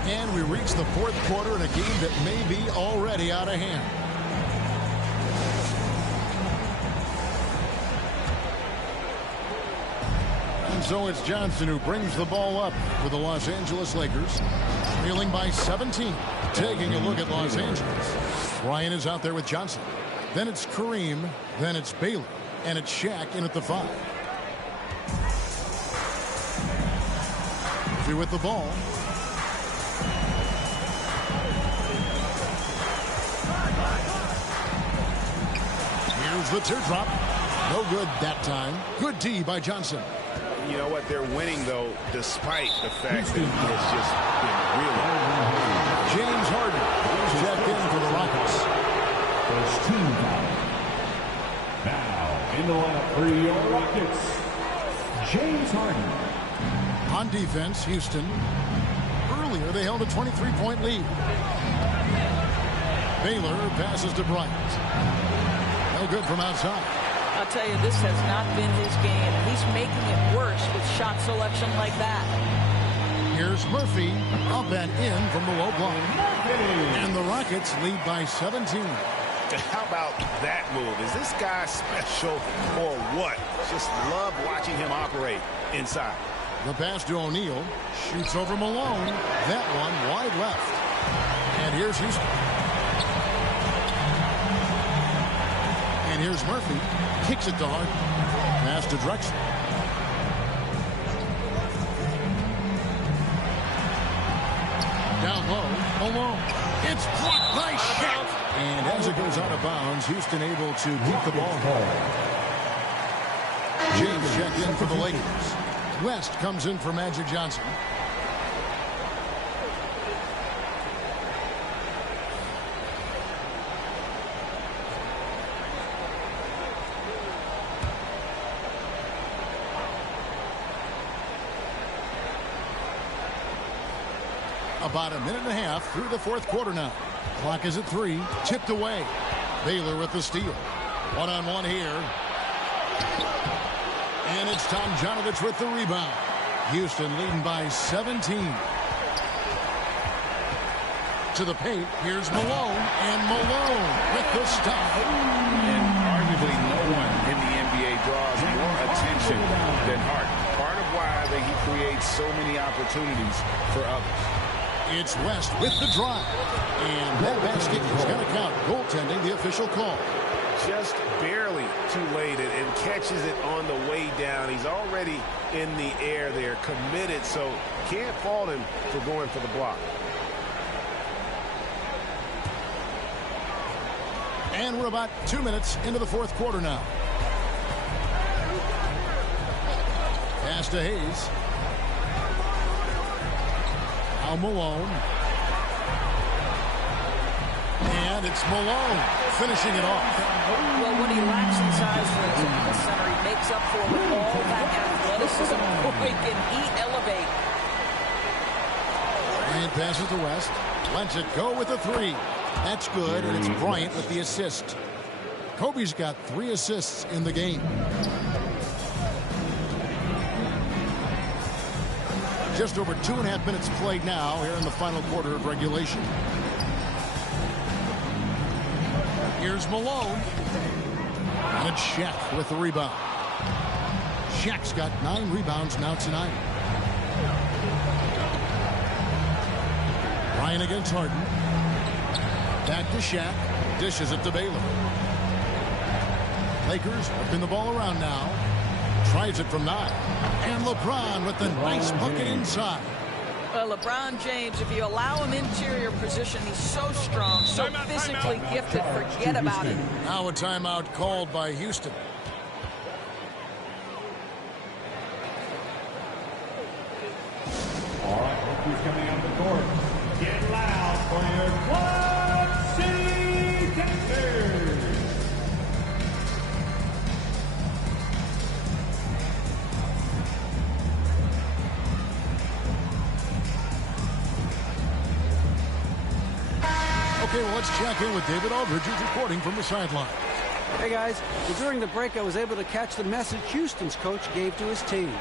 And we reach the fourth quarter in a game that may be already out of hand. And so it's Johnson who brings the ball up for the Los Angeles Lakers. Trailing by 17. Taking a look at Los Angeles. Ryan is out there with Johnson. Then it's Kareem. Then it's Baylor. And it's Shaq in at the 5. With the ball. Here's the teardrop. No good that time. Good D by Johnson. You know what? They're winning, though, despite the fact that he has just been really. James Harden is checked in for the Rockets. First team foul. Now in the lineup for your Rockets, James Harden. On defense, Houston. Earlier, they held a 23-point lead. Baylor passes to Bryant. No good from outside. I'll tell you, this has not been his game, and he's making it worse with shot selection like that. Here's Murphy, up and in from the low block. And the Rockets lead by 17. How about that move? Is this guy special or what? Just love watching him operate inside. The pass to O'Neal. Shoots over Malone. That one wide left. And here's Houston. And here's Murphy. Kicks it to Harden. Pass to Drexler. Down low. Malone. It's blocked by Shaq. And as it goes out of bounds, Houston able to keep the ball. James checked in for the Lakers. West comes in for Magic Johnson. About a minute and a half through the fourth quarter now. Clock is at 3. Tipped away. Baylor with the steal. One-on-one here. And it's Tom Janovich with the rebound. Houston leading by 17. To the paint. Here's Malone. And Malone with the stop. And arguably no one in the NBA draws more attention than Harden. Part of why he creates so many opportunities for others. It's West with the drive. And that basket is going to count. Goaltending, the official call. Just barely too late and catches it on the way down. He's already in the air there, committed, so can't fault him for going for the block. And we're about 2 minutes into the fourth quarter now. Pass to Hayes. Now Malone. And it's Malone finishing it off. Well, when he lacks in size for the center, he makes up for it with all that athleticism. Boy, can he elevate. And passes to West. Lets it go with a 3. That's good, and it's Bryant with the assist. Kobe's got 3 assists in the game. Just over 2.5 minutes played now here in the final quarter of regulation. Here's Malone. And it's Shaq with the rebound. Shaq's got 9 rebounds now tonight. Ryan against Harden. Back to Shaq. Dishes it to Baylor. Lakers whipping the ball around now. Tries it from 9. And LeBron with the nice bucket inside. Well, LeBron James, if you allow him interior position, he's so strong, so physically gifted, forget about it. Now a timeout called by Houston. All right, who's coming on the court? Get loud for your Quad City Cavaliers. Okay, well, let's check in with David Aldridge, who's reporting from the sideline. Hey, guys. Well, during the break, I was able to catch the message Houston's coach gave to his team.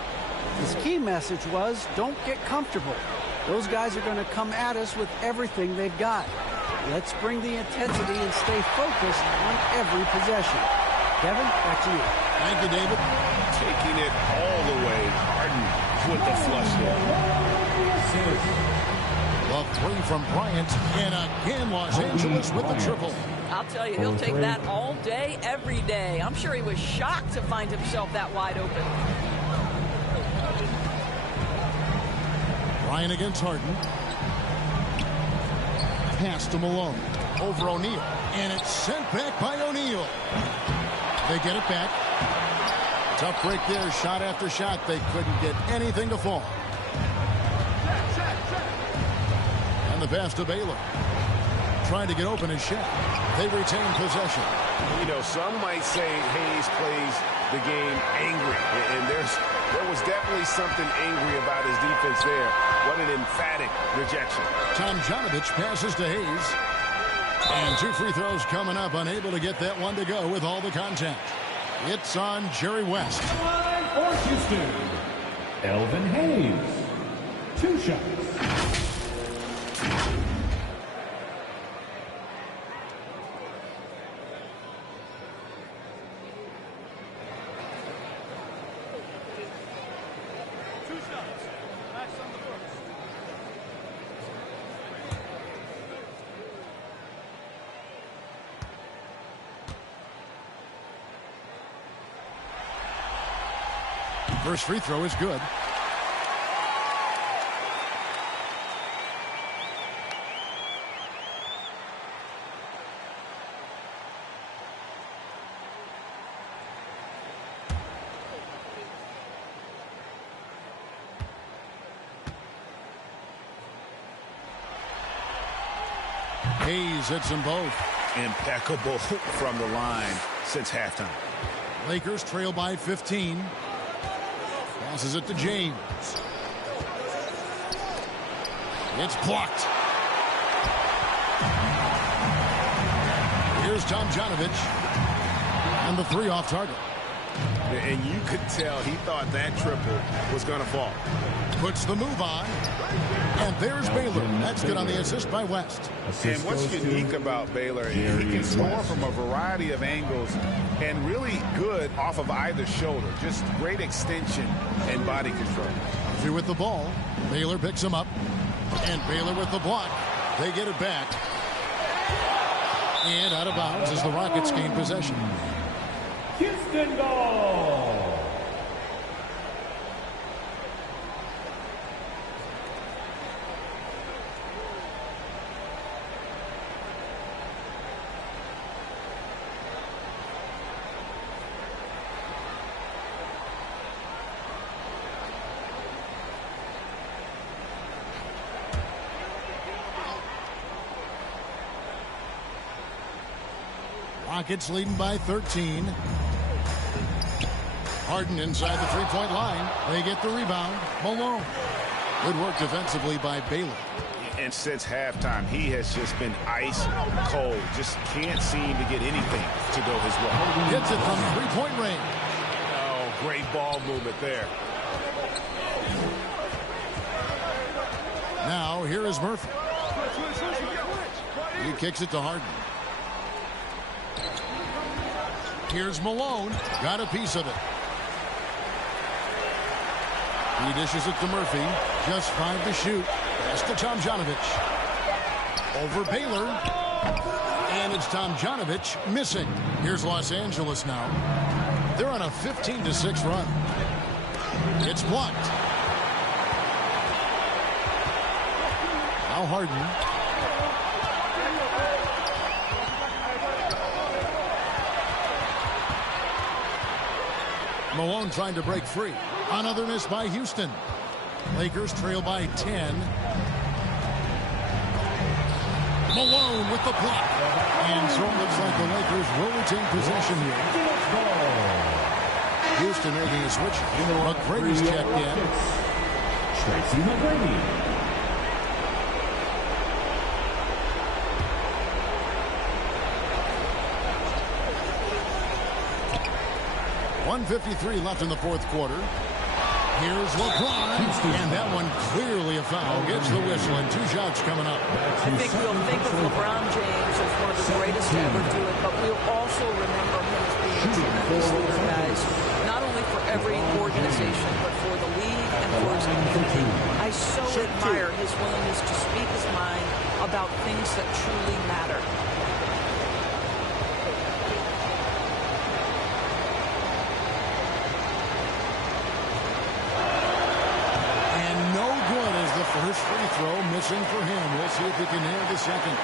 His key message was, don't get comfortable. Those guys are going to come at us with everything they've got. Let's bring the intensity and stay focused on every possession. Kevin, back to you. Thank you, David. Taking it all the way. Harden with the flush there. The 3 from Bryant, and again Los Angeles with the triple. I'll tell you, he'll take that all day, every day. I'm sure he was shocked to find himself that wide open. Bryant against Harden. Pass to Malone. Over O'Neal. And it's sent back by O'Neal. They get it back. Tough break there. Shot after shot. They couldn't get anything to fall. And the pass to Baylor. Trying to get open is Shaq. They retain possession. You know, some might say Hayes plays the game angry. And there was definitely something angry about his defense there. What an emphatic rejection. Tom Janovich passes to Hayes. And 2 free throws coming up. Unable to get that one to go with all the contact. It's on Jerry West. For Houston, Elvin Hayes. 2 shots. First free throw is good. Hayes hits them both. Impeccable from the line since halftime. Lakers trail by 15. Passes it to James. It's blocked. Here's Tomjanovich. And the 3 off target. And you could tell he thought that triple was going to fall. Puts the move on. And there's Baylor. That's good on the assist by West. And what's unique about Baylor, he can score from a variety of angles and really good off of either shoulder. Just great extension and body control. Through with the ball. Baylor picks him up. And Baylor with the block. They get it back. And out of bounds as the Rockets gain possession. Houston ball. Rockets leading by 13. Harden inside the three-point line. They get the rebound. Malone. Good work defensively by Baylor. And since halftime, he has just been ice cold. Just can't seem to get anything to go his way. Hits it from three-point range. Oh, great ball movement there. Now, here is Murphy. He kicks it to Harden. Here's Malone. Got a piece of it. He dishes it to Murphy. Just 5 to shoot. Pass to Tomjanovich. Over Baylor. And it's Tomjanovich missing. Here's Los Angeles now. They're on a 15-6 run. It's blocked. Now Harden. Malone trying to break free. Another miss by Houston. Lakers trail by 10. Malone with the block. And so it looks like the Lakers will retain possession here. Houston making a switch. McGrady's checked in. Tracy McGrady. 1:53 left in the fourth quarter. Here's LeBron, and that one clearly a foul. Gets the whistle, and 2 shots coming up. I think we'll think of LeBron James as one of the greatest to ever do it, but we'll also remember him as being a tremendous leader, guys. Not only for every organization, but for the league and for his community. I so admire his willingness to speak his mind about things that truly matter. First free throw missing for him. We'll see if he can nail the second.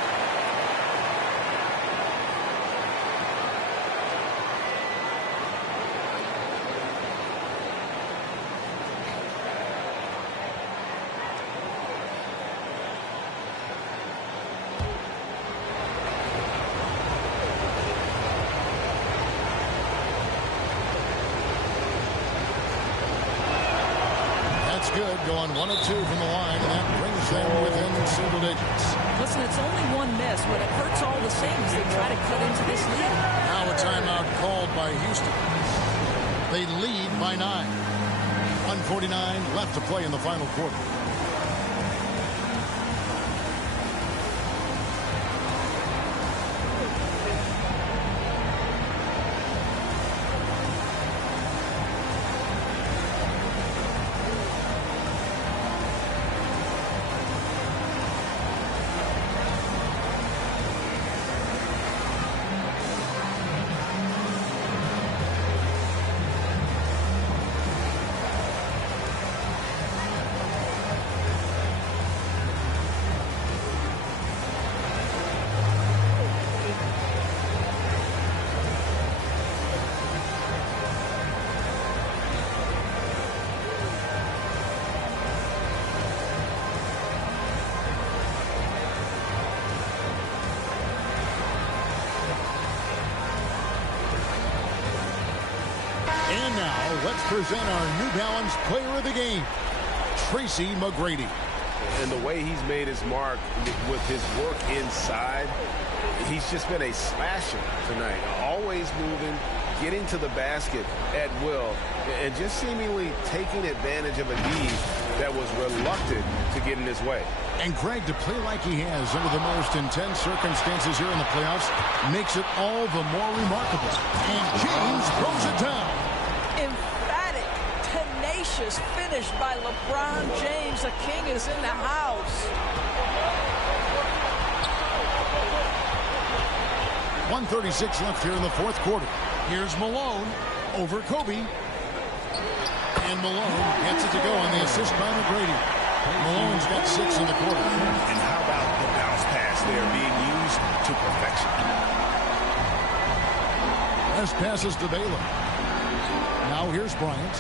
Good, going 1 of 2 from the line, and that brings them within single digits. Listen, it's only one miss, but it hurts all the same as they try to cut into this lead. Now a timeout called by Houston. They lead by 9. 1:49 left to play in the final quarter. And now, let's present our New Balance Player of the Game, Tracy McGrady. And the way he's made his mark with his work inside, he's just been a slasher tonight. Always moving, getting to the basket at will, and just seemingly taking advantage of a D that was reluctant to get in his way. And Greg, to play like he has under the most intense circumstances here in the playoffs makes it all the more remarkable. And James throws it down. Emphatic, tenacious finish by LeBron James. The king is in the house. 1:36 left here in the fourth quarter. Here's Malone over Kobe. And Malone gets it to go on the assist by McGrady. Malone's got 6 in the quarter. And how about the bounce pass there being used to perfection? Best passes to Baylor. Now here's Bryant.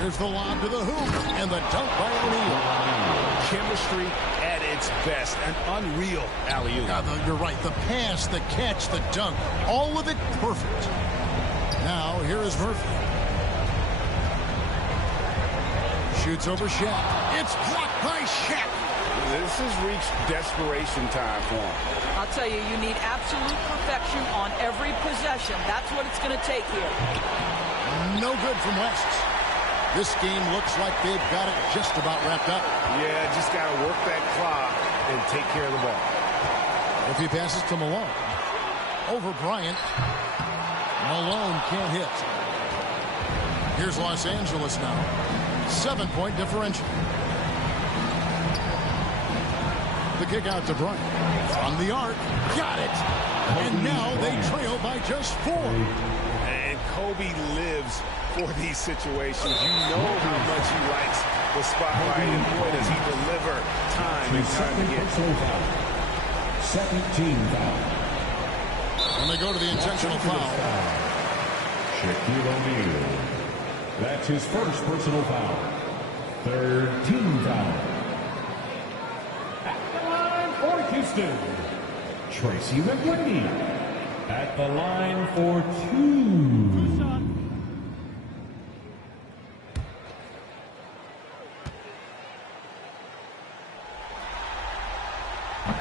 Here's the lob to the hoop. And the dunk by O'Neal. Chemistry at its best. An unreal alley-oop. Yeah, you're right. The pass, the catch, the dunk. All of it perfect. Now here is Murphy. Shoots over Shaq. It's blocked by Shaq. This has reached desperation time for him. I'll tell you, you need absolute perfection on every possession. That's what it's going to take here. No good from West. This game looks like they've got it just about wrapped up. Yeah, just got to work that clock and take care of the ball. If he passes to Malone. Over Bryant. Malone can't hit. Here's Los Angeles now. 7-point differential. The kick out to Bryant. From the arc. Got it. And now they trail by just 4. And Kobe lives for these situations. You know how much he likes the spotlight. And boy, does he deliver time and time again. Second team foul. And they go to the intentional foul. Shaquille O'Neal. That's his first personal foul. Third team foul. At the line for Houston, Tracy McGrady. At the line for 2.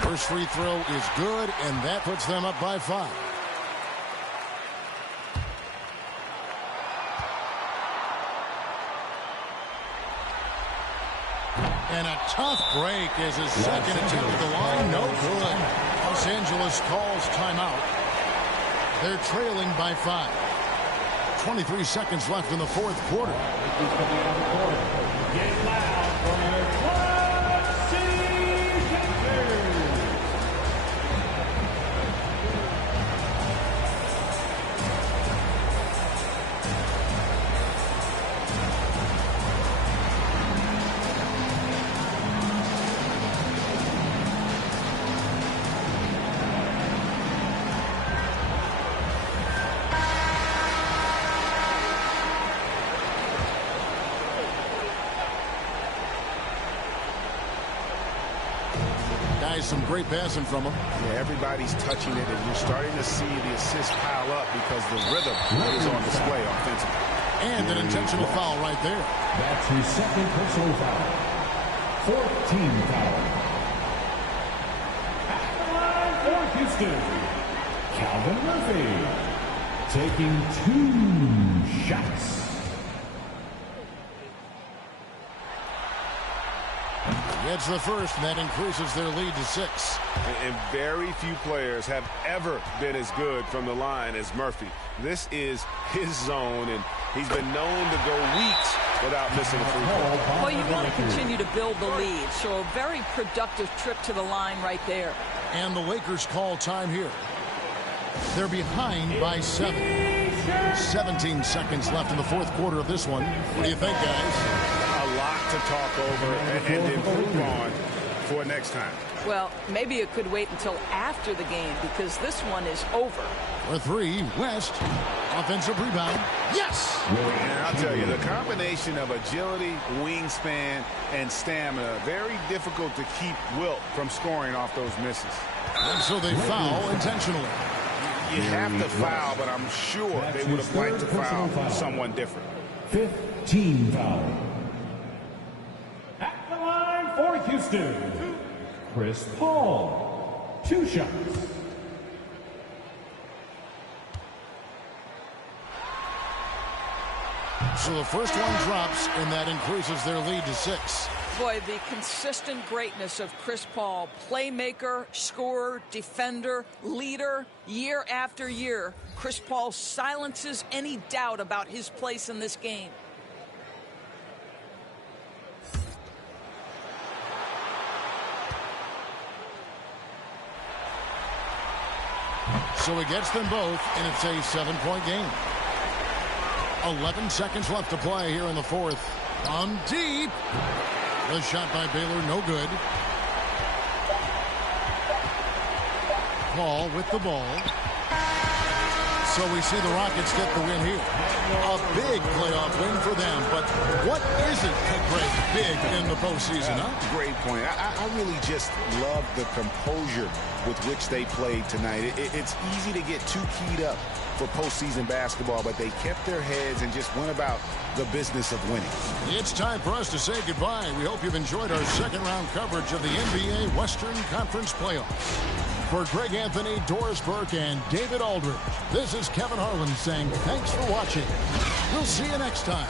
First free throw is good, and that puts them up by 5. And a tough break as his second attempt at the line. No good. Los Angeles calls timeout. They're trailing by 5. 23 seconds left in the fourth quarter. Get loud for your Club City Captors. Some great passing from him. Yeah, everybody's touching it, and you're starting to see the assists pile up because the rhythm is on display offensively. And an intentional foul right there. That's his second personal foul. Fourth team foul. At the line for Houston, Calvin Murphy. taking 2 shots. Gets the first, and that increases their lead to 6. And very few players have ever been as good from the line as Murphy. This is his zone, and he's been known to go weeks without missing a free throw. Well, you want to continue to build the lead, so a very productive trip to the line right there. And the Lakers call time here. They're behind by 7. 17 seconds left in the fourth quarter of this one. What do you think, guys? A lot to talk over and improve on for next time. Well, maybe it could wait until after the game because this one is over. For 3, West. Offensive rebound. Yes! And I'll tell you, the combination of agility, wingspan, and stamina, very difficult to keep Wilt from scoring off those misses. And so they foul intentionally. You have to foul, but I'm sure they would have liked to foul someone different. 15 foul. At the line for Houston, Chris Paul. 2 shots. So the first one drops, and that increases their lead to 6. Boy, the consistent greatness of Chris Paul, playmaker, scorer, defender, leader, year after year, Chris Paul silences any doubt about his place in this game. So he gets them both, and it's a 7-point game. 11 seconds left to play here in the fourth. On deep. The shot by Baylor, no good. Paul with the ball. So we see the Rockets get the win here. A big playoff win for them, but what isn't a great big in the postseason, huh? Great point. I really just love the composure with which they played tonight. It's easy to get too keyed up for postseason basketball, but they kept their heads and just went about the business of winning. It's time for us to say goodbye. We hope you've enjoyed our second-round coverage of the NBA Western Conference Playoffs. For Greg Anthony, Doris Burke, and David Aldridge, this is Kevin Harlan saying thanks for watching. We'll see you next time.